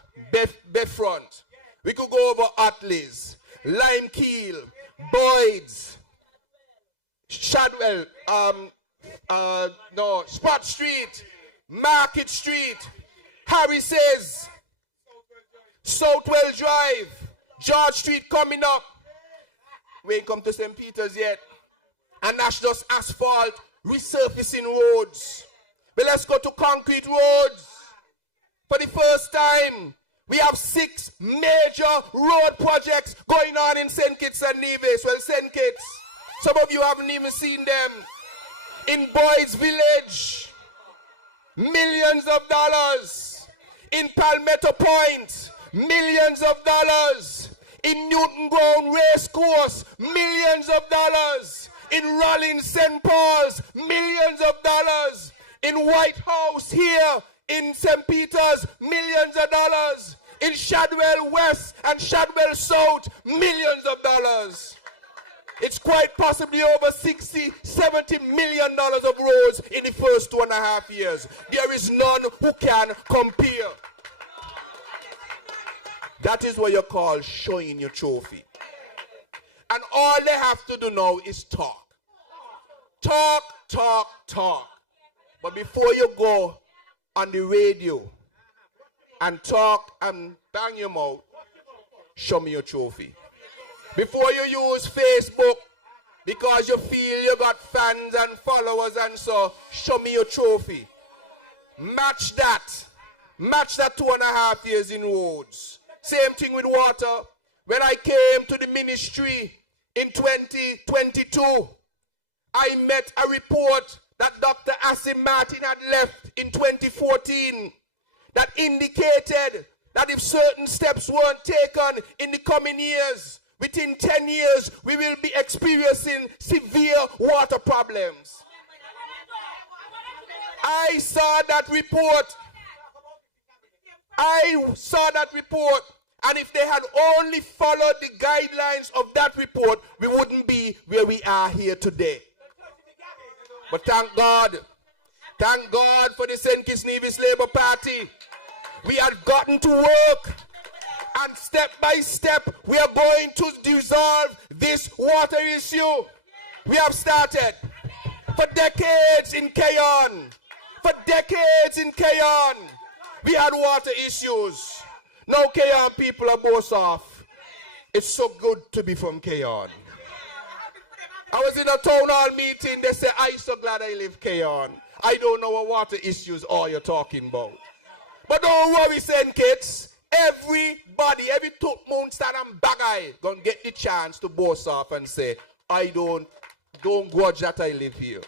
Beffront. We could go over Utley's, Limekeel, Boyd's, Shadwell, Spot Street, Market Street, Harris's, Southwell Drive, George Street coming up. We ain't come to St. Peter's yet. And that's just asphalt, resurfacing roads. But let's go to concrete roads. For the first time, we have 6 major road projects going on in St. Kitts-Nevis. Well, St. Kitts, some of you haven't even seen them. In Boyd's Village, millions of dollars. In Palmetto Point, millions of dollars. In Newton Ground Racecourse, millions of dollars. In Rollins St. Paul's, millions of dollars. In White House here in St. Peter's, millions of dollars. In Shadwell West and Shadwell South, millions of dollars. It's quite possibly over 60, 70 million dollars of roads in the first 2.5 years. There is none who can compare. That is what you call showing your trophy. And all they have to do now is talk. Talk, talk, talk. But before you go on the radio and talk and bang your mouth, show me your trophy. Before you use Facebook because you feel you got fans and followers and so, show me your trophy. Match that. Match that 2.5 years in roads. Same thing with water. When I came to the ministry in 2022, I met a report that Dr. Asim Martin had left in 2014 that indicated that if certain steps weren't taken in the coming years, within 10 years, we will be experiencing severe water problems. I saw that report. And if they had only followed the guidelines of that report, we wouldn't be where we are here today. But thank God for the St. Kitts-Nevis Labour Party. We have gotten to work, and step by step, we are going to resolve this water issue. We have started for decades in Kayon. We had water issues. Now Kayon people are both off. It's so good to be from Kayon. I was in a town hall meeting. They say, I'm so glad I live Kayon. I don't know what water issues all you're talking about. But don't worry, St. Kitts. Everybody, every Munster and Bagay gonna get the chance to boast off and say, I don't grudge that I live here.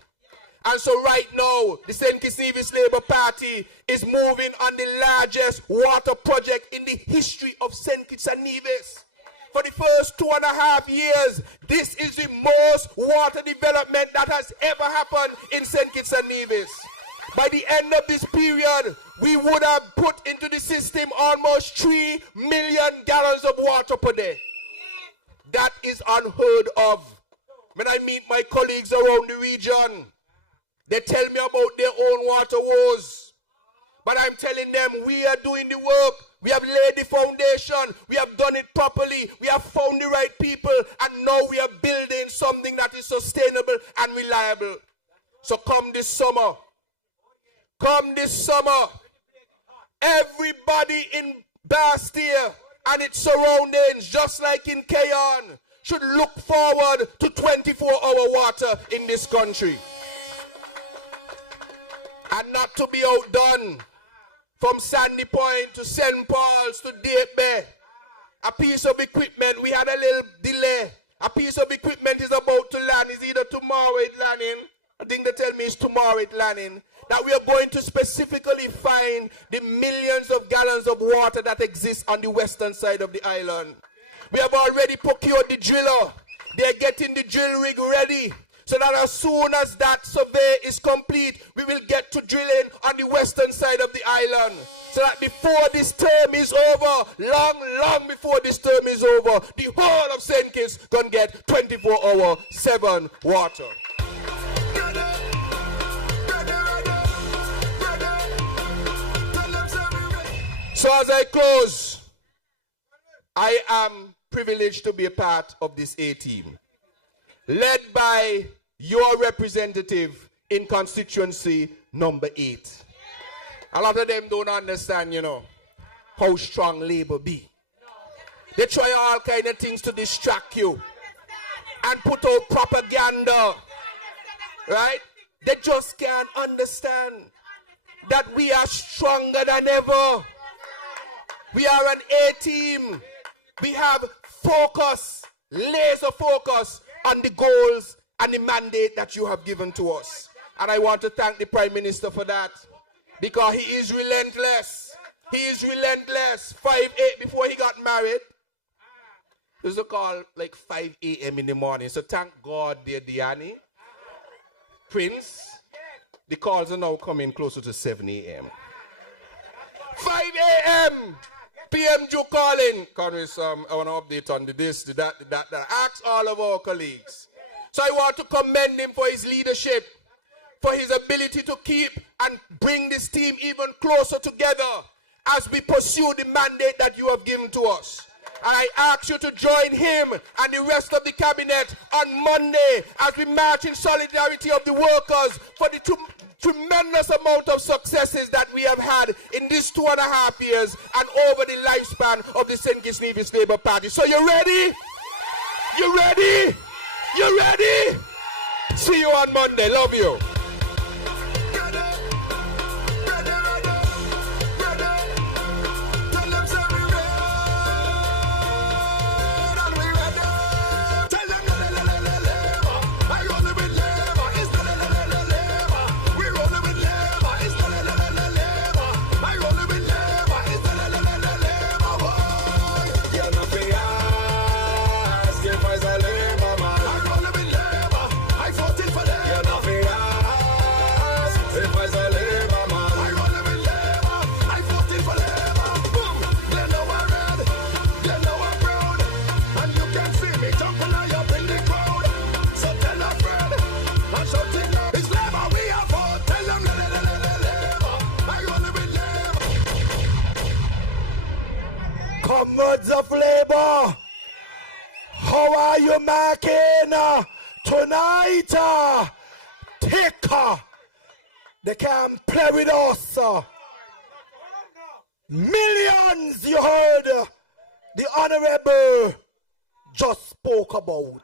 And so right now, the St. Kitts-Nevis Labour Party is moving on the largest water project in the history of St. Kitts and Nevis. For the first 2.5 years, this is the most water development that has ever happened in St. Kitts and Nevis. By the end of this period, we would have put into the system almost 3 million gallons of water per day. That is unheard of. When I meet my colleagues around the region, they tell me about their own water woes. But I'm telling them we are doing the work. We have laid the foundation. We have done it properly. We have found the right people. And now we are building something that is sustainable and reliable. So come this summer, everybody in Bastille and its surroundings, just like in Kayon, should look forward to 24-hour water in this country. And not to be outdone, from Sandy Point to St. Paul's to Date Bay, a piece of equipment, we had a little delay. A piece of equipment is about to land. It's either tomorrow it's landing. I think they tell me it's tomorrow it's landing. That we are going to specifically find the millions of gallons of water that exist on the western side of the island. We have already procured the driller. They're getting the drill rig ready, so that as soon as that survey is complete, we will get to drilling on the western side of the island. So that before this term is over, long before this term is over, the whole of St. Kitts can get 24-hour 7 water. So as I close, I am privileged to be a part of this A-team, led by your representative in constituency number 8. A lot of them don't understand, how strong Labour be. They try all kind of things to distract you and put out propaganda, right? They just can't understand that we are stronger than ever. We are an A-team. We have focus, laser focus on the goals and the mandate that you have given to us. And I want to thank the Prime Minister for that. Because he is relentless. He is relentless. 5-8 before he got married. It was a call like 5 a.m. in the morning. So thank God, dear Diani. Prince, the calls are now coming closer to 7 a.m. 5 a.m. PM Joe calling. Congress, I want to update on the this, the that, the that. Ask all of our colleagues. So I want to commend him for his leadership, for his ability to keep and bring this team even closer together as we pursue the mandate that you have given to us. And I ask you to join him and the rest of the cabinet on Monday as we march in solidarity of the workers for the tremendous amount of successes that we have had in these 2.5 years and over the lifespan of the St. Kitts-Nevis Labour Party. So you ready? You ready? You ready? See you on Monday. Love you. Comrades of Labour, how are you marking tonight? Take they can't play with us. Millions you heard the Honorable just spoke about.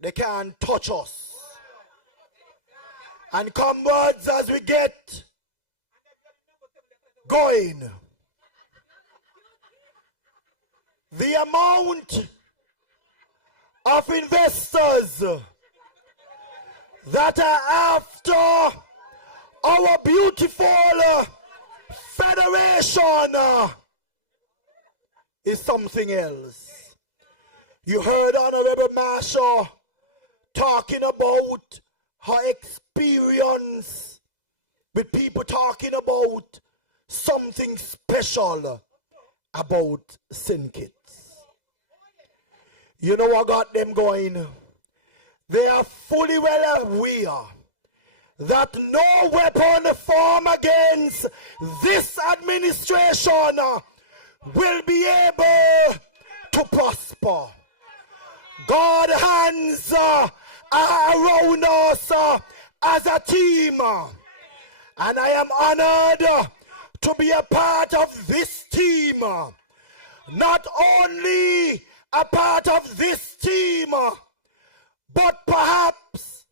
They can't touch us. And comrades, as we get going, the amount of investors that are after our beautiful federation is something else. You heard Honorable Marsha talking about her experience with people talking about something special about St. Kitts. You know what got them going? They are fully well aware that no weapon formed against this administration will be able to prosper. God's hands are around us as a team, and I am honored to be a part of this team. Not only a part of this team, but perhaps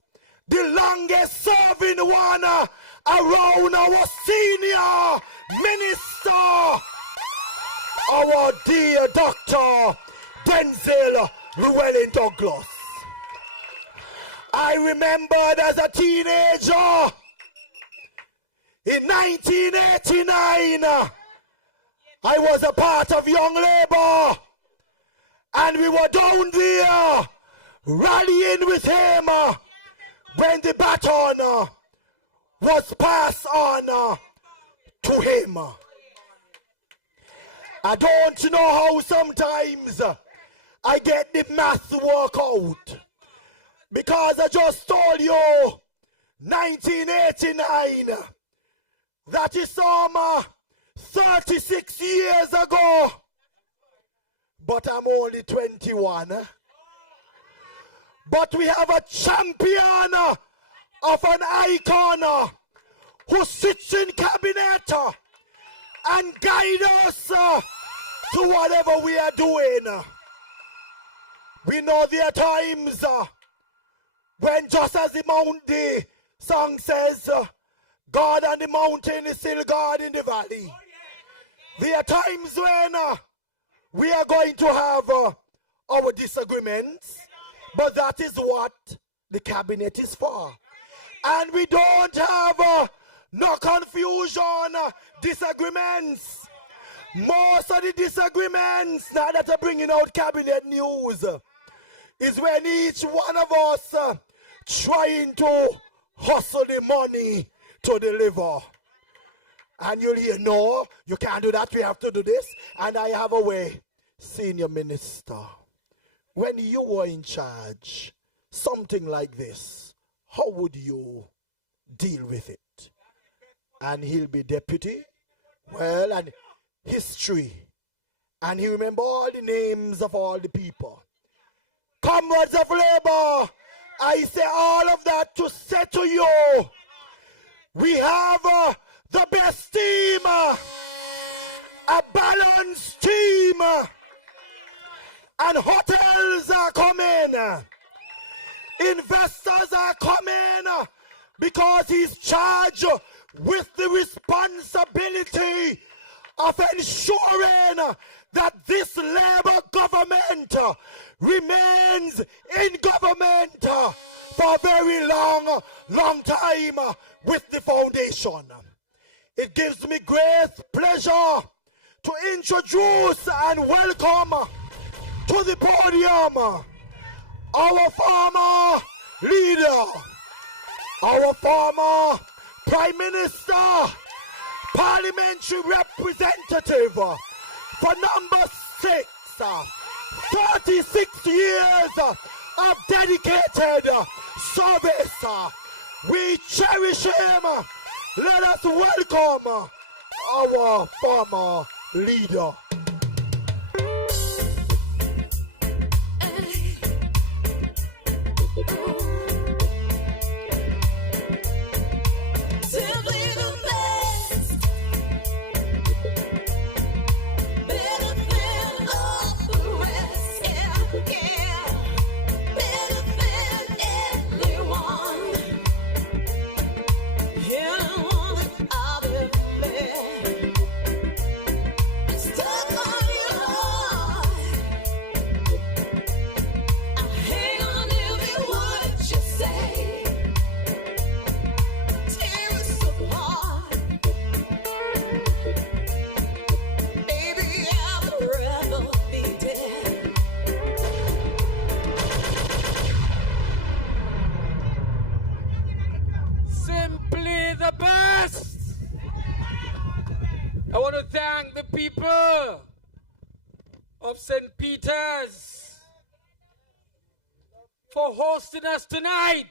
the longest serving one around our senior minister, our dear Dr. Denzel Llewellyn Douglas. I remembered as a teenager in 1989, I was a part of Young Labour, and we were down there rallying with him when the baton was passed on to him. I don't know how sometimes I get the math work out, because I just told you 1989, that is some 36 years ago, but I'm only 21. But we have a champion of an icon who sits in cabinet and guides us to whatever we are doing. We know there are times when, just as the song says, God on the mountain is still God in the valley. There are times when we are going to have our disagreements, but that is what the cabinet is for. And we don't have No confusion, disagreements. Most of the disagreements, now that are bringing out cabinet news, is when each one of us trying to hustle the money to deliver. And you'll hear, no, you can't do that, we have to do this. And I have a way. Senior Minister, when you were in charge, something like this, how would you deal with it? And he'll be deputy, well, and history. And he remember all the names of all the people. Comrades of Labour, I say all of that to say to you, we have the best team, a balanced team, and hotels are coming. Investors are coming because he's charged with the responsibility of ensuring that this Labour government remains in government for a very long time with the foundation. It gives me great pleasure to introduce and welcome to the podium our former leader, our former Prime Minister, parliamentary representative for number 6, 36 years of dedicated service. We cherish him. Let us welcome our former leader. Thank the people of St. Peter's for hosting us tonight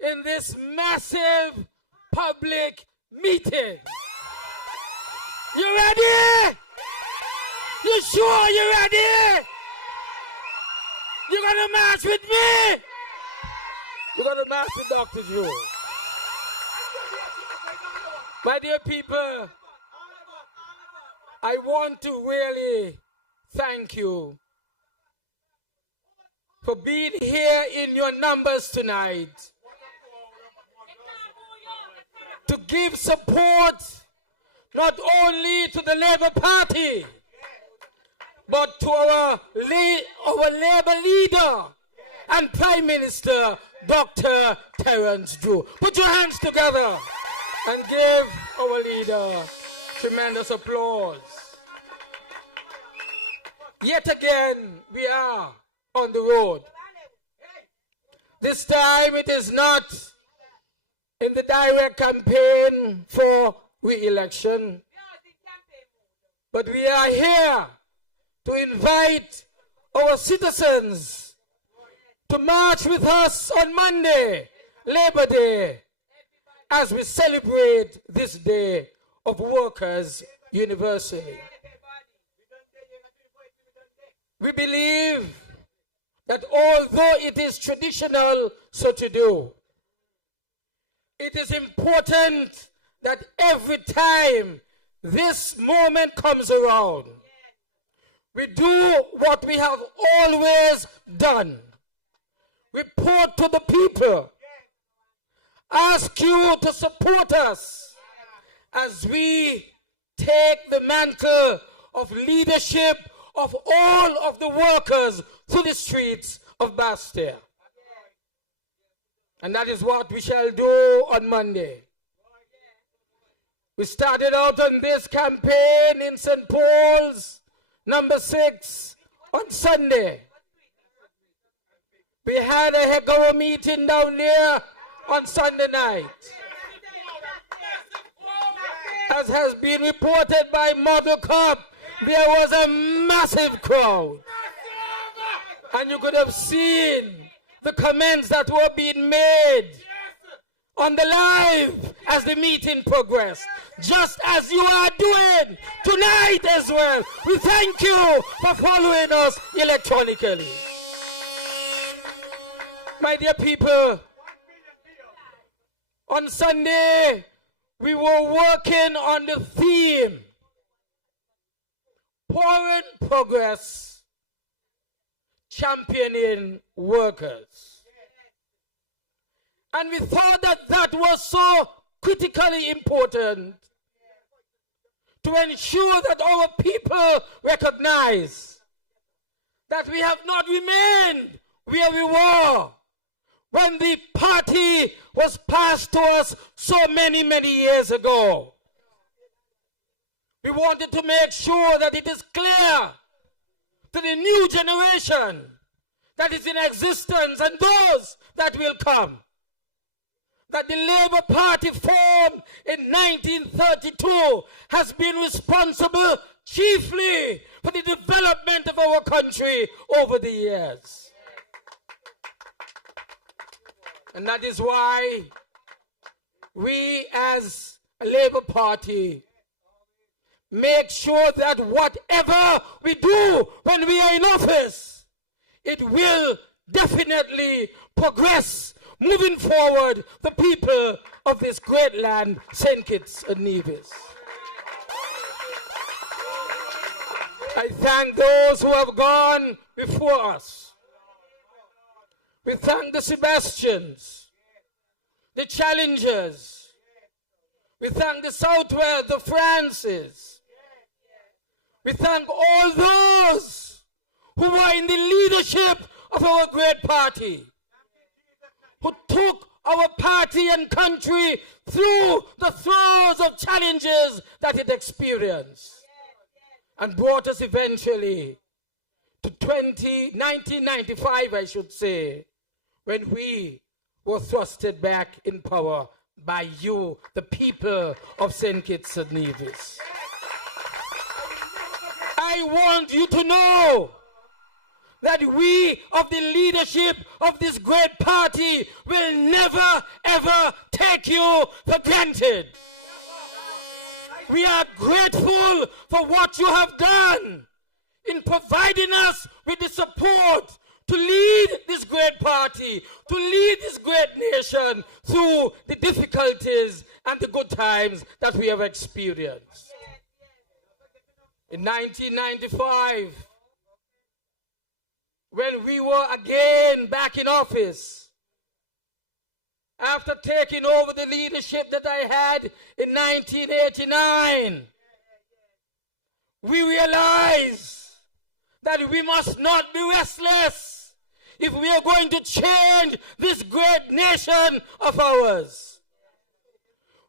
in this massive public meeting. You ready? You sure you ready? You gonna march with me? You gonna march with Dr. Joe? My dear people, I want to really thank you for being here in your numbers tonight to give support not only to the Labour Party but to our Labour leader and Prime Minister, Dr. Terence Drew. Put your hands together and give our leader tremendous applause. Yet again, we are on the road. This time it is not in the direct campaign for re-election, but we are here to invite our citizens to march with us on Monday, Labor Day, as we celebrate this day of workers universally. We believe that although it is traditional so to do, it is important that every time this moment comes around, we do what we have always done. Report to the people. Ask you to support us as we take the mantle of leadership of all of the workers through the streets of Bastille. And that is what we shall do on Monday. We started out on this campaign in St. Paul's, number 6, on Sunday. We had a heck of a meeting down there on Sunday night. As has been reported by Model Cup, there was a massive crowd. And you could have seen the comments that were being made on the live as the meeting progressed, just as you are doing tonight as well. We thank you for following us electronically. My dear people, on Sunday, we were working on the theme, Pouring Progress, Championing Workers. And we thought that that was so critically important to ensure that our people recognize that we have not remained where we were when the party was passed to us so many, many years ago. We wanted to make sure that it is clear to the new generation that is in existence and those that will come, that the Labour Party formed in 1932 has been responsible chiefly for the development of our country over the years. And that is why we as a Labour Party make sure that whatever we do when we are in office, it will definitely progress, moving forward the people of this great land, St. Kitts-Nevis. I thank those who have gone before us. We thank the Sebastians, the Challengers. We thank the Southwest, the Francis. We thank all those who were in the leadership of our great party, who took our party and country through the throes of challenges that it experienced and brought us eventually to 1995, I should say, when we were thrusted back in power by you, the people of St. Kitts-Nevis. I want you to know that we of the leadership of this great party will never ever take you for granted. We are grateful for what you have done in providing us with the support to lead this great party, to lead this great nation through the difficulties and the good times that we have experienced. In 1995, when we were again back in office, after taking over the leadership that I had in 1989, we realized that we must not be restless if we are going to change this great nation of ours.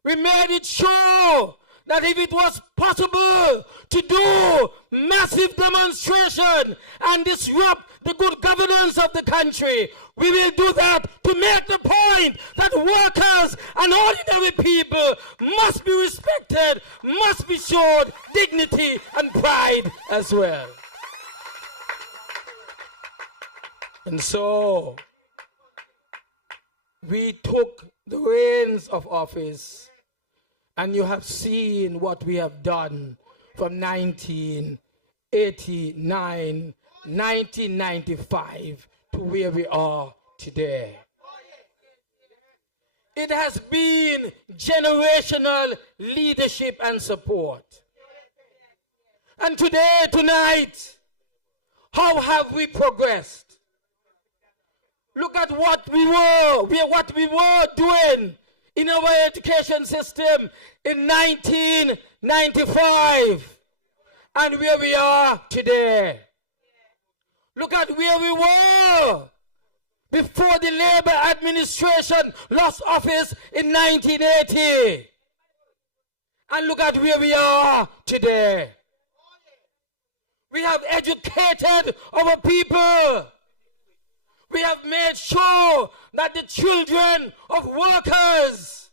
We made it sure that if it was possible to do massive demonstration and disrupt the good governance of the country, we will do that to make the point that workers and ordinary people must be respected, must be showed dignity and pride as well. And so, we took the reins of office, and you have seen what we have done from 1989, 1995 to where we are today. It has been generational leadership and support. And today, tonight, how have we progressed? Look at what we were doing in our education system in 1995 and where we are today. Look at where we were before the Labour administration lost office in 1980 And look at where we are today. We have educated our people. We have made sure that the children of workers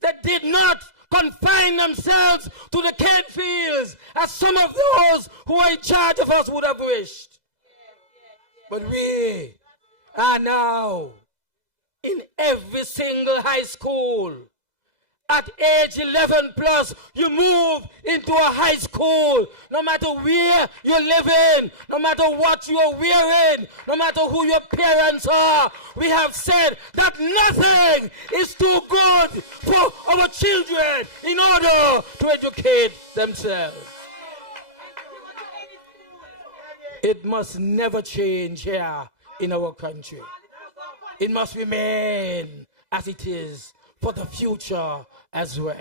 that did not confine themselves to the cane fields as some of those who are in charge of us would have wished. But we are now in every single high school. At age 11 plus, you move into a high school. No matter where you're living, no matter what you're wearing, no matter who your parents are, we have said that nothing is too good for our children in order to educate themselves. It must never change here in our country. It must remain as it is for the future as well.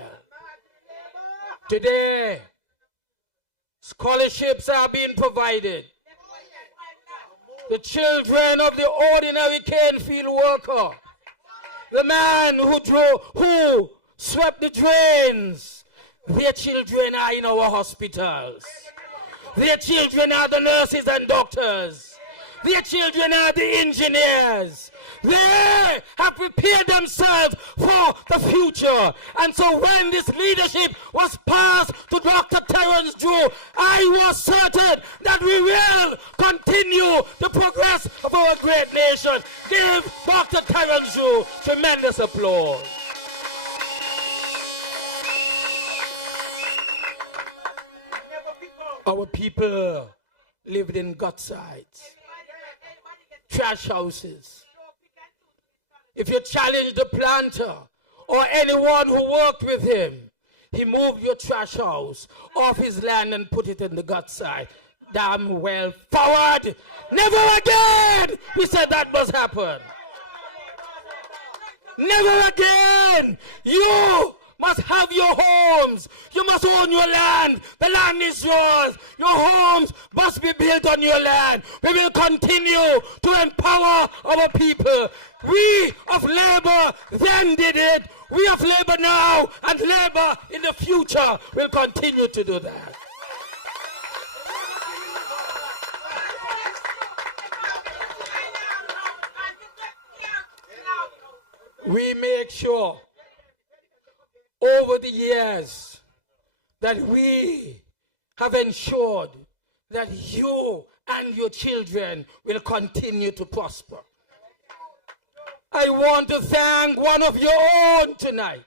Today, scholarships are being provided. The children of the ordinary cane field worker, the man who swept the drains, their children are in our hospitals. Their children are the nurses and doctors. Their children are the engineers. They have prepared themselves for the future. And so when this leadership was passed to Dr. Terence Drew, I was certain that we will continue the progress of our great nation. Give Dr. Terence Drew tremendous applause. Our people lived in gut sites, trash houses. If you challenge the planter or anyone who worked with him, he moved your trash house off his land and put it in the gut side. Damn well forward. Never again! We said that must happen. Never again! You must have your homes. You must own your land. The land is yours. Your homes must be built on your land. We will continue to empower our people. We of Labour then did it. We of Labour now and Labour in the future will continue to do that. We make sure over the years that we have ensured that you and your children will continue to prosper. I want to thank one of your own tonight,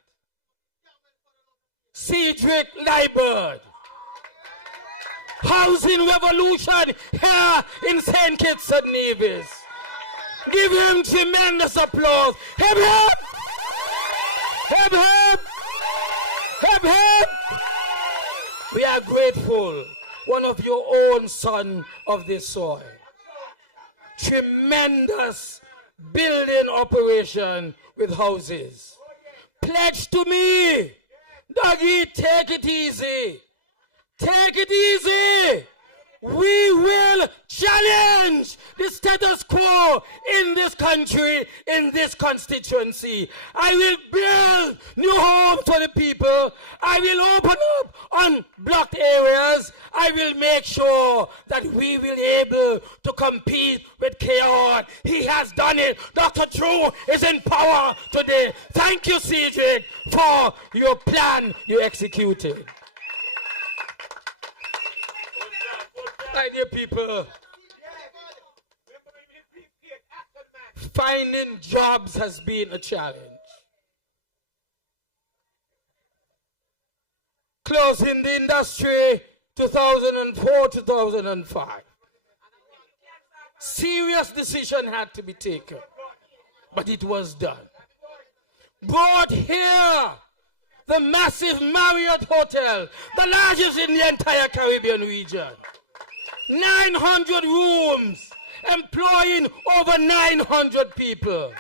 Cedric Liebert. Housing revolution here in St. Kitts-Nevis. Give him tremendous applause. Hip hip! Hip hip! Hip hip! We are grateful, one of your own son of this soil. Tremendous building operation with houses. Pledge to me, Dougie, take it easy. Take it easy. We will challenge the status quo in this country, in this constituency. I will build new homes for the people. I will open up unblocked areas. I will make sure that we will be able to compete with KR. He has done it. Dr. Drew is in power today. Thank you, Cedric, for your plan you executed. My dear people, finding jobs has been a challenge. Closing the industry 2004-2005. Serious decision had to be taken, but it was done. Brought here the massive Marriott Hotel, the largest in the entire Caribbean region. 900 rooms, employing over 900 people.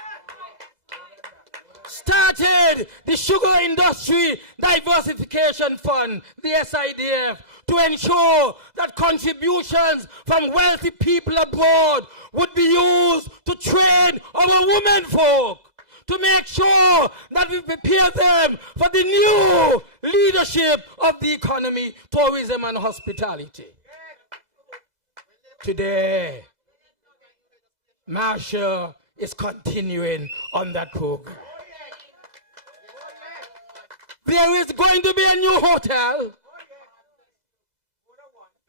Started the Sugar Industry Diversification Fund, the SIDF, to ensure that contributions from wealthy people abroad would be used to train our women folk, to make sure that we prepare them for the new leadership of the economy, tourism, and hospitality. Today, Marshall is continuing on that program. There is going to be a new hotel.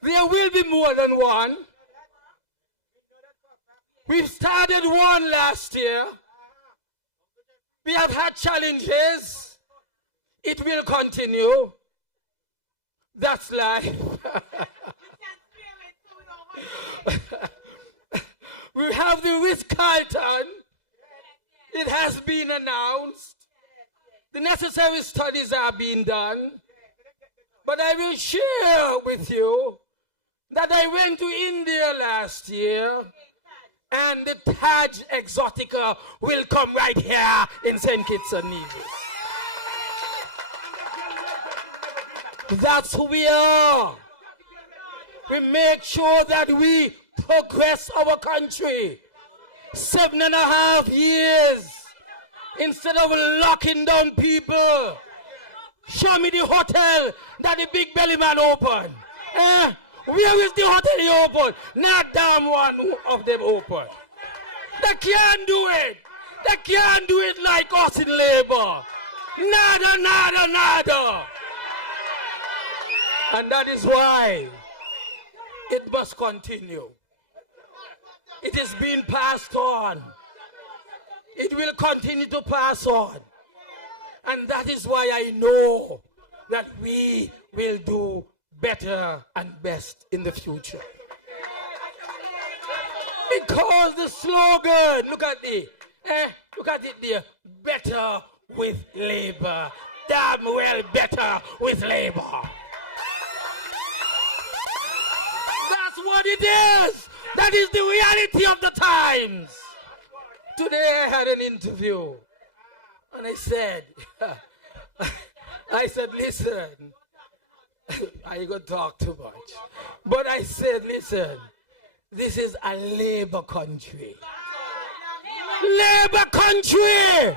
There will be more than one. We've started one last year. We have had challenges. It will continue. That's life. We have the Ritz-Carlton. It has been announced. The necessary studies are being done. But I will share with you that I went to India last year, and the Taj Exotica will come right here in St. Kitts-Nevis. That's who we are. We make sure that we progress our country. 7.5 years. Instead of locking down people, show me the hotel that the big belly man opened. Where is the hotel he opened? Not damn one of them open. They can't do it. They can't do it like us in labor. Nada, nada, nada. And that is why it must continue. It is being passed on. It will continue to pass on. And that is why I know that we will do better and best in the future. Because the slogan, look at it there, better with labor. Damn well better with labor. That's what it is. That is the reality of the times. Today I had an interview, and I said, listen, I ain't gonna talk too much, but I said, listen, this is a labor country. Labor country!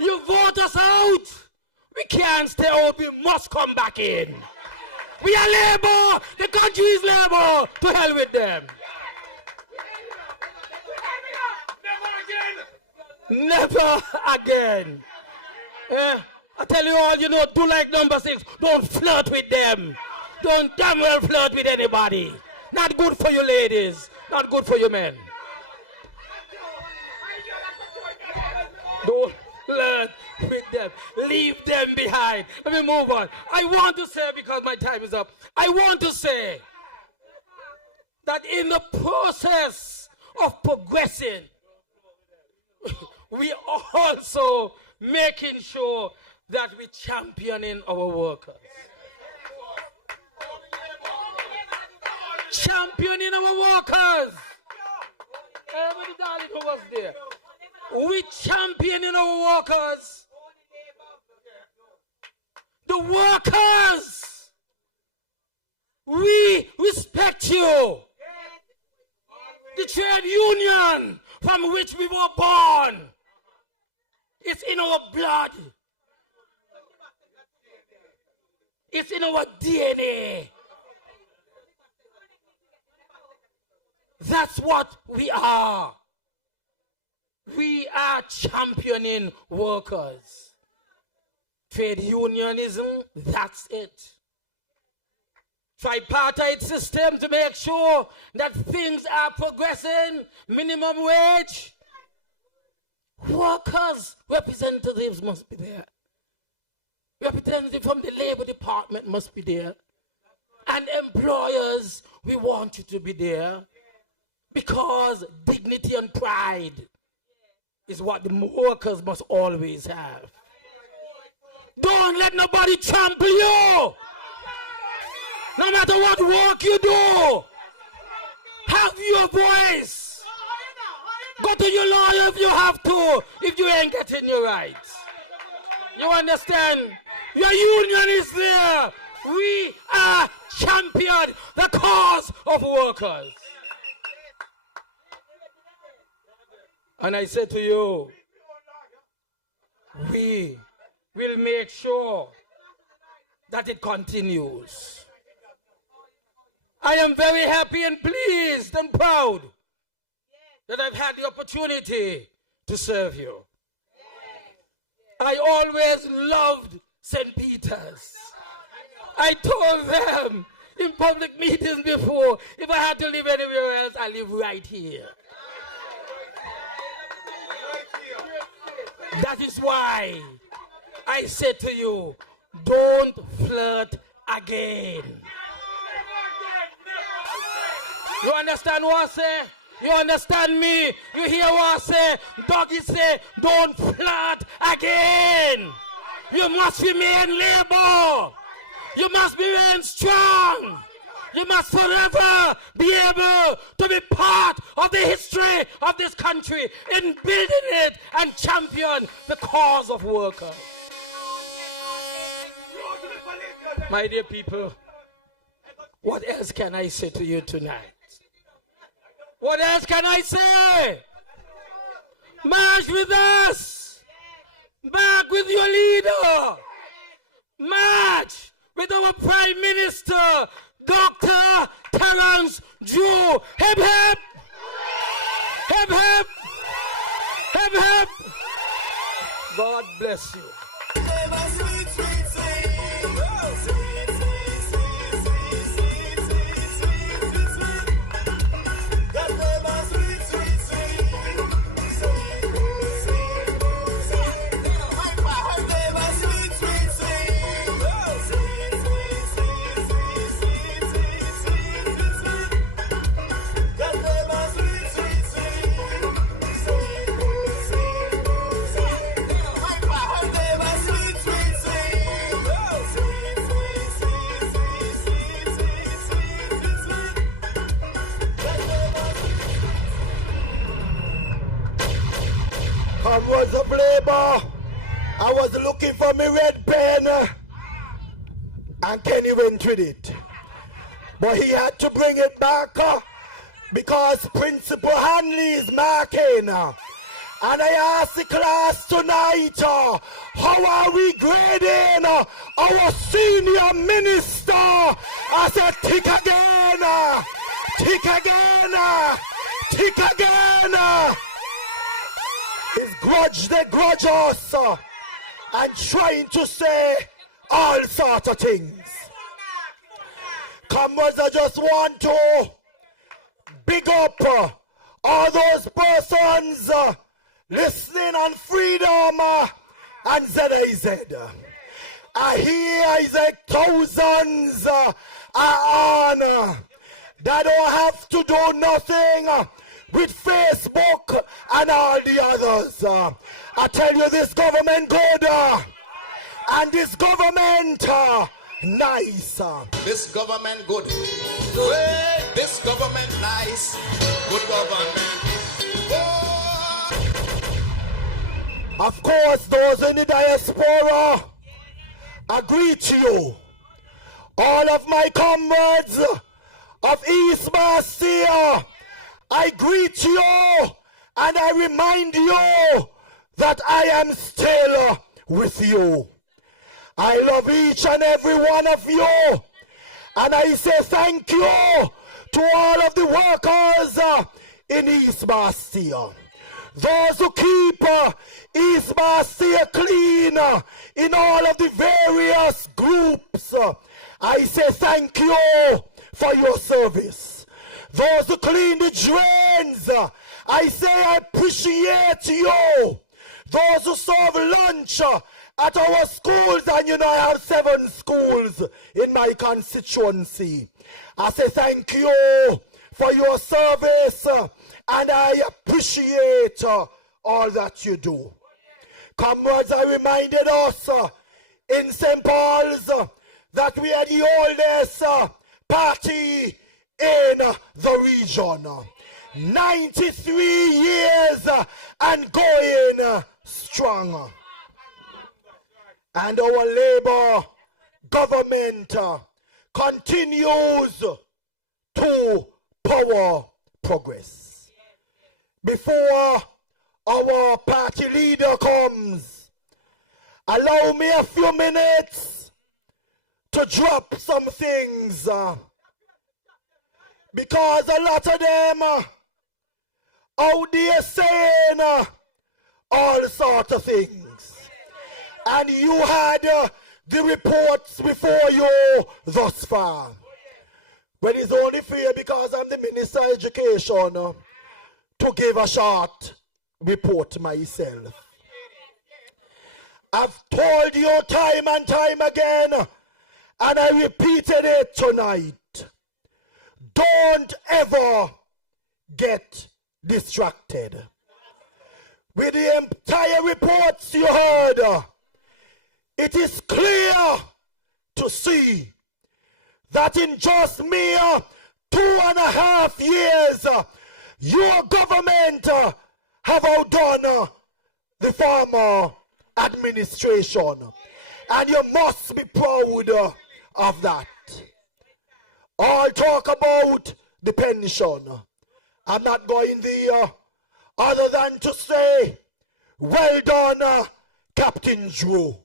You vote us out, we can't stay out, we must come back in. We are labor, the country is labor, to hell with them. Never again. I tell you all, do like number 6. Don't flirt with them. Don't damn well flirt with anybody. Not good for you ladies. Not good for you men. Don't flirt with them. Leave them behind. Let me move on. I want to say, because my time is up, I want to say that in the process of progressing, we are also making sure that we championing our workers. Championing our workers. Everybody darling who was there. We championing our workers. The workers. We respect you. The trade union from which we were born. It's in our blood. It's in our DNA. That's what we are. We are championing workers. Trade unionism, that's it. Tripartite system to make sure that things are progressing. Minimum wage. Workers, representatives must be there. Representative from the Labor Department must be there. And employers, we want you to be there. Because dignity and pride is what the workers must always have. Don't let nobody trample you. No matter what work you do, have your voice. Go to your lawyer if you have to, if you ain't getting your rights. You understand? Your union is there. We are champion the cause of workers. And I say to you, we will make sure that it continues. I am very happy and pleased and proud that I've had the opportunity to serve you. I always loved St. Peter's. I told them in public meetings before, if I had to live anywhere else, I live right here. That is why I said to you, don't flirt again. You understand what I say? You understand me? You hear what I say? Doggy say, don't flirt again. You must remain labor. You must remain strong. You must forever be able to be part of the history of this country in building it and champion the cause of workers. My dear people, what else can I say to you tonight? What else can I say? March with us. March with your leader. March with our Prime Minister, Dr. Terence Drew. Hip hip! Hip hip! Hip hip! God bless you. Comrades of Labour, I was looking for my red pen and Kenny went with it. But he had to bring it back because Principal Hanley is marking. And I asked the class tonight, how are we grading our senior minister? I said, tick again, tick again, tick again. They grudge us and trying to say all sorts of things. Comrades, I just want to big up all those persons listening on Freedom and ZAZ. I hear Isaac thousands are on that don't have to do nothing with Facebook and all the others. I tell you, this government good and this government nice. This government good. Hey, this government nice. Good government. Oh. Of course, those in the diaspora, I greet you. All of my comrades of East Bastia, I greet you and I remind you that I am still with you. I love each and every one of you. And I say thank you to all of the workers in East Bastia. Those who keep East Bastia clean in all of the various groups. I say thank you for your service. Those who clean the drains, I say I appreciate you. Those who serve lunch at our schools, and you know I have 7 schools in my constituency. I say thank you for your service and I appreciate all that you do. Comrades, I reminded us in St. Paul's that we are the oldest party in the region. 93 years and going strong. And our Labour government continues to power progress. Before our party leader comes, Allow me a few minutes to drop some things. Because a lot of them out there saying all sorts of things. And you had the reports before you thus far. But it's only fair because I'm the Minister of Education to give a short report myself. I've told you time and time again, and I repeated it tonight. Don't ever get distracted. With the entire reports you heard, it is clear to see that in just mere 2.5 years, your government have outdone the former administration. And you must be proud of that. All talk about the pension. I'm not going there other than to say, well done, Captain Drew.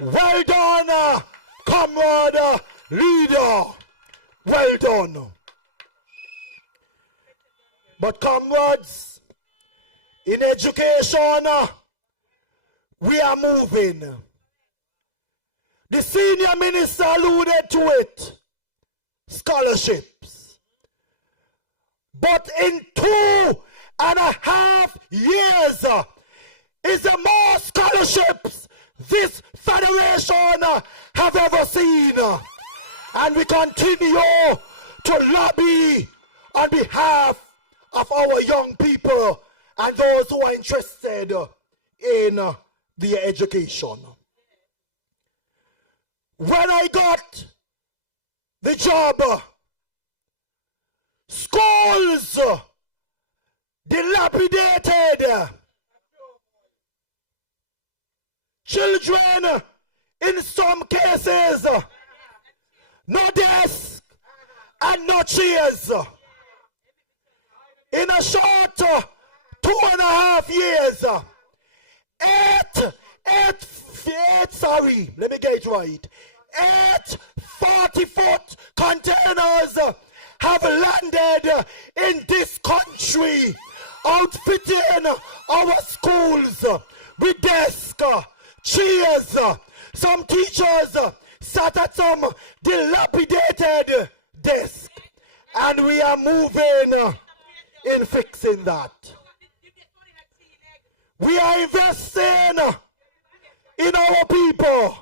Well done, comrade leader. Well done. But comrades, in education, we are moving. The senior minister alluded to it. Scholarships. But in 2.5 years, is the more scholarships this federation have ever seen. And we continue to lobby on behalf of our young people and those who are interested in their education. When I got the job, schools dilapidated, children in some cases, no desk and no chairs. In a short 2.5 years, let me get it right. 8 40-foot containers have landed in this country, outfitting our schools with desks, chairs. Some teachers sat at some dilapidated desk, and we are moving in fixing that. We are investing in our people.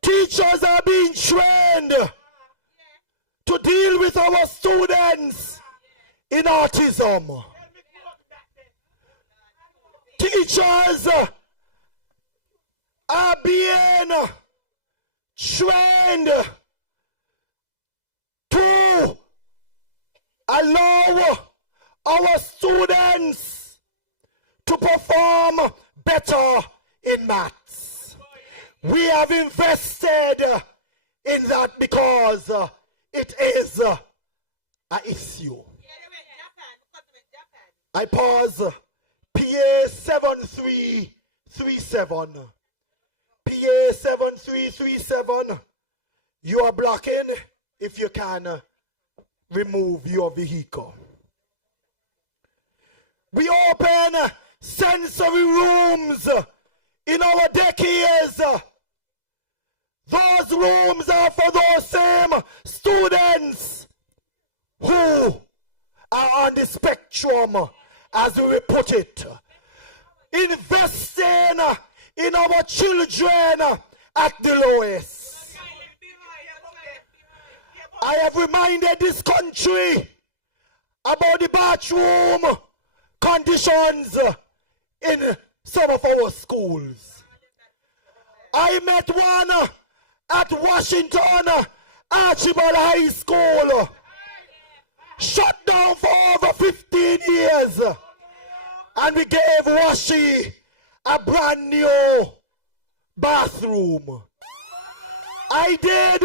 Teachers are being trained to deal with our students in autism. Teachers are being trained to allow our students to perform better in maths. We have invested in that because it is an issue. I pause. PA 7337. PA 7337. You are blocking. If you can, remove your vehicle. We open sensory rooms in our daycares. Those rooms are for those same students who are on the spectrum, as we put it. Investing in our children at the lowest. I have reminded this country about the bathroom conditions in some of our schools. I met one at Washington Archibald High School, shut down for over 15 years, and we gave Washi a brand new bathroom. I did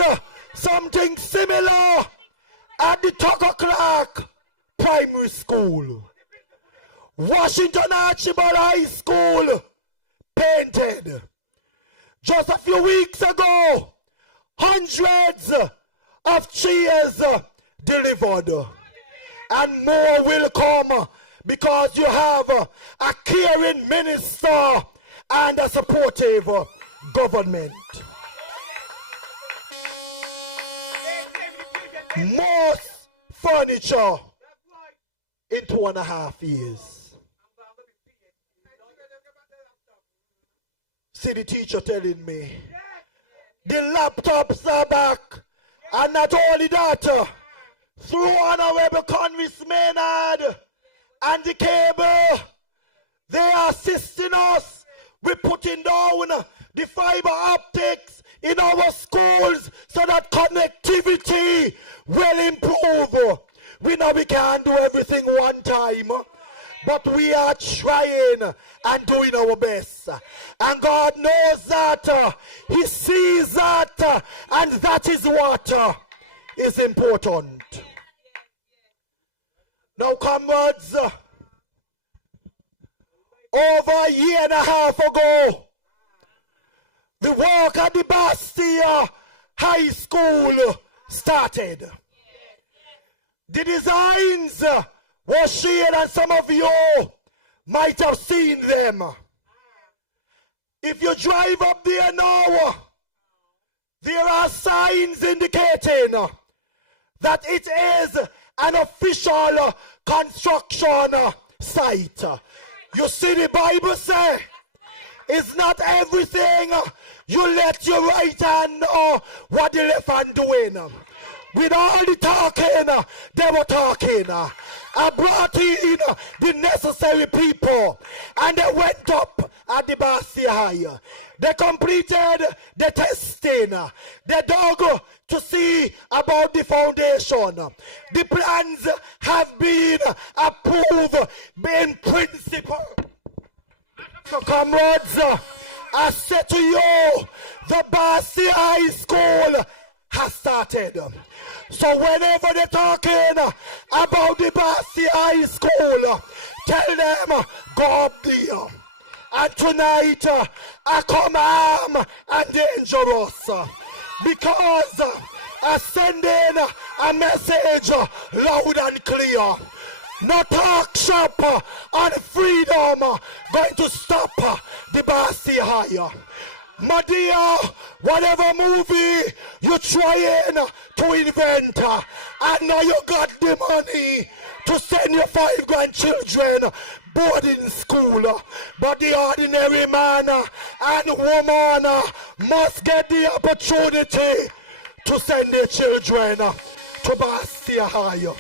something similar at the Tucker Clark Primary School. Washington Archibald High School painted, Just a few weeks ago, hundreds of chairs delivered, and more will come because you have a caring minister and a supportive government. Most furniture in 2.5 years. See the teacher telling me the laptops are back, and not only that, through Honorable Convis Maynard and the cable, they are assisting us with putting down the fiber optics in our schools so that connectivity will improve. We know we can't do everything one time, but we are trying and doing our best. And God knows that, He sees that, and that is what is important. Now, comrades, over a year and a half ago, the work at the Bastille High School started. The designs were shared, and some of you might have seen them. If you drive up there now, there are signs indicating that it is an official construction site. You see, the Bible say, it's not everything you let your right hand know what the left hand doing. With all the talking, they were talking. I brought in the necessary people, and they went up at the Bastille High. They completed the testing. They dug to see about the foundation. The plans have been approved in principle. So, comrades, I said to you, the Bastille High School has started. So whenever they're talking about the Bastille High School, tell them, go up there. And tonight, I come armed and dangerous, because I send in a message loud and clear. No talk shop on freedom going to stop the Bastille High. My dear, whatever movie you're trying to invent, I know you got the money to send your 5 grandchildren boarding school, but the ordinary man and woman must get the opportunity to send their children to Bastille High.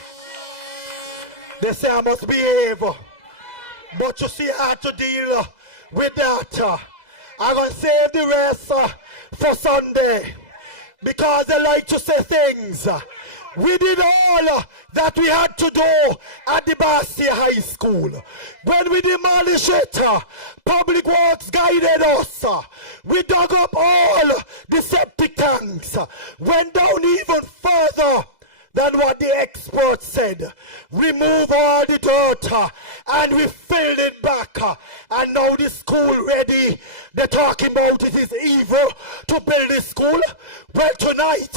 They say I must behave, but you see I have to deal with that. I'm going to save the rest for Sunday, because they like to say things. We did all that we had to do at the Bastille High School. When we demolished it, Public Works guided us. We dug up all the septic tanks, went down even further than what the experts said. Remove all the dirt and we filled it back, and now the school ready. They're talking about it is evil to build this school. Well, tonight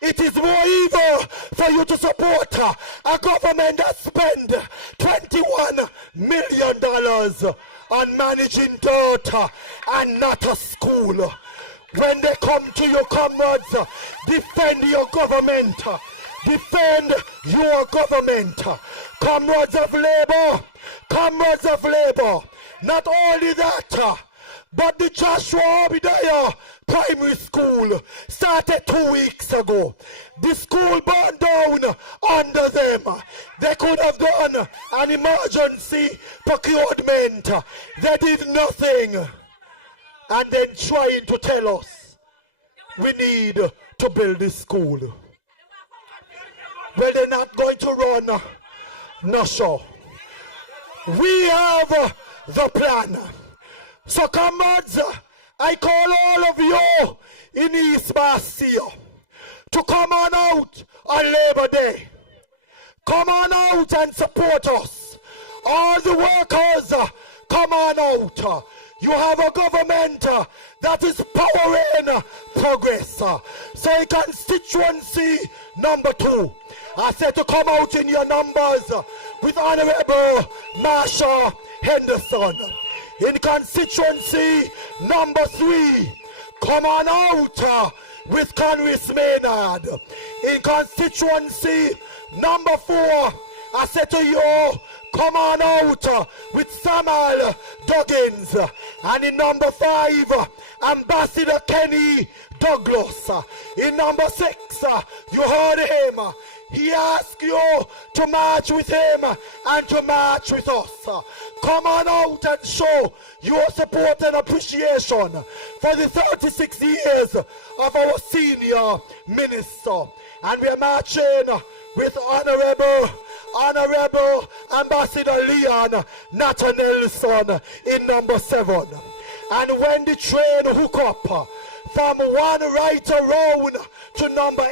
it is more evil for you to support a government that spend $21 million on managing dirt and not a school. When they come to your comrades, defend your government. Defend your government. Comrades of Labour, comrades of Labour. Not only that, but the Joshua Obadiah Primary School started 2 weeks ago. The school burned down under them. They could have done an emergency procurement. They did nothing. And then trying to tell us we need to build this school. Well, they're not going to run no show. We have the plan. So, comrades, I call all of you in East Bastille to come on out on Labor Day. Come on out and support us. All the workers, come on out. you have a government that is powering progress. So in constituency number 2, I said to come out in your numbers with Honorable Marsha Henderson. In constituency number 3, come on out with Congress Maynard. In constituency number 4, I said to you, come on out with Samuel Duggins. And in number 5, Ambassador Kenny Douglas. In number 6, you heard him. He asked you to march with him and to march with us. Come on out and show your support and appreciation for the 36 years of our senior minister. And we are marching with Honorable Ambassador Leon Natta Nelson in number 7. And when the train hook up from one right around to number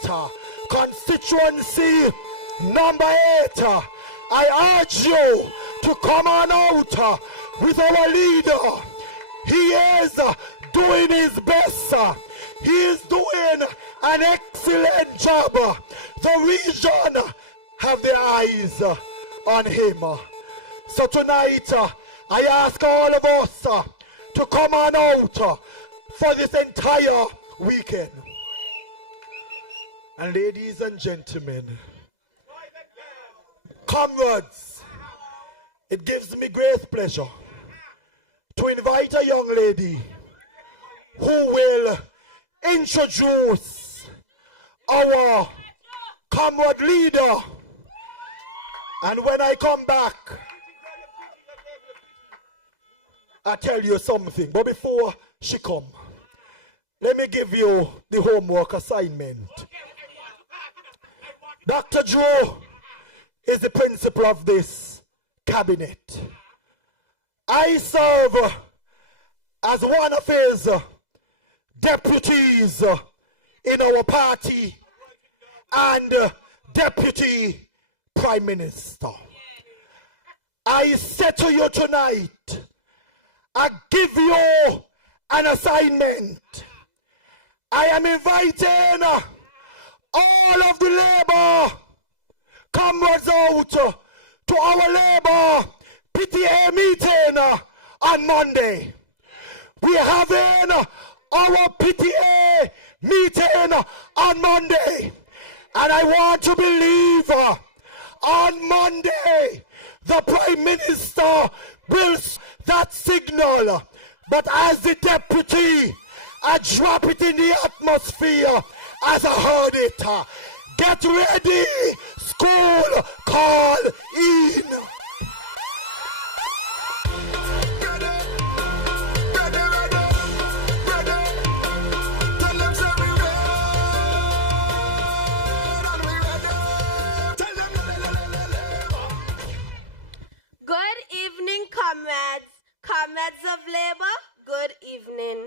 8, constituency number 8, I urge you to come on out with our leader. He is doing his best. He is doing an excellent job. The region have their eyes on him. So tonight, I ask all of us to come on out for this entire weekend. And ladies and gentlemen, comrades, it gives me great pleasure to invite a young lady who will introduce our comrade leader. And when I come back, I'll tell you something. But before she come, let me give you the homework assignment. Dr. Joe is the principal of this cabinet. I serve as one of his deputies in our party and deputy prime minister. I say to you tonight, I give you an assignment. I am inviting all of the labor comrades out to our labor PTA meeting on Monday. We are having our PTA meeting on Monday. And I want to believe on Monday the Prime Minister will that signal. But as the deputy, I drop it in the atmosphere as I heard it. Get ready, school call in. Good evening, comrades of labor. Good evening.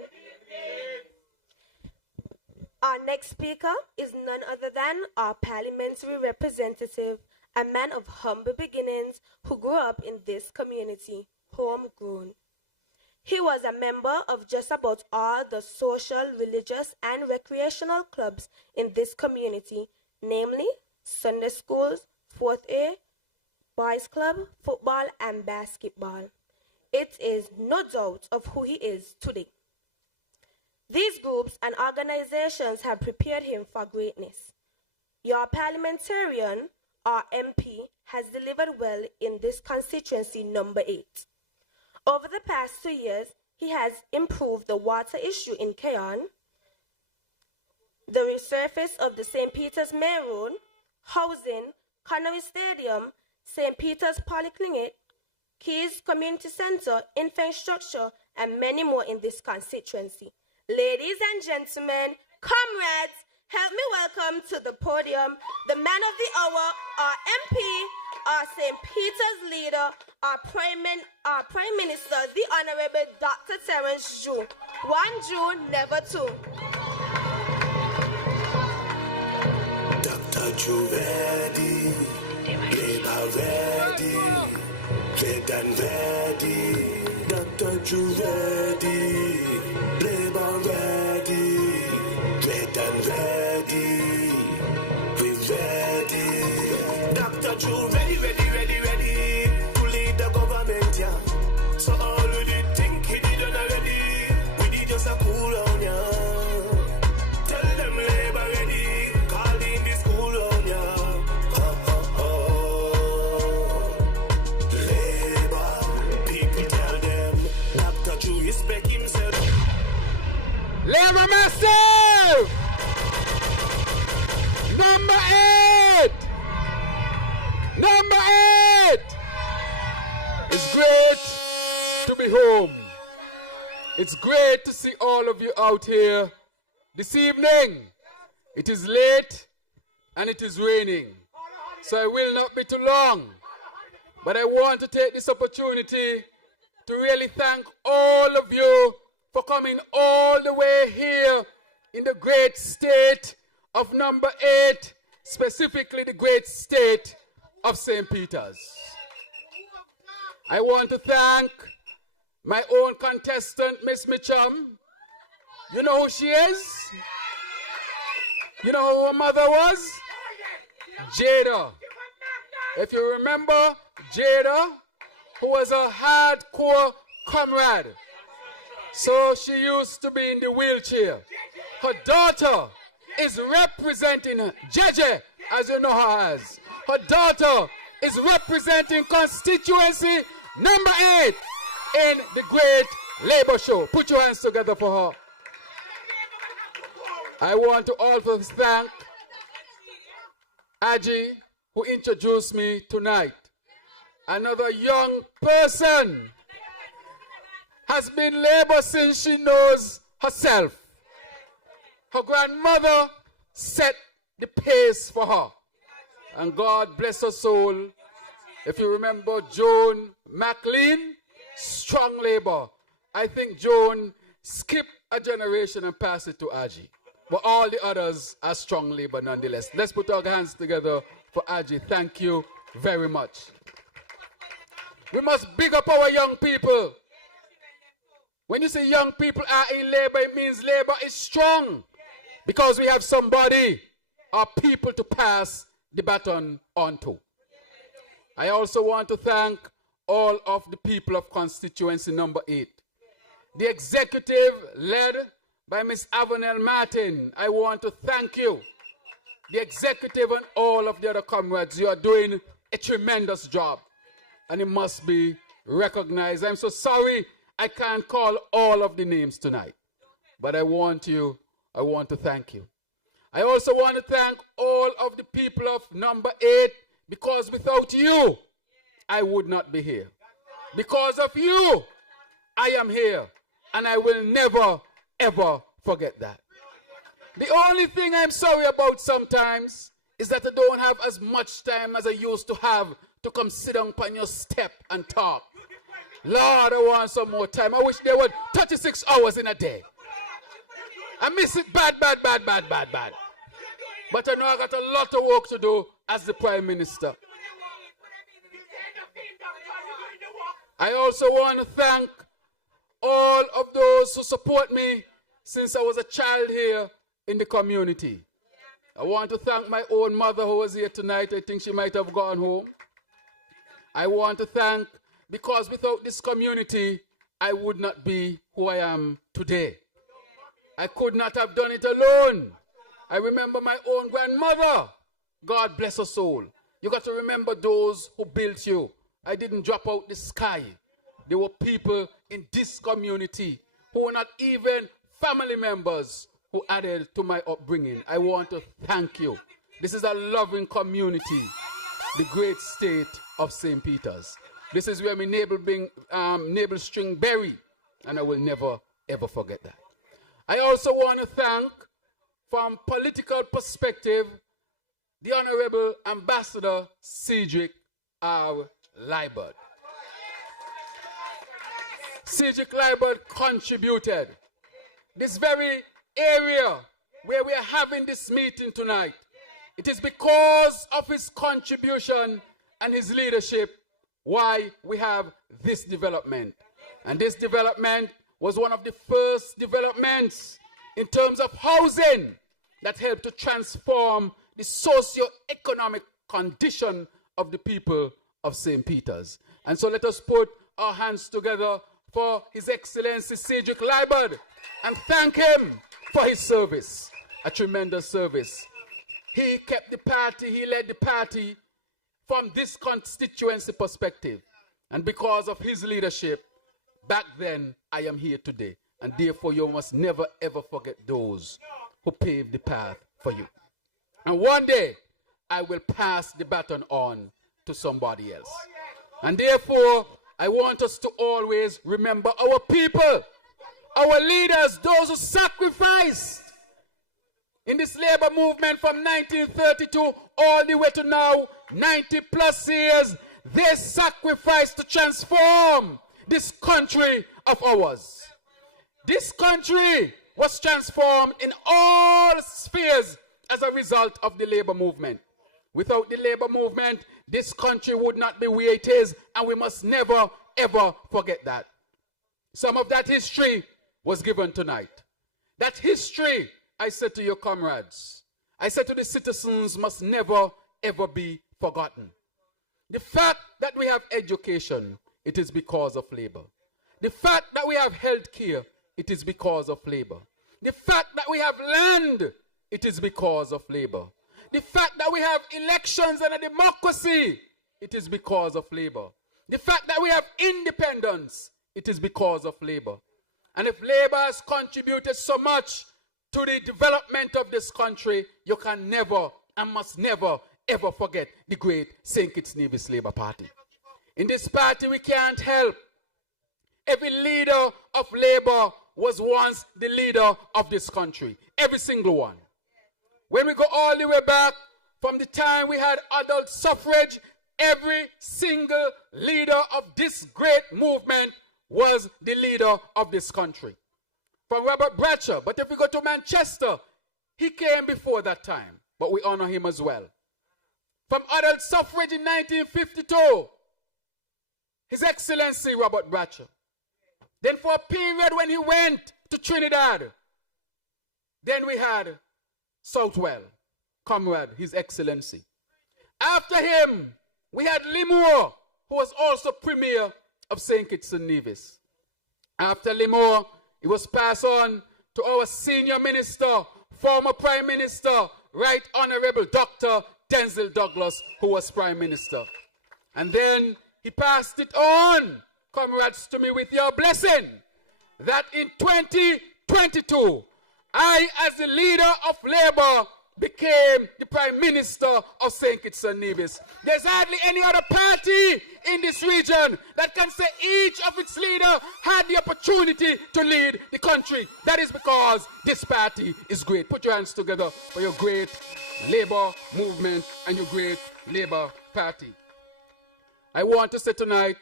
Our next speaker is none other than our parliamentary representative, a man of humble beginnings who grew up in this community, homegrown. He was a member of just about all the social, religious, and recreational clubs in this community, namely Sunday schools, 4th A, Boys Club, football, and basketball. It is no doubt of who he is today. These groups and organizations have prepared him for greatness. Your parliamentarian, or MP, has delivered well in this constituency number 8. Over the past 2 years, he has improved the water issue in Keyon, the resurface of the St. Peter's Main Road, housing, Connery Stadium, St. Peter's Polyclinic, Keys Community Center, infrastructure, and many more in this constituency. Ladies and gentlemen, comrades, help me welcome to the podium the man of the hour, our MP, our St. Peter's leader, our Prime Minister, the Honorable Dr. Terence Jew. 1 Jew, never 2. Dr. Jew ready, Labour ready, fit and ready. Dr. True ready, Labour ready, red and ready, we ready. Dr. True ready, ready, ready, ready to lead the government, yeah. So all we did think he did already, we did just a cool down, yeah. Tell them Labour ready, call in the school on, yeah. Labour, people tell them, Dr. True respect himself. Labour Massive! Number 8! Number 8! It's great to be home. It's great to see all of you out here this evening. It is late and it is raining, so I will not be too long. But I want to take this opportunity to really thank all of you for coming all the way here in the great state of number 8, specifically the great state of St. Peter's. I want to thank my own contestant, Miss Mitchum. You know who she is? You know who her mother was? Jada. If you remember Jada, who was a hardcore comrade. So she used to be in the wheelchair. Her daughter is representing Jeje, as you know her as. Her daughter is representing constituency number 8 in the great Labour show. Put your hands together for her. I want to also thank Aji, who introduced me tonight. Another young person, has been Labour since she knows herself. Her grandmother set the pace for her. And God bless her soul. If you remember Joan McLean, strong Labour. I think Joan skipped a generation and passed it to Aji. But all the others are strong Labour nonetheless. Let's put our hands together for Aji. Thank you very much. We must big up our young people. When you say young people are in Labour, it means Labour is strong. Because we have somebody or people to pass the baton on to. I also want to thank all of the people of constituency number 8. The executive led by Miss Avenel Martin, I want to thank you. The executive and all of the other comrades, you are doing a tremendous job. And it must be recognized. I'm so sorry I can't call all of the names tonight. But I want to thank you. I also want to thank all of the people of number 8, because without you, I would not be here. Because of you, I am here. And I will never, ever forget that. The only thing I'm sorry about sometimes is that I don't have as much time as I used to have to come sit down on your step and talk. Lord, I want some more time. I wish there were 36 hours in a day. I miss it bad. But I know I got a lot of work to do as the Prime Minister. I also want to thank all of those who support me since I was a child here in the community. I want to thank my own mother who was here tonight. I think she might have gone home. I want to thank, because without this community, I would not be who I am today. I could not have done it alone. I remember my own grandmother. God bless her soul. You got to remember those who built you. I didn't drop out the sky. There were people in this community who were not even family members who added to my upbringing. I want to thank you. This is a loving community, the great state of St. Peter's. This is where my navel string buried, and I will never, ever forget that. I also want to thank, from political perspective, the Honorable Ambassador Cedric R. Liebert. Cedric Liebert contributed. This very area where we are having this meeting tonight, it is because of his contribution and his leadership why we have this development. And this development was one of the first developments in terms of housing that helped to transform the socio-economic condition of the people of St. Peter's. And so let us put our hands together for His Excellency Cedric Liebert and thank him for his service, a tremendous service. He kept the party, he led the party from this constituency perspective. And because of his leadership, back then, I am here today. And therefore, you must never, ever forget those who paved the path for you. And one day, I will pass the baton on to somebody else. And therefore, I want us to always remember our people, our leaders, those who sacrificed in this labor movement from 1932 all the way to now, 90 plus years. They sacrificed to transform this country of ours. This country was transformed in all spheres as a result of the labor movement. Without the labor movement, this country would not be where it is, and we must never, ever forget that. Some of that history was given tonight. That history, I said to your comrades, I said to the citizens, must never, ever be forgotten. The fact that we have education, it is because of labor. The fact that we have health care, it is because of labor. The fact that we have land, it is because of labor. The fact that we have elections and a democracy, it is because of labor. The fact that we have independence, it is because of labor. And if labor has contributed so much to the development of this country, you can never and must never ever forget the great St. Kitts-Nevis Labour Party. In this party, we can't help. Every leader of labor was once the leader of this country. Every single one. When we go all the way back from the time we had adult suffrage, every single leader of this great movement was the leader of this country. From Robert Bratcher, but if we go to Manchester, he came before that time, but we honor him as well. From adult suffrage in 1952, His Excellency Robert Bratcher. Then for a period when he went to Trinidad, then we had Southwell, Comrade, His Excellency. After him, we had Limor, who was also Premier of St. Kitts-Nevis. After Limor, it was passed on to our senior minister, former Prime Minister, Right Honorable Dr. Denzel Douglas, who was Prime Minister. And then he passed it on, comrades, to me with your blessing, that in 2022, I, as the leader of Labour, became the Prime Minister of St. Kitts-Nevis. There's hardly any other party in this region that can say each of its leaders had the opportunity to lead the country. That is because this party is great. Put your hands together for your great Labour movement and your great Labour Party. I want to say tonight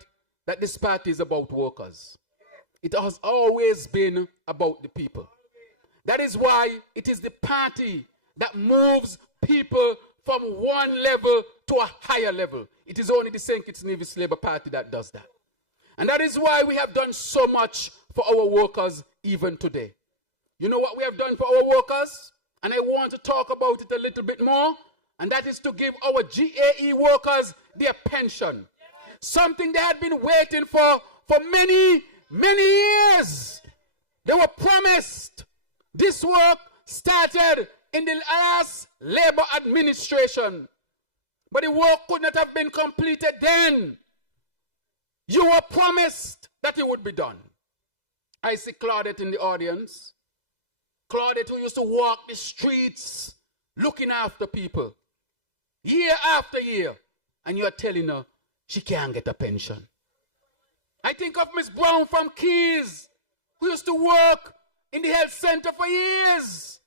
that this party is about workers. It has always been about the people. That is why it is the party that moves people from one level to a higher level. It is only the St. Kitts-Nevis Labour Party that does that. And that is why we have done so much for our workers even today. You know what we have done for our workers? And I want to talk about it a little bit more. And that is to give our GAE workers their pension. Something they had been waiting for many, many years. They were promised. This work started in the last Labour administration, but the work could not have been completed then. You were promised that it would be done. I see Claudette in the audience. Claudette, who used to walk the streets looking after people year after year, and you're telling her she can't get a pension. I think of Miss Brown from Keys, who used to work in the health center for years.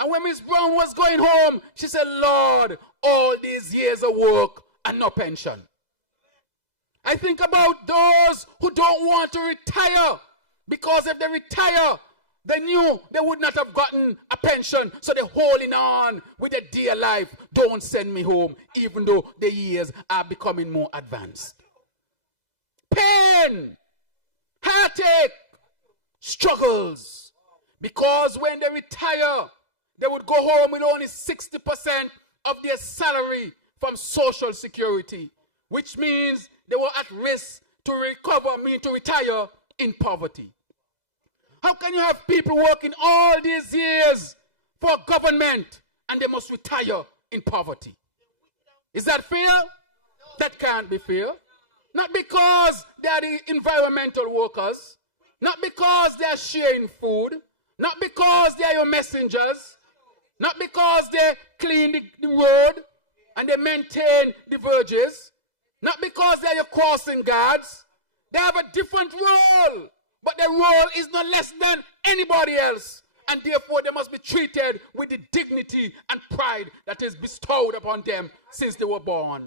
And when Miss Brown was going home, she said, Lord, all these years of work and no pension. I think about those who don't want to retire, because if they retire, they knew they would not have gotten a pension, so they're holding on with their dear life. Don't send me home, even though the years are becoming more advanced. Pain, heartache, struggles. Because when they retire, they would go home with only 60% of their salary from Social Security, which means they were at risk to retire in poverty. How can you have people working all these years for government and they must retire in poverty? Is that fair? That can't be fair. Not because they are the environmental workers, not because they are sharing food, not because they are your messengers, not because they clean the road and they maintain the verges, not because they are your crossing guards. They have a different role, but their role is not less than anybody else, and therefore they must be treated with the dignity and pride that is bestowed upon them since they were born.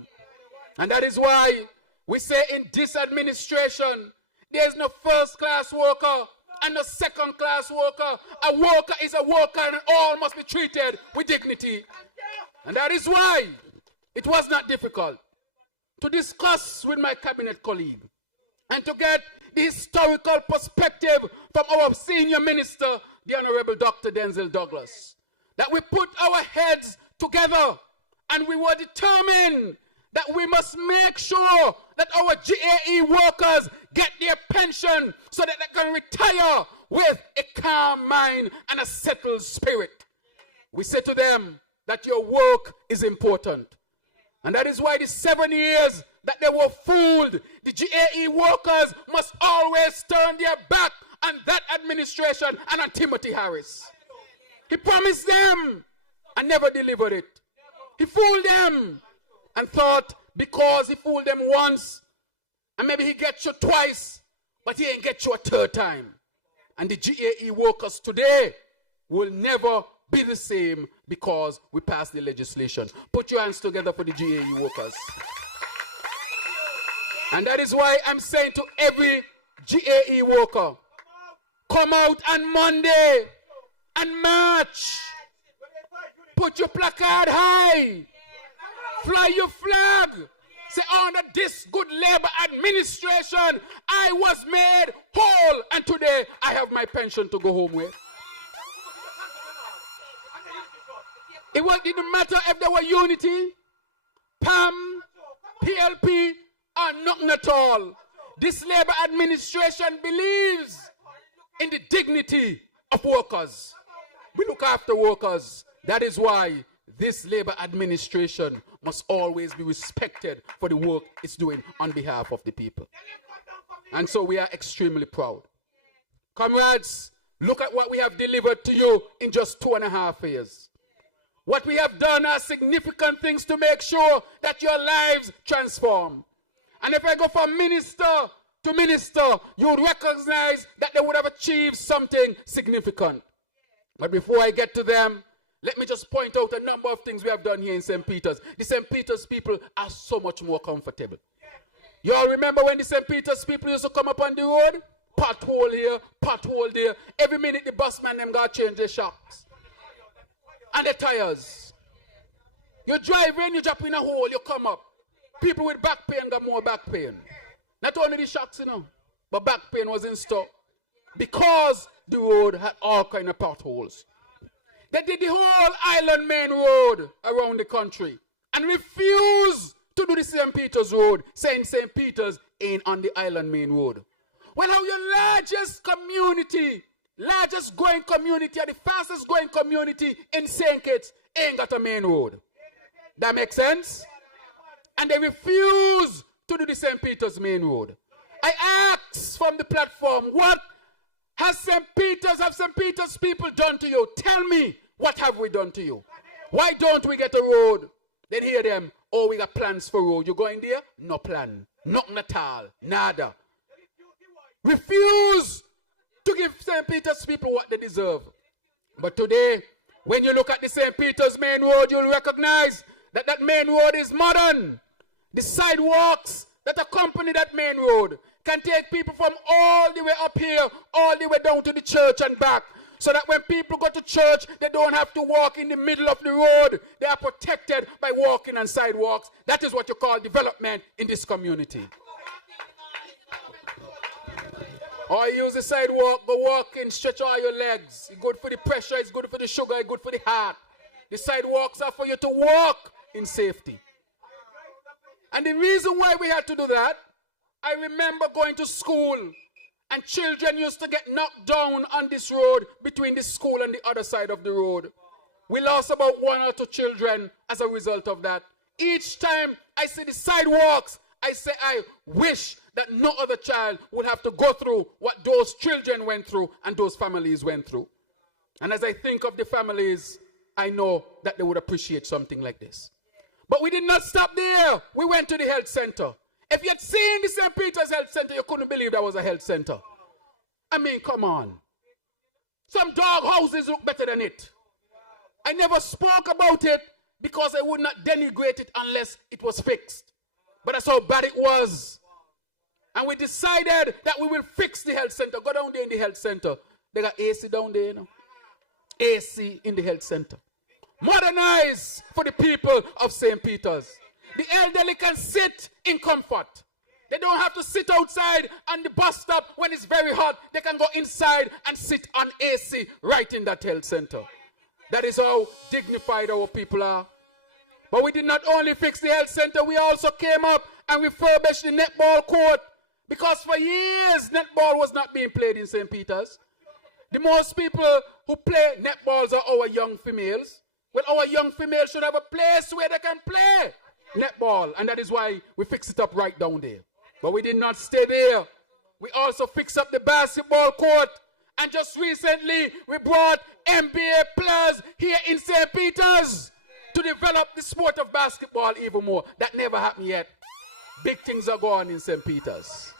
And that is why we say in this administration, there is no first-class worker and no second-class worker. A worker is a worker, and all must be treated with dignity. And that is why it was not difficult to discuss with my cabinet colleague and to get the historical perspective from our senior minister, the Honorable Dr. Denzel Douglas, that we put our heads together and we were determined that we must make sure that our GAE workers get their pension so that they can retire with a calm mind and a settled spirit. We say to them that your work is important. And that is why the 7 years that they were fooled, the GAE workers must always turn their back on that administration and on Timothy Harris. He promised them and never delivered it. He fooled them and thought because he fooled them once and maybe he gets you twice, but he ain't get you a third time. And the GAE workers today will never be the same because we passed the legislation. Put your hands together for the GAE workers. And that is why I'm saying to every GAE worker, come out on Monday and march. Put your placard high. Fly your flag. Say, under this good labor administration, I was made whole, and today I have my pension to go home with. It didn't matter if there were unity, PAM, PLP, or nothing at all. This labor administration believes in the dignity of workers. We look after workers. That is why this labor administration must always be respected for the work it's doing on behalf of the people. And so we are extremely proud. Comrades, look at what we have delivered to you in just 2.5 years. What we have done are significant things to make sure that your lives transform. And if I go from minister to minister, you would recognize that they would have achieved something significant. But before I get to them, let me just point out a number of things we have done here in St. Peter's. The St. Peter's people are so much more comfortable. You all remember when the St. Peter's people used to come up on the road? Pothole here, pothole there. Every minute the busman them got to change their shocks and the tires. You drive in, you drop in a hole, you come up. People with back pain got more back pain. Not only the shocks, but back pain was in stock because the road had all kind of potholes. They did the whole Island Main Road around the country and refused to do the St. Peter's Road, saying St. Peter's ain't on the Island Main Road. Well, how your largest community, largest growing community, and the fastest growing community in St. Kitts ain't got a main road. That makes sense? And they refuse to do the St. Peter's Main Road. I asked from the platform, what has St. Peter's people done to you? Tell me, what have we done to you? Why don't we get a road? Then hear them, oh, we got plans for road. You going there? No plan. Nothing at all. Nada. Refuse to give St. Peter's people what they deserve. But today, when you look at the St. Peter's Main Road, you'll recognize that that main road is modern. The sidewalks that accompany that main road can take people from all the way up here, all the way down to the church and back. So that when people go to church, they don't have to walk in the middle of the road. They are protected by walking on sidewalks. That is what you call development in this community. Or use the sidewalk, go walking, stretch all your legs. It's good for the pressure, it's good for the sugar, it's good for the heart. The sidewalks are for you to walk in safety. And the reason why we had to do that, I remember going to school and children used to get knocked down on this road between the school and the other side of the road. We lost about 1 or 2 children as a result of that. Each time I see the sidewalks, I say I wish that no other child would have to go through what those children went through and those families went through. And as I think of the families, I know that they would appreciate something like this. But we did not stop there. We went to the health center. If you had seen the St. Peter's Health Center, you couldn't believe that was a health center. I mean, come on. Some dog houses look better than it. I never spoke about it because I would not denigrate it unless it was fixed. But that's how bad it was. And we decided that we will fix the health center. Go down there in the health center. They got AC down there, you know. AC in the health center. Modernize for the people of St. Peter's. The elderly can sit in comfort. They don't have to sit outside on the bus stop when it's very hot. They can go inside and sit on AC right in that health center. That is how dignified our people are. But we did not only fix the health center, we also came up and refurbished the netball court. Because for years, netball was not being played in St. Peter's. The most people who play netballs are our young females. Well, our young females should have a place where they can play netball. And that is why we fixed it up right down there. But we did not stay there. We also fixed up the basketball court. And just recently, we brought NBA players here in St. Peter's to develop the sport of basketball even more. That never happened yet. Big things are going on in St. Peter's.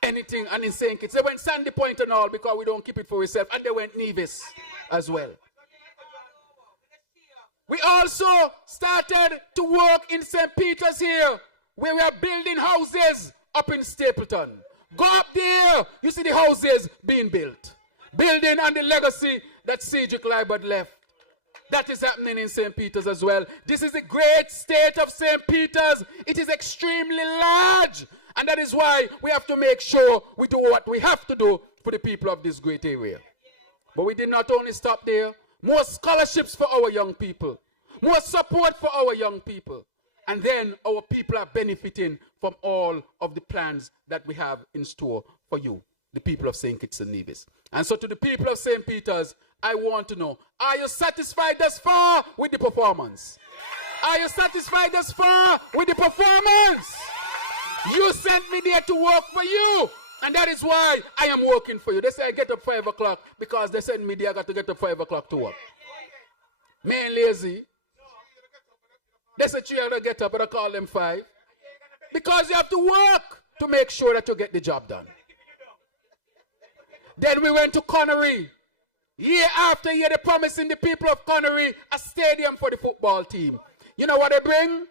Anything, and in St. Kitts. They went Sandy Point and all because we don't keep it for ourselves. And they went Nevis as well. We also started to work in St. Peter's here, where we are building houses up in Stapleton. Go up there, you see the houses being built. Building on the legacy that Cedric Libert left. That is happening in St. Peter's as well. This is the great state of St. Peter's. It is extremely large. And that is why we have to make sure we do what we have to do for the people of this great area. But we did not only stop there. More scholarships for our young people. More support for our young people. And then our people are benefiting from all of the plans that we have in store for you, the people of St. Kitts-Nevis. And so to the people of St. Peter's, I want to know, are you satisfied thus far with the performance? Are you satisfied thus far with the performance? You sent me there to work for you. And that is why I am working for you. They say I get up 5 o'clock because they send me there. I got to get up 5 o'clock to work. Man lazy. They say you have to get up, but I call them 5. Because you have to work to make sure that you get the job done. Then we went to Connery. Year after year, they're promising the people of Connery a stadium for the football team. You know what they bring?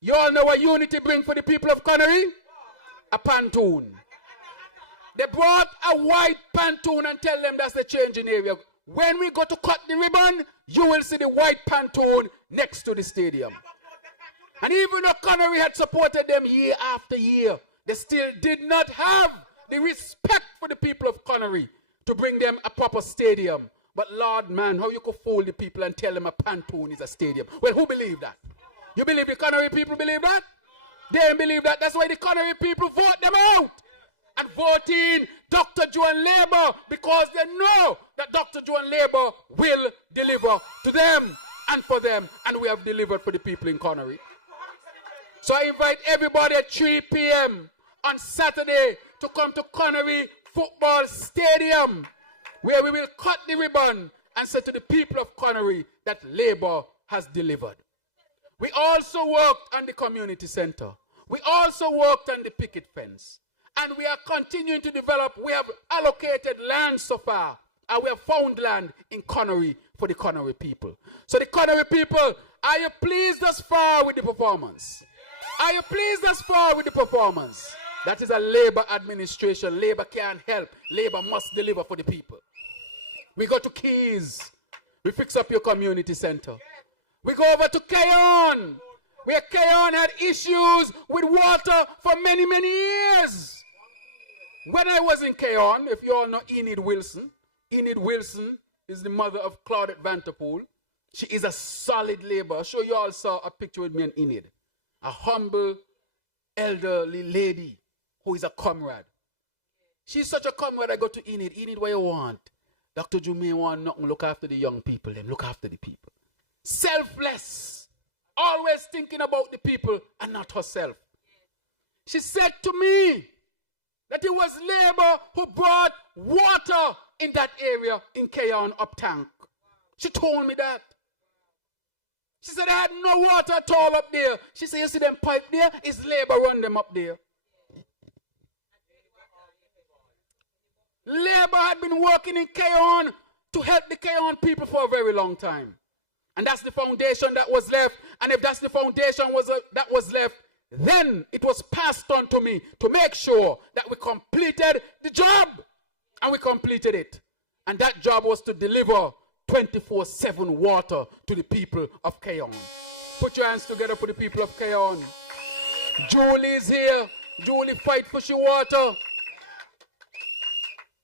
You all know what Unity bring for the people of Connery? A pontoon. They brought a white pontoon and tell them that's the changing area. When we go to cut the ribbon, you will see the white pontoon next to the stadium. And even though Connery had supported them year after year, they still did not have the respect for the people of Connery to bring them a proper stadium. But Lord, man, how you could fool the people and tell them a pontoon is a stadium? Well, who believed that? You believe the Connery people believe that? They don't believe that. That's why the Connery people vote them out. And vote in Dr. Joan Labour because they know that Dr. Joan Labour will deliver to them and for them. And we have delivered for the people in Connery. So I invite everybody at 3 p.m. on Saturday to come to Connery Football Stadium, where we will cut the ribbon and say to the people of Connery that Labour has delivered. We also worked on the community center. We also worked on the picket fence. And we are continuing to develop. We have allocated land so far. And we have found land in Connery for the Connery people. So the Connery people, are you pleased thus far with the performance? Are you pleased thus far with the performance? That is a Labour administration. Labour can't help. Labour must deliver for the people. We go to Keys. We fix up your community center. We go over to Keyon, where Keyon had issues with water for many, many years. When I was in Keon, if you all know Enid Wilson is the mother of Claudette Vanterpool. She is a solid laborer. I'm sure you all saw a picture with me and Enid. A humble, elderly lady who is a comrade. She's such a comrade. I go to Enid. Enid, what you want? Dr. Jume want nothing. Look after the young people. Then look after the people. Selfless. Always thinking about the people and not herself. She said to me that it was labor who brought water in that area in Keon up tank. She told me that. She said I had no water at all up there. She said, you see them pipe there? It's labor run them up there. Labor had been working in Keon to help the Keon people for a very long time. And that's the foundation that was left. And if that's the foundation that was left, then it was passed on to me to make sure that we completed the job. And we completed it. And that job was to deliver 24/7 water to the people of Keon. Put your hands together for the people of Keon. Julie is here. Julie fight for she water.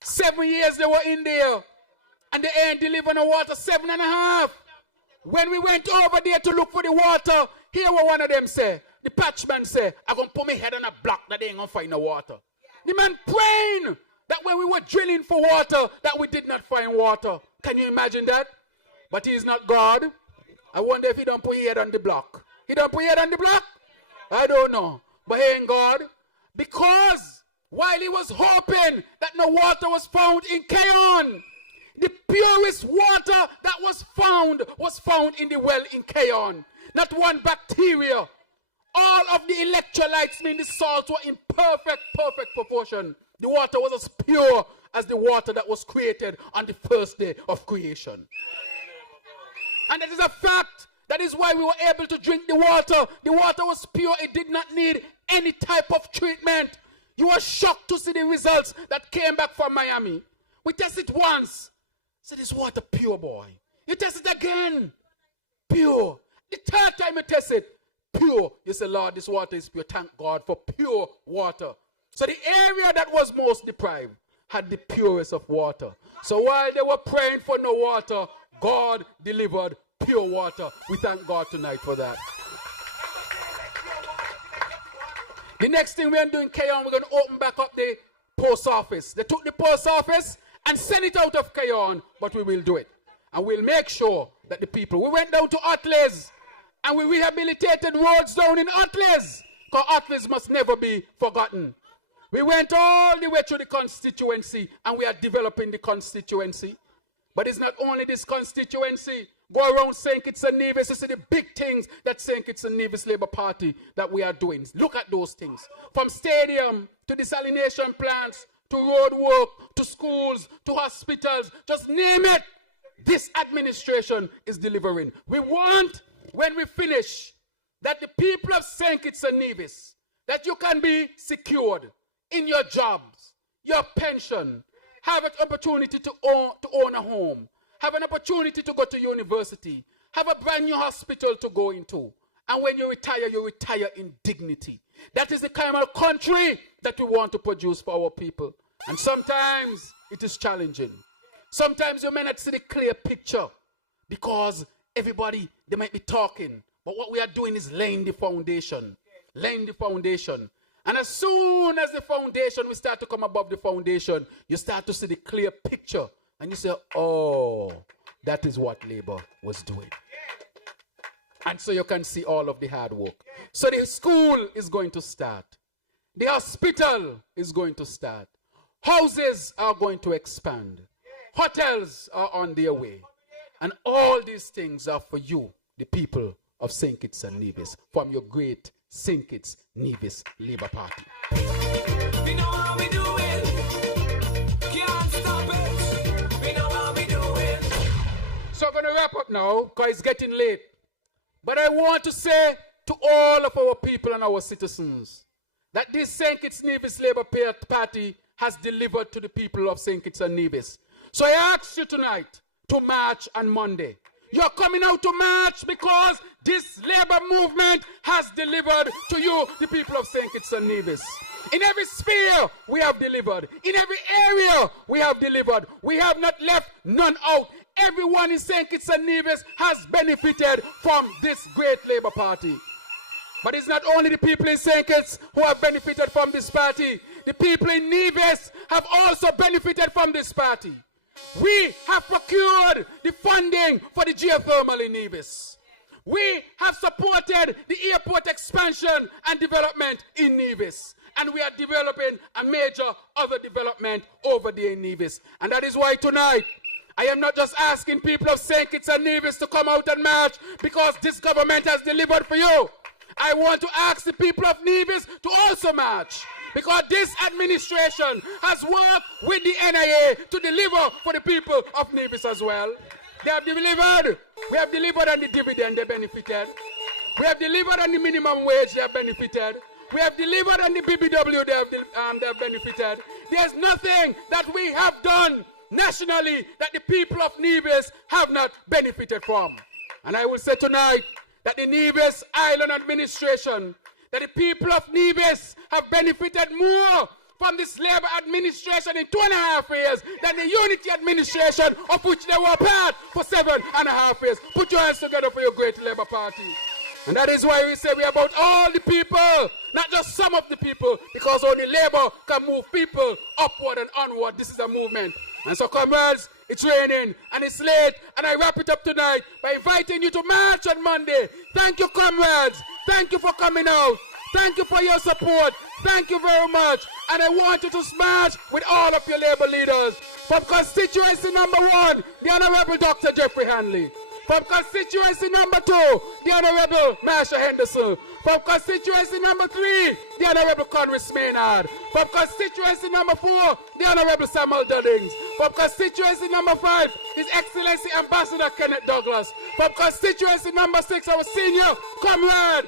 7 years they were in there. And they ain't delivering the water 7.5. When we went over there to look for the water, here what one of them say. The patchman say, I'm going to put my head on a block that they ain't going to find no water. The man praying that when we were drilling for water, that we did not find water. Can you imagine that? But he is not God. I wonder if he don't put his head on the block. He don't put his head on the block? I don't know. But he ain't God. Because while he was hoping that no water was found in Keon, the purest water that was found in the well in Keon. Not one bacteria. All of the electrolytes, mean the salts, were in perfect proportion. The water was as pure as the water that was created on the first day of creation. And that is a fact. That is why we were able to drink the water. The water was pure. It did not need any type of treatment. You were shocked to see the results that came back from Miami. We tested it once. So this water pure, boy. You test it again. Pure. The third time you test it, pure. You say, Lord, this water is pure. Thank God for pure water. So the area that was most deprived had the purest of water. So while they were praying for no water, God delivered pure water. We thank God tonight for that. The next thing we're doing in Keon, we're going to open back up the post office. They took the post office and sent it out of Keon, but we will do it. And we'll make sure that the people, we went down to Atlas and we rehabilitated roads down in Atlas, because Atlas must never be forgotten. We went all the way through the constituency and we are developing the constituency. But it's not only this constituency. Go around St. Kitts-Nevis, you see the big things that St. Kitts-Nevis Labour Party that we are doing. Look at those things. From stadium to desalination plants, to road work, to schools, to hospitals, just name it. This administration is delivering. We want, when we finish, that the people of St. Kitts-Nevis, that you can be secured in your jobs, your pension, have an opportunity to own a home, have an opportunity to go to university, have a brand new hospital to go into. And when you retire in dignity. That is the kind of country that we want to produce for our people. And sometimes it is challenging. Sometimes you may not see the clear picture because everybody, they might be talking. But what we are doing is laying the foundation. Laying the foundation. And as soon as the foundation, we start to come above the foundation, you start to see the clear picture. And you say, oh, that is what Labour was doing. And so you can see all of the hard work. So the school is going to start. The hospital is going to start. Houses are going to expand. Hotels are on their way. And all these things are for you, the people of St. Kitts-Nevis, from your great St. Kitts-Nevis Labour Party. We know how we do it. Can't stop it. We know how we do it. So I'm going to wrap up now because it's getting late. But I want to say to all of our people and our citizens that this St. Kitts-Nevis Labour Party has delivered to the people of St. Kitts-Nevis. So I ask you tonight to march on Monday. You're coming out to march because this labor movement has delivered to you, the people of St. Kitts-Nevis. In every sphere, we have delivered. In every area, we have delivered. We have not left none out. Everyone in St. Kitts-Nevis has benefited from this great Labour Party. But it's not only the people in St. Kitts who have benefited from this party. The people in Nevis have also benefited from this party. We have procured the funding for the geothermal in Nevis. We have supported the airport expansion and development in Nevis. And we are developing a major other development over there in Nevis. And that is why tonight, I am not just asking people of St. Kitts and Nevis to come out and march because this government has delivered for you. I want to ask the people of Nevis to also march because this administration has worked with the NIA to deliver for the people of Nevis as well. They have delivered. We have delivered on the dividend, they benefited. We have delivered on the minimum wage, they have benefited. We have delivered on the BBW, they have benefited. There's nothing that we have done nationally that the people of Nevis have not benefited from. And I will say tonight that the Nevis Island administration, that the people of Nevis have benefited more from this Labour administration in 2.5 years than the Unity administration of which they were part for 7.5 years. Put your hands together for your great Labour Party. And that is why we say we are about all the people, not just some of the people, because only Labour can move people upward and onward. This is a movement. And so, comrades, it's raining and it's late, and I wrap it up tonight by inviting you to march on Monday. Thank you, comrades. Thank you for coming out. Thank you for your support. Thank you very much. And I want you to march with all of your Labour leaders. From constituency number 1, the Honourable Dr. Jeffrey Hanley. From constituency number 2, the Honourable Marsha Henderson. From constituency number 3, the Honourable Conrad Maynard. From constituency number 4, the Honourable Samuel Duddings. From constituency number 5, His Excellency Ambassador Kenneth Douglas. From constituency number 6, our senior comrade,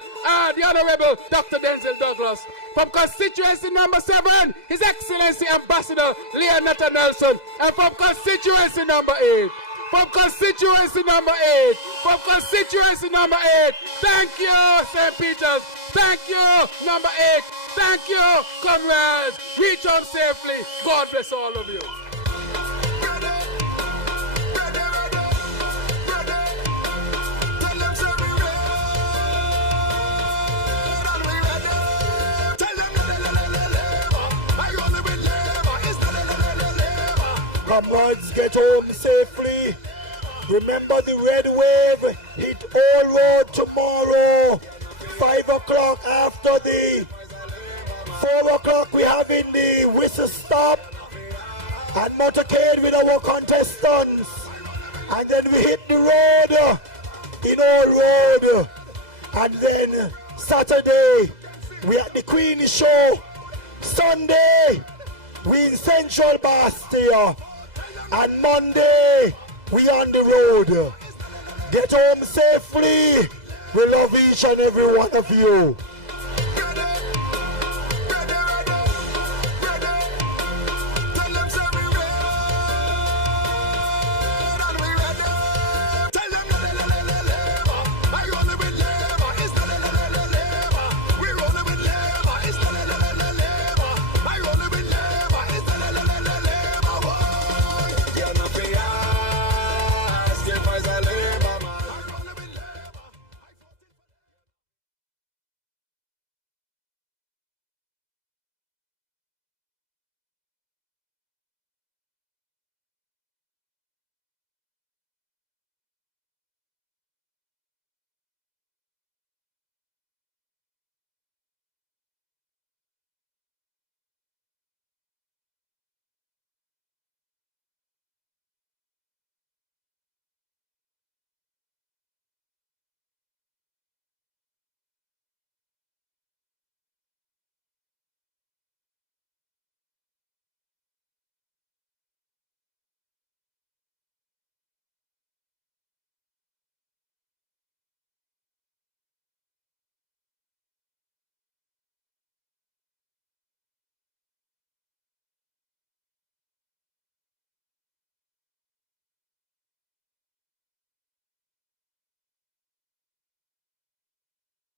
the Honourable Dr. Denzel Douglas. From constituency number 7, His Excellency Ambassador Leonetta Nelson. And from constituency number 8, from constituency number 8, from constituency number 8, thank you, St. Peter's, thank you, number 8, thank you, comrades, reach home safely, God bless all of you. Comrades, get home safely. Remember the red wave hit all road tomorrow. 5 o'clock after the 4 o'clock we have in the whistle stop at motorcade with our contestants. And then we hit the road in all road. And then Saturday we at the Queen show. Sunday we in Central Bastia. And Monday, we on the road. Get home safely. We love each and every one of you.